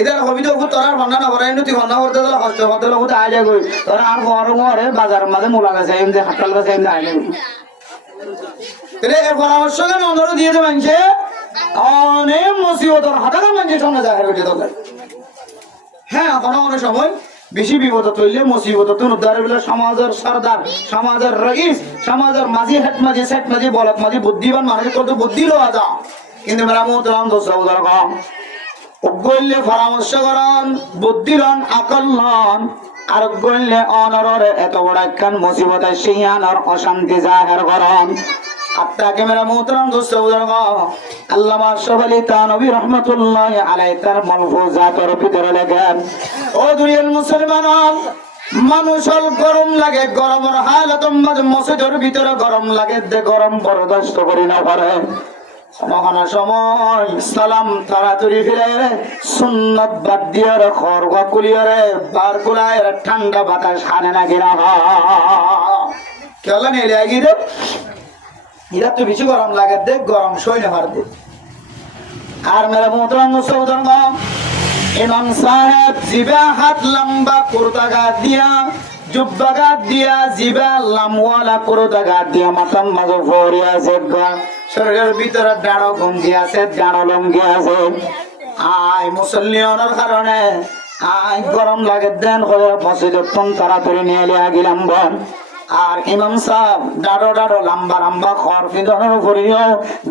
এদের হবি তো তোরার ফন্না না করাই তুই ফন্না করতে দিলে কষ্ট করতে লোক আইলে কই তোরা আর ঘরে বাজার মাঝে মুলা গেছে এমনি হাততাল গেছে এমনি আইলে তাহলে এই পরামর্শ কেন অন্তর দিয়েছে মানুষে অনেক মুসিবতের হাতাকা মানুষের সামনে জাহের হইতে দরকার হ্যাঁ কোনো কোনো সময় বেশি বিপদ তৈলে মুসিবত তুন উদ্ধার বলে সমাজের সরদার সমাজের রইস সমাজের মাঝি হেট মাঝি সেট মাঝি বলক মাঝি বুদ্ধিমান মানুষ কত বুদ্ধি লওয়া যা কিন্তু মেরা মোহতরাম দোস্ত উদার কম গইলে পরামর্শ করন বুদ্ধি লন আকল লন আর গইলে অনরে এত বড় একখান মুসিবত শিয়ানর অশান্তি জাহের করন আপনাকে মেরা মোহতরাম দোস্ত উদার কম আল্লামা আশরাফ থানভী রাহমাতুল্লাহি আলাইহি তার মালফুজাতের ভিতরে লেখেন ও দুনিয়ার মুসলমান মানুষের গরম লাগে গরমের হালত মসজিদের ভিতরে গরম লাগে দে গরম বরদাস্ত করি না পারে সময় সালাম তাড়াতাড়ি ফিরে সুন্নত বাদ দিয়ে রে খরগ কুলিয়ে রে বার কুলায় ঠান্ডা বাতাস হানে না গিরা কেলা নেই লাগি রে এরা তো বেশি গরম লাগে দেখ গরম সই না পার দে আর মেরা মোহতরাম মুসলমান ইমাম সাহেব জিবা হাত লম্বা কুর্তা গাত দিয়া জুব্বা গাত দিয়া জিবা লামওয়ালা কুর্তা গাত দিয়া মাথার মাঝে ফরিয়া আছে শরীরের ভিতরে ডাড়ো গঙ্গি আছে ডাড়ো লঙ্গি আছে আয় মুসল্লিয়নের কারণে আয় গরম লাগে দেন হয়ে মসজিদের তাড়াতাড়ি নিয়ে লিয়া গেলাম বল আর ইমাম সাহেব ডাড়ো ডাড়ো লম্বা লম্বা খর ফিদনের উপরেও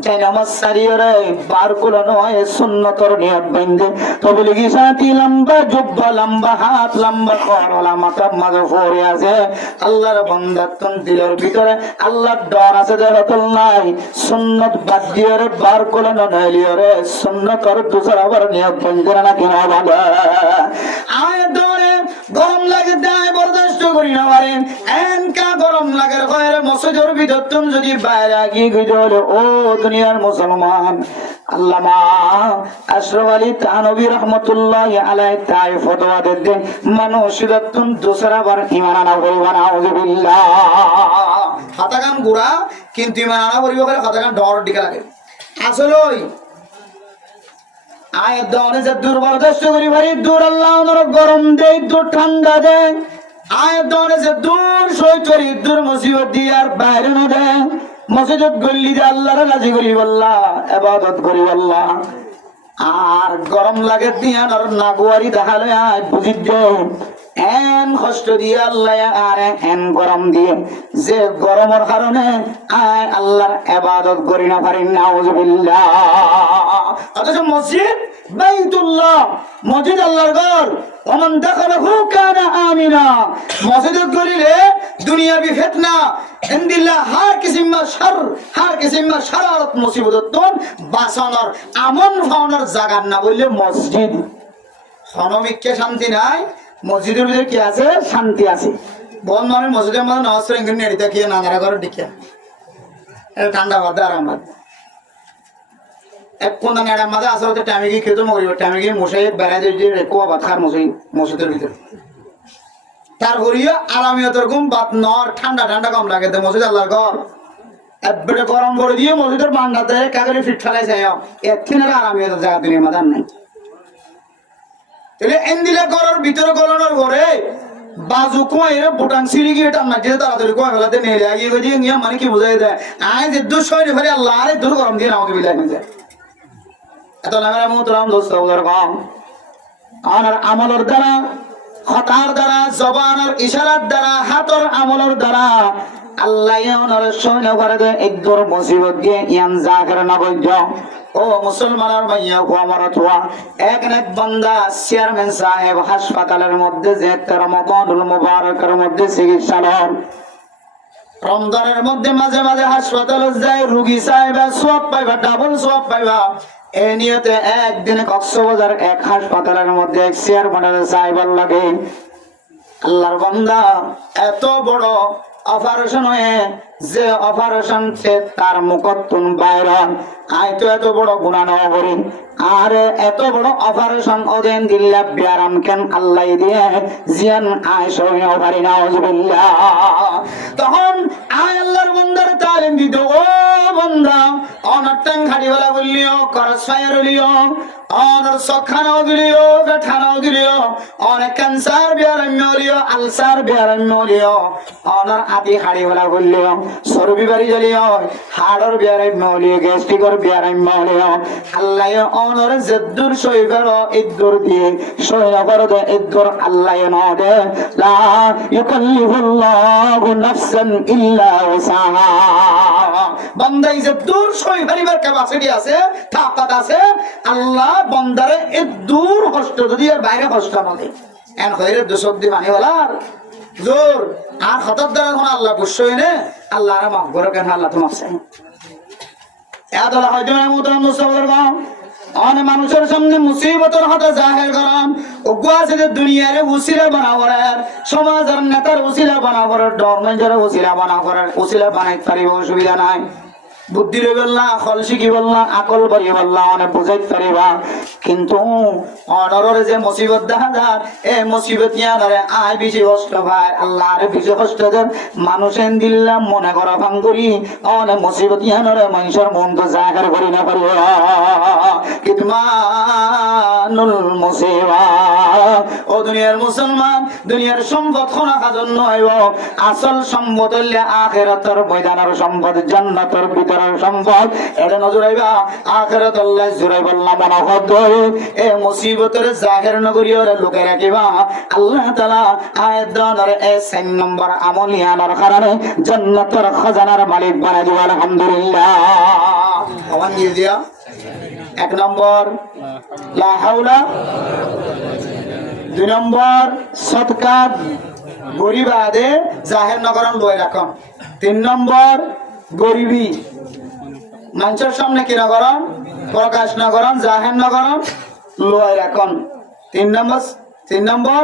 যাই নামাজ সারিয়ে রে বার কুলানো হয় সুন্নতর নিয়ত বাইন্দে তবে লিখি সাথী লম্বা জুব্বা লম্বা হাত লম্বা খর ওলা মাথার মাঝে ফরে আছে আল্লাহর বন্দাতন দিলের ভিতরে আল্লাহর ডর আছে দেহতল নাই সুন্নত বাদ দিয়ে রে বার কুলানো নাইলিও রে সুন্নতর দুসর আবার নিয়ত বাইন্দে না কিনা ভালো আয় দরে গরম লাগে দেয় বরদাস্ত করি না পারেন এনকা গরম লাগে কয়ের মসজিদের ভিতর তুমি যদি বাইরে গিয়ে গিয়ে ও দুনিয়ার মুসলমান আল্লামা আশরাফ আলী থানভী রাহমাতুল্লাহি আলাইহি তাই ফতোয়া দেন মানুষের তুম দোসরা বার ঈমান আনা করিবা না আউযুবিল্লাহ হাতাকান গুড়া কিন্তু ঈমান আনা করিবা করে হাতাকান ডর দিকে লাগে আসলেই আয় দনে যে দুর্বলদস্ত করি ভাই দূর আল্লাহ ওনার গরম দেয় দূর ঠান্ডা দেয় আয় দনে যে দূর সই করি দূর মুসিবত দিয়ে আর বাইরে না দেয় মসজিদ গল্লি যে আল্লাহর রাজি করি বললা ইবাদত করি বললা আর গরম লাগে দিয়া আর নাগুয়ারি দেখালে আয় বুঝি দে এন কষ্ট দিয়ে আল্লাহ আর এন গরম দিয়ে যে গরমের কারণে আয় আল্লাহর ইবাদত করি না পারি নাউযুবিল্লাহ অথচ মসজিদ বাইতুল্লাহ মসজিদ আল্লাহর ঘর ওমান দাখালাহু কানা আমিনা মসজিদ গলিলে দুনিয়াবি ফিতনা ইনদিল্লাহ হার কিসিমা শার হার কিসিমা শারারত মুসিবততন বাসনার আমন ফাওনার জায়গা না বললে মসজিদ হনমিককে শান্তি নাই মসজিদের ভিতরে কি আছে শান্তি আছে বল মানে মসজিদের মধ্যে নামাজ পড়ে ইংরেজি নেড়িতে কি নানারা করে ডিকে ঠান্ডা বাদে আরাম বাদ এক কোন নেড়ার মাঝে আসলে টাইমে গিয়ে খেতে মরিব টাইমে গিয়ে মশাই বেড়াই দিয়ে রেখো ভাত খার মসজিদের ভিতরে তার হরিয়া আরামিয়তের ঘুম বাত নর ঠান্ডা ঠান্ডা কম লাগে মসজিদ আল্লাহর ঘর একবারে গরম করে দিয়ে মসজিদের বান্ডাতে কাগরে ফিট ফেলাই যায় এর আরামিয়তের জায়গা দুনিয়ার মাঝে নাই তাহলে এন্দিলে ঘরের ভিতরে গলানোর ঘরে বাজু কোয়ের বুটান সিঁড়ি গিয়ে টান্না দিয়ে তাড়াতাড়ি কোয়া ফেলাতে নেড়ে আগিয়ে গিয়ে গিয়ে মানে কি বোঝাই দেয় আয় যে দূর সৈন্য ফেলে আল্লাহ আরে দূর গরম দিয়ে আমাকে বিলাই নিয়ে যায় এত নামের মোহতরাম দোস্ত কম আর আমলের দ্বারা হতার দ্বারা জবানের ইশারার দ্বারা হাতর আমলের দ্বারা আল্লাহ ওনার সৈন্য করে দেয় একদর মুসিবত দিয়ে ইয়ান জাকের নগজ ও মুসলমানের ভাইয়া ও আমার তোয়া এক বান্দা চেয়ারম্যান সাহেব হাসপাতালের মধ্যে যে রমাদানুল মুবারকের মধ্যে চিকিৎসালয় রমজানের মধ্যে মাঝে মাঝে হাসপাতালে যায় রোগী সাহেবা সওয়াব পাইবা ডাবল সওয়াব পাইবা এই নিয়তে একদিনে কক্সবাজার এক হাসপাতালের মধ্যে এক চেয়ারম্যানের সাহেবের লাগে আল্লাহর বান্দা এত বড় অপারেশন হয়ে যে অপারেশন সে তার মুখতুন বাইরে আয় তো এত বড় গুনাহ না করি আর এত বড় অপারেশন ওদেন দিল্লা বিয়ারাম কেন আল্লাহ দিয়ে জিয়ান আয় সই পারি না আউযুবিল্লাহ তখন আয় আল্লাহর বান্দার তালিম দিত ও বান্দা অনটাং খাড়িওয়ালা বললিও করস ফায়ার হলিও অনর সখানাও গলিও বেঠানাও গলিও অনেক ক্যান্সার বিয়ারাম্য হলিও আলসার বিয়ারাম্য হলিও অনার আদি হাড়ি হলা বললিও চর্বি বাড়ি জ্বলিও হাড়র বিয়ারাম্য হলিও গ্যাস্ট্রিকর বিয়ারাম্য হলিও আল্লাহ অনর জেদ্দুর শৈবের ইদ্দুর দিয়ে শৈনগর দে ইদ্দুর আল্লাহ নদে লা ইউকাল্লিফুল্লাহু নাফসান ইল্লা উসাহা বান্দাই জেদ্দুর শৈবের ক্যাপাসিটি আছে তাকাত আছে আল্লাহ বান্দারে ইদ্দুর কষ্ট যদি এর বাইরে কষ্ট না দেয় এন হইরে দুসদ্দি মানিওয়ালার জোর আর হঠাৎ দ্বারা কোন আল্লাহ বুঝছই নে আল্লাহ আর মাফ করে কেন আল্লাহ তোমার চাই এতলা হয়তো মুতাম মুসাফির গাম অনেক মানুষের সামনে মুসিবতের হাতে জাহের করাম ওগো আছে যে দুনিয়ার উসিলা বানাওয়ার সমাজের নেতার উসিলা বানাওয়ার ধর্মের উসিলা বানাওয়ার উসিলা বানাইতে পারিব অসুবিধা নাই বুদ্ধি রে বললা খল শিখি বললা আকল বাড়ি বললা অনেক বুঝাইতে পারিবা কিন্তু অনরের যে মুসিবত দেখা যায় এ মুসিবত ইয়ারে আয় বেশি কষ্ট পায় আল্লাহর বেশি কষ্ট দেন মানুষের দিল্লাম মনে করা ভাঙ করি অনেক মুসিবত ইয়ারে মানুষের মন তো জাহের করি না পারি কিতমানুল মুসিবা ও দুনিয়ার মুসলমান দুনিয়ার সম্পদ খোনা জন্য হইব আসল সম্পদ হইলে আখিরাতের ময়দানের সম্পদ জান্নাতের ভিতরের সম্পদ এটা নজর আইবা আখিরাত আল্লাহ জুরাই বললাম মনোহদ এ মুসিবতের জাহির নগরীর লোকে রাখিবা আল্লাহ তাআলা আয়াত দানের এ 4 নম্বর আমলিয়ানার কারণে জান্নাতের খাজানার মালিক বানাই দিবা আলহামদুলিল্লাহ আওয়াজ দিয়ে দিয়া 1 নম্বর লা হাওলা 2 নম্বর সদকা গরিবাদে জাহির নগরন লয় রাখুন 3 নম্বর গরিবি মানুষের সামনে কি নগরন প্রকাশ নগরন জাহির নগরন লয় রাখুন 3 নম্বর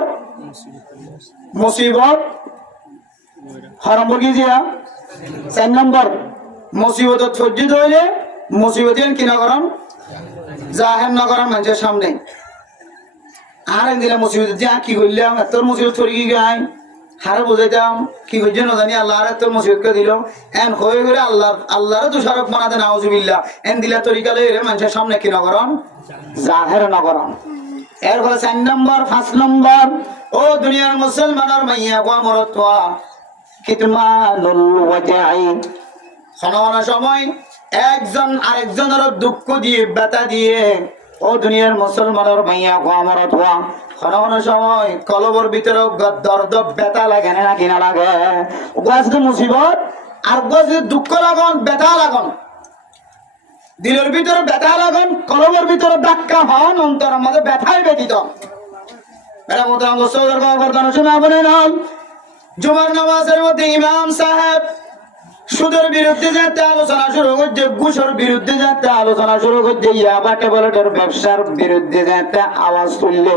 মুসিবত হারাম বর্গি জিয়া 4 নম্বর মুসিবত সজ্জিত হইলে মুসিবতের কি নগরন জাহির নগরন মানুষের সামনে আর দিলে মুসিবত যা কি করলাম তোর মুসিবত করি কি গায় হারে বুঝাইতাম কি করছে না জানি আল্লাহ তোর মুসিবত কে দিল এন হয়ে গেলে আল্লাহরে তুষারক বানাতে নাউজুবিল্লাহ এন দিলা তরিকালে মানুষের সামনে কি নগরন জাহির নগরন এর ফলে 4 নম্বর 5 নম্বর ও দুনিয়ার মুসলমানের মাইয়া গো মরতওয়া কিতমানুল ওয়াজাই কোনো সময় একজন আরেকজনের দুঃখ দিয়ে ব্যথা দিয়ে ও দুনিয়ার মুসলমানের মাইয়া গো মরতওয়া কোনো সময় কলবর ভিতরে দর্দ ব্যথা লাগে না কি না লাগে ওগুলো মুসিবত আর ওগুলো দুঃখ লাগন ব্যথা লাগন দিলের ভিতরে ব্যথা লাগন কলবের ভিতরে ধাক্কা হন অন্তরের মধ্যে ব্যথায় ব্যতীত এটা মতো জুমার নামাজের মধ্যে ইমাম সাহেব সুদের বিরুদ্ধে যাতে আলোচনা শুরু করছে ঘুষের বিরুদ্ধে যাতে আলোচনা শুরু করছে ইয়াবা টেবলেটের ব্যবসার বিরুদ্ধে যাতে আওয়াজ তুললে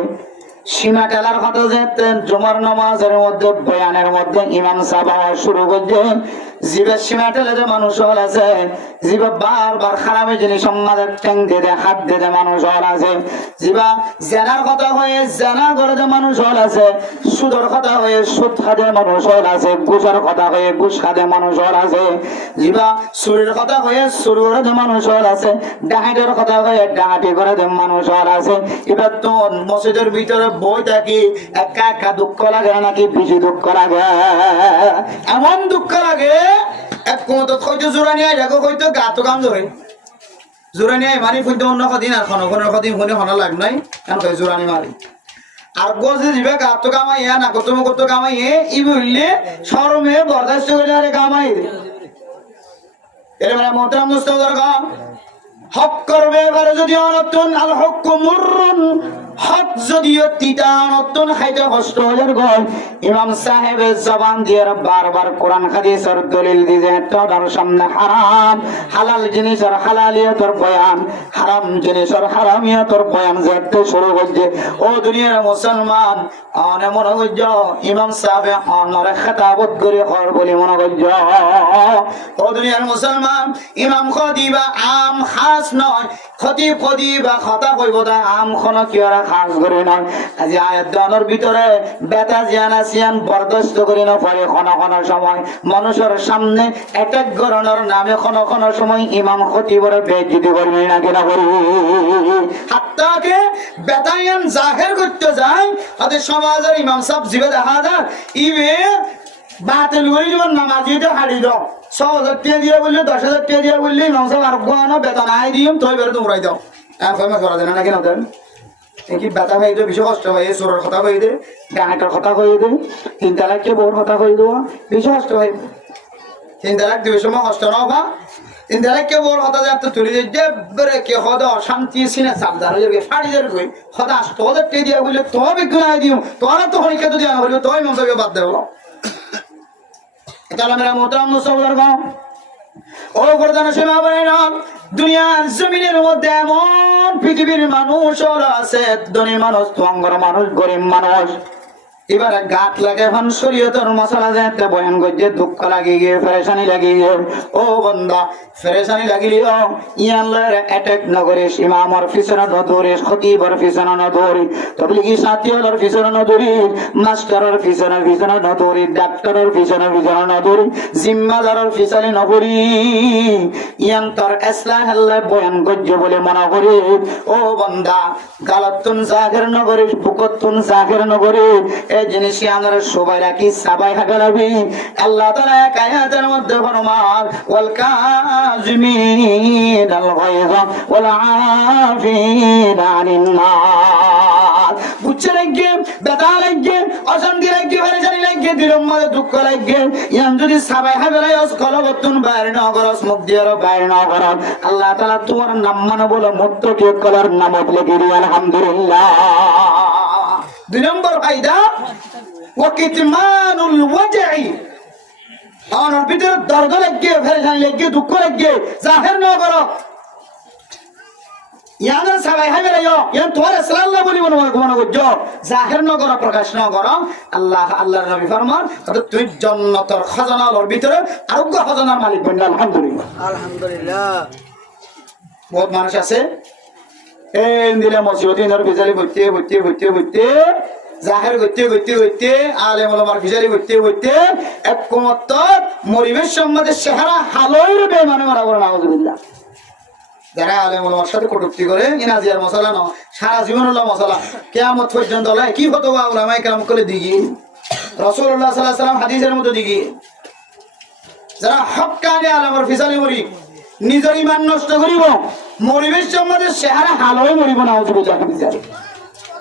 সীমা টেলার কথা যাতে জুমার নামাজের মধ্যে বয়ানের মধ্যে ইমাম সাহেব আওয়াজ শুরু করছে জিবে সীমা টেলে যে মানুষ হল আছে জিবা বারবার খারাপের জিনিস সমাজের ট্যাং দিয়ে হাত দিয়ে মানুষ হল আছে জিবা জেনার কথা হয়ে জেনা করে যে মানুষ হল আছে সুদের কথা হয়ে সুদ খাদে মানুষ হল আছে ঘুষের কথা হয়ে ঘুষ খাদে মানুষ হল আছে জিবা চুরির কথা হয়ে চুরি করে যে মানুষ হল আছে ডাহাইটের কথা হয়ে ডাহাটি করে যে মানুষ হল আছে এবার তো মসজিদের ভিতরে বই থাকি একা একা দুঃখ লাগে নাকি বেশি দুঃখ লাগে এমন দুঃখ লাগে এক কোমত হয়তো জোড়া নিয়ে যাবো হয়তো গাতো কাম ধরে জোড়া নিয়ে মারি ফুলতে অন্য কদিন আর খনখনের কদিন শুনে শোনা লাগ নাই কারণ জোড়ানি মারি আর গজে দিবে গাতো কামাই না কত কামাই ই বললে শরমে বরদাস্ত করে আরে কামাই এর মানে মোহতারাম মুস্তাফার গান হক করবে এবারে যদি অনতুন আল হক মুররুন হক যদিও তিতা নতুন খাইতে কষ্ট হয়ে গল ইমাম সাহেবের জবান দিয়ে বারবার কোরআন হাদিসের দলিল দিয়ে তার সামনে হারাম হালাল জিনিসের হালালিয়তের বয়ান হারাম জিনিসের হারামিয়তের বয়ান যেতে শুরু করছে ও দুনিয়ার মুসলমান অনে মনে করছ ইমাম সাহেব অনরে খেতাবত করে হর বলে মনে করছ ও দুনিয়ার মুসলমান ইমাম খতিবা আম খাস নয় ক্ষতি ক্ষতি বা খতা কইব তাই আমখন কিয়রা খাস করে না আজি আয়াত দানের ভিতরে বেতা জিয়ানা সিয়ান বরদাস্ত করে না পরে কোন সময় মানুষের সামনে অ্যাটাক করানোর নামে কোন সময় ইমাম খতিবরে বেইজ্জতি করবে না কেন করি হাত্তাকে বেতায়ান জাহের করতে যায় আদে সমাজের ইমাম সাহেব জিবে দেখা যায় ইবে বাতিল করে জীবন নামাজিতে হাড়ি দাও 6,000 টাকা দিয়ে বললে 10,000 টাকা দিয়ে বললে ইমাম সাহেব আর কোন বেতন আই দিম তোই বের তোমরাই দাও ফেমাস করা যায় না কেন দেন কি বেতা ভাই দে বেশি কষ্ট হয় সুরের কথা কই দে গানটার কথা কই দে 3 তালাক কে বড় কথা কই দেওয়া বেশি কষ্ট হয় 3 তালাক দিবে সময় কষ্ট না বা 3 তালাক কে বড় কথা যাতে তুলি যে বরে কে হদা অশান্তি সিনে সাবধান হয়ে যাবে ফাড়ি যাবে কই হদা 100,000 টাকা দিয়ে বললে তবে গুনাহ দিও তোরা তো হরিকে তো দিয়া বলবে তোই ইমাম সাহেব বাদ দেবো তাহলে মেরা মোহতারাম মুসলমান গাও ও প্রধান সীমা বলে না দুনিয়ার জমিনের মধ্যে এমন পৃথিবীর মানুষ আছে ধনী মানুষ তঙ্গর মানুষ গরিব মানুষ এবার গাত লাগে এখন শরীয়তের মশলা যেতে বয়ান করছে দুঃখ লাগি গিয়ে ফেরেশানি লাগি গিয়ে ও বন্দা ফেরেশানি লাগিলিও ইয়াল্লার অ্যাটাক নগরিস ইমামর পিছনে নদরিস খতিবর পিছনে নদরি তবলিগি সাথীর পিছনে নদরি মাস্টারের পিছনে নদরি ডাক্তারের পিছনে নদরি জিম্মাদারের পিছনে নদরি ইয়ান্তর ইসলাহ আল্লাহ বয়ান করছে বলে মনে করি ও বন্দা গালাতুন জাহির নগরিস বুকতুন জাহির নগরি এই জিনিসই আমরা সবাই রাখি সবাই হাগালাবি আল্লাহ তাআলা এক আয়াতের মধ্যে ফরমান ওয়াল কাযিমিন আল গায়য ওয়াল আফিন আনিন নাস বুঝছে লাগে বেদা লাগে অশান্তি লাগে পরেশানি লাগে দিলের মধ্যে দুঃখ লাগে ইয়ান যদি সবাই হাগালাই অস কলবতুন বাইর না করস মুখ দিয়ে বাইর না করস আল্লাহ তাআলা তোমার নাম মানে বলে মুত্তাকি কলার নামত লাগি আলহামদুলিল্লাহ 2 নম্বর ফায়দা ওয়াকিতমানুল ওয়াজঈ আনার ভিতরে দর্দ লাগে ফেরেশানি লাগে দুঃখ লাগে জাহির না করো ইয়ানা সবাই হাইলাইও ইয়ান তোর সাল্লাল্লাহু আলাইহি ওয়াসাল্লাম গো জাহির না করো প্রকাশ না করো আল্লাহর নবী ফরমান তুই জান্নাতের খাজানার ভিতরে আরোগ্য খাজানার মালিক বন আলহামদুলিল্লাহ বহুত মানুষ আছে এই দিলে মসজিদের ভিতরে বইতে জাহের গইতে আলেম ওলামার ভিজারি গইতে একমত মরিবেশ সম্বন্ধে চেহারা হালয়ের বেমানে মারা করে নাউজুবিল্লাহ যারা আলেম ওলামার সাথে কটূক্তি করে ইনাজিয়ার মশলা না সারা জীবন হলো মশলা কিয়ামত পর্যন্ত লয় কি ফতোয়া উলামায়ে কেরাম করে দিগি রাসূলুল্লাহ সাল্লাল্লাহু আলাইহি ওয়াসাল্লাম হাদিসের মধ্যে দিগি যারা হক্কানি আলেমের ভিজারি মরি নিজের ঈমান নষ্ট করিব মরিবেশ সম্বন্ধে চেহারা হালয় মরিব নাউজুবিল্লাহ ভিজারি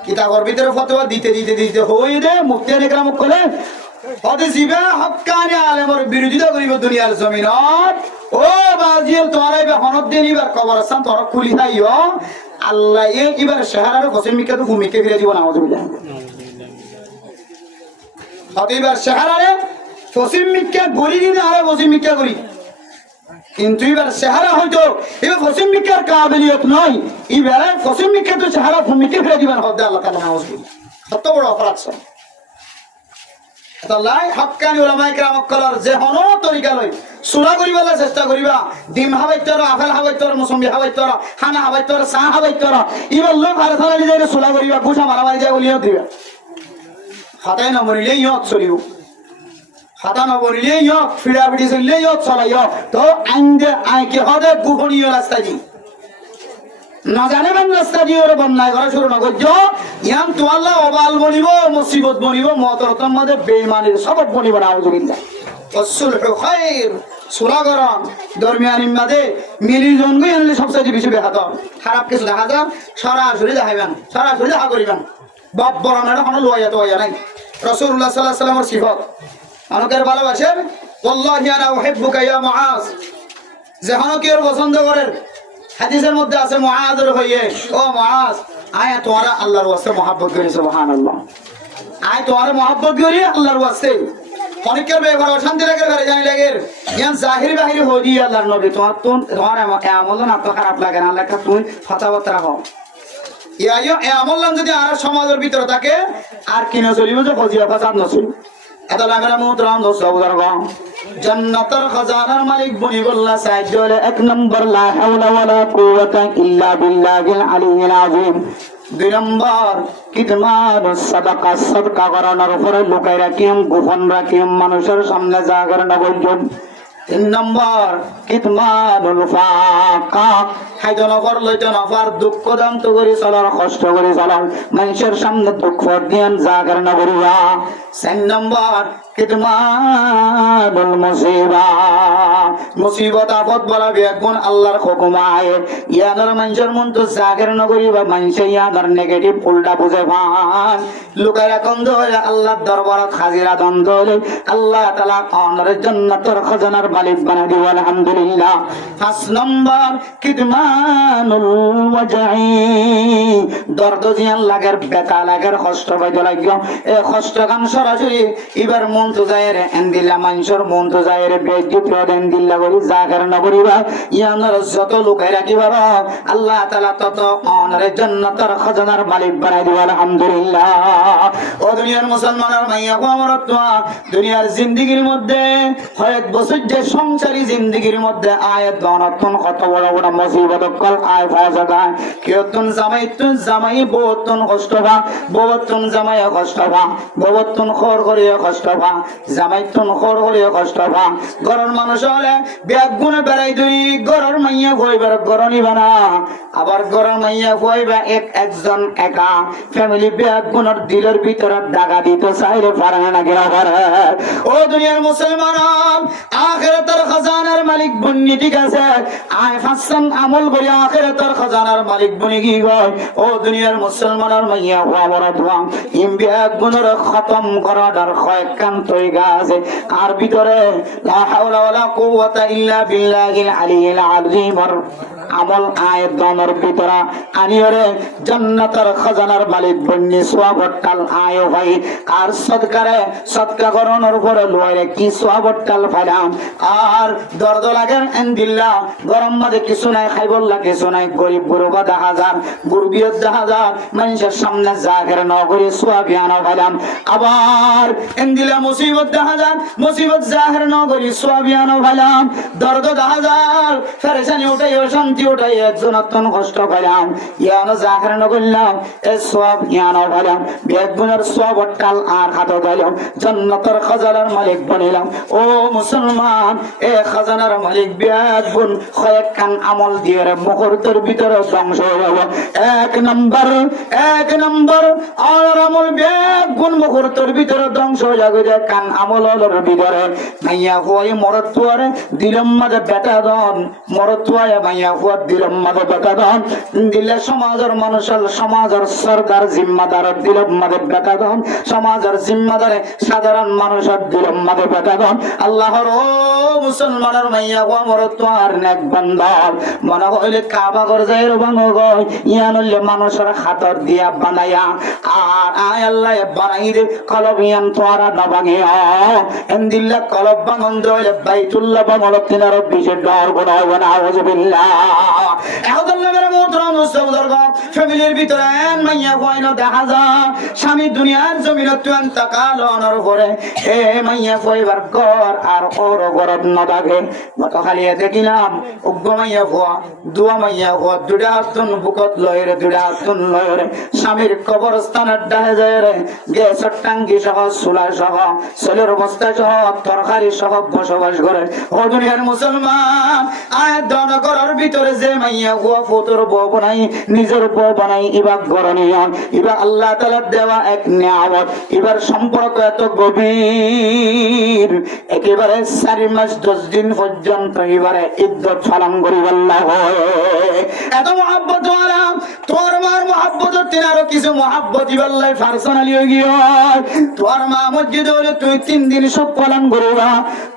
কিতাবের ভিতরে ফতোয়া দিতে হই দে মুফতি একরাম কলে হদে জিবা হক্কানি আলেমের বিরোধিতা করিব দুনিয়ার জমিনত ও বাজিল তোরাই বে হনদ দেনিবার কবরস্থান তোরা খুলি থাইও আল্লাহ এবার শহরের কসম মিকা তো ভূমিকে ফিরে দিব নাউজুবিল্লাহ হদে এবার শহরে কসম মিকা গরি দিন আরে কসম মিকা গরি কিন্তু এবার চেহারা হয়তো এবার ফসিম মিকার কাবিলিয়ত নয় এবার ফসিম মিকা তো চেহারা ভূমিকে ফিরে দিবেন হদ্দে আল্লাহ তাআলা নাউজুবিল্লাহ কত বড় অপরাধ স্যার আল্লাহ হক্কানি উলামায়ে কেরাম কলার যে হনো তরিকা লই সুরা করিবার চেষ্টা করিবা ডিম হাবাইতর আপেল হাবাইতর মুসম্বি হাবাইতর খানা হাবাইতর চা হাবাইতর এবার লোক ভালো থাকি যায় সুরা করিবা গুছা মারামারি যায় বলিও দিবা হাতায় না মরিলে ইয়ত চলিও হাতা নবরিলে ইয়ক ফিরা ফিটি চলিলে ইয়ক চলাই তো আইনদে আইকে হদে গোপনীয় রাস্তা দি না জানে বান রাস্তা দি ওরে বন্যায় করা শুরু না করছ ইয়াম তো আল্লাহ অবাল বনিব মুসিবত বনিব মতরতম মধ্যে বেঈমানের সবক বনিব নাউজুবিল্লাহ ওয়াসুলহু খায়র সুরা গরম দরমিয়ানির মধ্যে মিলি জনগো এনলে সবচেয়ে বেশি বেহাত খারাপ কিছু দেখা যান সরাসরি দেখাইবেন সরাসরি দেখা করিবেন বাপ বড় না কোনো লইয়া তো হইয়া নাই রাসূলুল্লাহ সাল্লাল্লাহু আলাইহি ওয়াসাল্লামের সিফাত আনকের ভালোবাসেন ওয়াল্লাহি আনা উহিব্বুকা ইয়া মুআজ জাহানকের পছন্দ করেন হাদিসের মধ্যে আছে মুআজের হইয়ে ও মুআজ আয় তোরা আল্লাহর ওয়াস্তে মহব্বত করি সুবহানাল্লাহ আয় তোরা মহব্বত করি আল্লাহর ওয়াস্তে অনেকের ব্যবহার অশান্তি লাগে ঘরে জানি লাগে ইয়ান জাহির বাহির হই দি আল্লাহর নবী তোমার আমল না তো খারাপ লাগে না লেখা তুমি কথাবার্তা হও ইয়াইও আমল যদি আর সমাজের ভিতরে থাকে আর কিনা চলিব যে ফজিয়া ফাসাদ নছিল এটা লাগরা মোহতরাম দোস্ত বুঝার জান্নাতের খাজানার মালিক বনি বললা সাহায্য হলে এক নম্বর লা হাওলা ওয়ালা কুওয়াতা ইল্লা বিল্লাহিল আলিয়্যিল আযীম। 2 নম্বর কিতমানুস সাদাকা, সাদকা করানোর উপরে লুকাই রাখিম, গোপন রাখিম, মানুষের সামনে জাগার না বলজন। 3 নম্বর কিতমানুল ফাকা, খাইতে নফর লইতে নফর দুঃখ দান্ত করি চলার কষ্ট করে চলার, মানুষের সামনে দুঃখ দিয়ান জাগার না করিবা। 4 নম্বর কিতমানুল মুসিবা, মুসিবত আপদ বলা বেগুন আল্লাহর হুকুম আয়ে ইয়ানার মানুষের মন তো জাগের নগরী বা মানুষে ইয়ানার নেগেটিভ উল্টা বুঝে ভান লুকায় রাখুন ধরে আল্লাহর দরবারত হাজিরা দ্বন্দ্ব হলে আল্লাহ তাআলা অনার জান্নাতের খাজানার মালিক বানাই দিব আলহামদুলিল্লাহ। 5 নম্বর কিতমানুল ওয়াজাই, দর্দ জিয়ান লাগের ব্যথা লাগের কষ্ট পাইতে লাগিও এ কষ্ট কাম সরাসরি এবার মন তো যায় রে এন্দিলা মানুষের মন তো যায় রে বেদ্যুৎ রদেন দিল্লা করি জাগার নগরীবা ইয়ানার যত লুকাই রাখিবা আল্লাহ তাআলা তত অনার জান্নাতের খাজানার মালিক বানাই দিব আলহামদুলিল্লাহ। ও দুনিয়ার মুসলমানের মাইয়া গো আমার দোয়া, দুনিয়ার জিন্দেগির মধ্যে কয়েক বছর যে সংসারী জিন্দেগির মধ্যে আয়াত দনতন কত বড় বড় মুসিবত কল আয় ফাজা গায় কিয়তুন জামাই বহুতন কষ্ট ভা বহুতন জামাই কষ্ট ভা বহুতন খর করিয়া কষ্ট ভা জামাইতন খর করিয়া কষ্ট ভা ঘরের মানুষ হলে ব্যাগ গুনে বেড়াই দুই ঘরের মাইয়া কইবার গরনি বানা আবার ঘরের মাইয়া কইবা একজন একা ফ্যামিলি ব্যাগ গুনের দিলের ভিতরে দাগা দিত চাইলে পারে না গেলা পারে। ও দুনিয়ার মুসলমান আখিরাতের খাজানার মালিক বন্নি ঠিক আছে আয় ফাসন আমল করি আখিরাতের খাজানার মালিক বনি কি কয় ও দুনিয়ার মুসলমানের মাইয়া ওয়াবর দোয়া ইম ব্যাগ গুনের খতম করার কয়েকখান তরিকা আছে আর ভিতরে লা হাওলা ওয়ালা কুওয়াতা ইল্লা বিল্লাহিল আলিয়্যিল আযীম আমল আয়াত দনের ভিতরা আনিয়রে জান্নাতের খাজানার মালিক বন্নি সোয়াবটাল আয় ভাই আর সদকা করনের উপরে লইরে কি সোয়াবটাল ফাইলাম আর দর্দ লাগে এন্দিল্লা গরম মাঝে কিছু নাই খাইবল্লা কিছু নাই গরিব গুরবা 10,000 গুরবিয়ত 10,000 মানুষের সামনে জাহের নগরী সোয়াবিয়ানো ফাইলাম আবার এন্দিলা মুসিবত 10,000 মুসিবত জাহের নগরী সোয়াবিয়ানো ফাইলাম দর্দ 10,000 ফেরেশানি উঠাই শান্তি উঠাই একজন অত্যন্ত কষ্ট পাইলাম ইয়ানো জাহের নগরলাম এ সোয়াব ইয়ানো ফাইলাম বেগুনের সোয়াবটাল আর হাত দিলাম জান্নাতের খাজানার মালিক বনিলাম। ও মুসলমান এ খাজানার মালিক বেগুন কয়েকখান আমল দিয়ে মুহূর্তের ভিতরে ধ্বংস হয়ে যাব। 1 নম্বর আর আমল বেগুন মুহূর্তের ভিতরে ধ্বংস হয়ে যাবে কান আমলের ভিতরে মাইয়া হই মরতুয়ারে দিলম মাঝে বেটা দন মরতুয়ায় মাইয়া হওয়ার দিলম মাঝে বেটা দন দিলে সমাজের মানুষের সমাজের সরকার জিম্মাদার দিলম মাঝে বেটা দন সমাজের জিম্মাদারে সাধারণ মানুষের দিলম মাঝে বেটা দন আল্লাহর ও মুসলমানের মাইয়া হওয়া মরতুয়ার নেক বান্দার মনে হইলে কাবা করে যায় রবাঙ্গ গয় ইয়ান হইলে মানুষের হাতর দিয়া বানায়া আর আয় আল্লাহ বানাই দে কলব ইয়ান তোরা নবাঙ্গিয়া এন্দিল্লা কলব বাঙ্গন দইলে বাইতুল্লাহ বাঙ্গল তিনার বিশেষ ডর গুণ হবে না আউযুবিল্লাহ। এখন মেরে মোহতরম মুসলমান ফ্যামিলির ভিতরে মাইয়া কইলো দেখা যায় স্বামী দুনিয়ার জমিন তুই তাকালো অনর করে এ মাইয়া কইবার ঘর আর ওর ঘরত নদাগে মত খালি দেখিলাম উগ্র মাইয়া হওয়া দুয়া মাইয়া হওয়া দুটা হাতন বুকত লয়রে দুটা হাতন লয়রে স্বামীর কবরস্থানের ডাহে যায় রে গ্যাসের টাঙ্গি সহ চুলা সহ ছেলের অবস্থা সহ তরকারি সহ বসবাস করে। ও দুনিয়ার মুসলমান আয় দন করার ভিতরে যে মাইয়া হওয়া ফটোর বউ বানাই নিজের বউ বানাই এবার গরণীয় এবার আল্লাহ তাআলা দেওয়া এক নিয়ামত এবার সম্পর্ক এত গভীর একেবারে 4 মাস 10 দিন পর্যন্ত এবারে ইদ্দত পালন করি আল্লাহ এত মহব্বত ওয়ালা তোর মার মহব্বত তিনারও কিছু মহব্বত ইবাল্লাহ পার্সোনালি হয়ে গিয়ে তোর মা মসজিদ হলে তুই 3 দিন সব পালন করিবা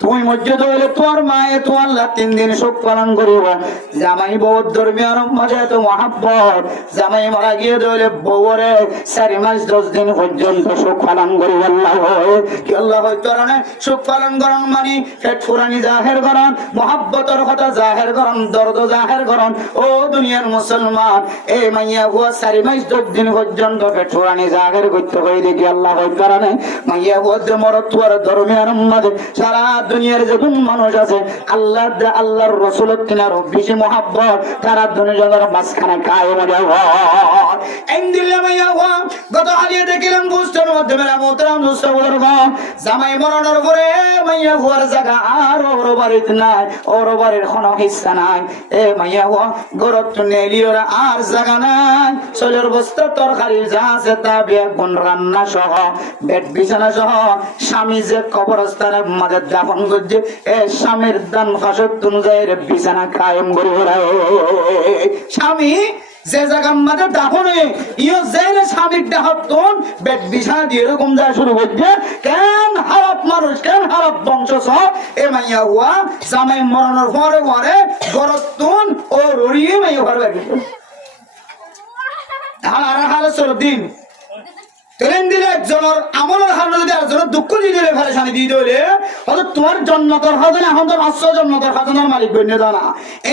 তুই মসজিদ হলে তোর মায়ে তো আল্লাহ 3 দিন সব পালন করিবা জামাই বউ দরমিয়ান মাঝে এত মহব্বত জামাই মারা গিয়ে দলে বউরে 4 মাস 10 দিন পর্যন্ত সুখ পালন করি আল্লাহ কি আল্লাহ হইতরনে সুখ পালন করন মানে পেট ফুরানি জাহের করন মহব্বতের কথা জাহের করন দর্দ জাহের করন। ও দুনিয়ার মুসলমান এ মাইয়া হুয়া 4 মাস 10 দিন পর্যন্ত পেট ফুরানি জাহের করতে কই কি আল্লাহ হয় কারণে মাইয়া বদ্ধ মরত্বর দরমিয়ান মাঝে সারা দুনিয়ার যখন মানুষ আছে আল্লাহর রসুলের তিনার বেশি মহাব্বত তারা দুনিয়ার মাঝখানে কায়েম যাব এন্দিল্লা মাইয়া হওয়া গত হারিয়ে দেখিলাম বুঝতের মধ্যে মেলা মোহতারাম দুষ্ট জামাই মরণের পরে মাইয়া হওয়ার জায়গা আর ওর বাড়িতে নাই ওর বাড়ির কোনো হিস্সা নাই এ মাইয়া হওয়া গরত নেলিওর আর জায়গা নাই চলের বস্তা তরকারি যা আছে তা বেগুন রান্না সহ বেড বিছানা সহ স্বামী যে কবরস্থানের মাঝে দাফন করছে এ স্বামীর দান ফাঁসত অনুযায়ী বিছানা কায়েম করে স্বামী যে জায়গার মাঝে দাফনে ইও জেলে স্বামীর দাহতন বেড বিছানা দিয়ে এরকম যা শুরু করছে কেন হারাপ মানুষ কেন হারাপ বংশ সহ এ মাইয়া হুয়া জামাই মরণের পরে পরে গরতুন ও রড়িয়ে মাইয়া ঘর বাড়ি আর হালে চলো দিন ট্রেন দিলে একজনের আমলের হার যদি একজনের দুঃখ দিয়ে দিলে ফেরেশানি দিয়ে দিলে হয়তো তোমার জন্নতর খাজানা এখন তো 500 জন্নতর খাজানার মালিক বনিয়ে দাও না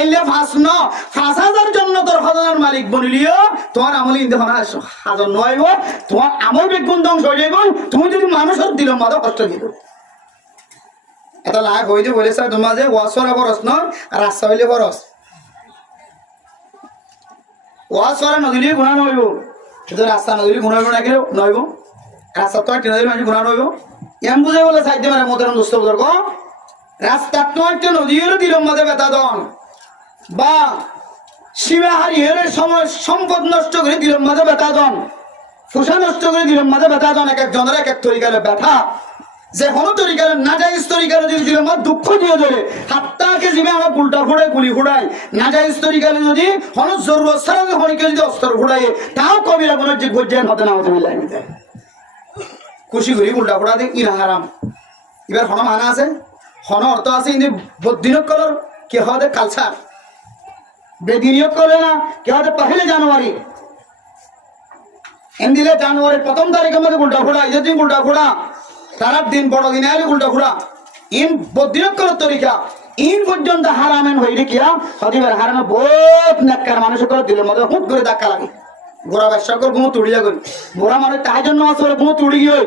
এলে 5,000 জন্নতর খাজানার মালিক বনিলিও তোমার আমল ইন্দে হাজার নয়ব তোমার আমল বিগুণ ধ্বংস হয়ে যাইব তুমি যদি মানুষের দিল মাদা কষ্ট দিল এটা লাইক হইতে বলেছে তোমার যে ওয়াসরা বরস ন রাস্তা হইলে বরস ওয়াসরা নদীলে গুণা নইব কিন্তু রাস্তা নদীলে গুণা হইব না কেউ নইব রাস্তা তো একটা নদীর মানুষ গুণা নইব এম বুঝে বলে সাইতে মানে মোদের দুষ্ট বুজুর্গ রাস্তা তো একটা নদীর দিলম মাঝে বেতা দন বা সীমা হারিয়ে সময় সম্পদ নষ্ট করে দিলম মাঝে বেতা দন ফুসা নষ্ট করে দিলম মাঝে বেতা দন এক একজনের এক এক তরিকালে ব্যথা যে কোনো তরিকালে না যাইজ তরিকালে যদি দিলম মাঝে দুঃখ দিয়ে ধরে হাত্তাকে জিমে আমরা উল্টা ফুড়াই গুলি ফুড়াই না যাইজ তরিকালে যদি কোনো জরুরত ছাড়া হনিকে যদি অস্ত্র ফুড়াই তাও কবিরা কোনো যে গজ্জান হতে না হতে মিলাই যায় খুশি করি উল্টা ফুড়া দিয়ে ইরা হারাম এবার হন মানা আছে হন অর্থ আছে কিন্তু বদিনক কলর কে হবে কালচার বেদিনিয়ত করে না কে হবে 1 জানুয়ারি এন দিলে জানুয়ারির 1 তারিখের মধ্যে উল্টা ফুড়া এই দিন উল্টা ফুড়া তারার দিন বড় দিন আইলে উল্টা ফুড়া ইন বদিনক করার তরিকা ইন পর্যন্ত হারামেন হইলে কিয়া হদিবার হারামে বহুত নেককার মানুষ করে দিলের মধ্যে হুট করে ধাক্কা লাগে গোড়া ব্যবসা করে গুমো তুড়িয়া করি গোড়া মানে তাই জন্য আসলে গুমো তুড়ি গিয়ে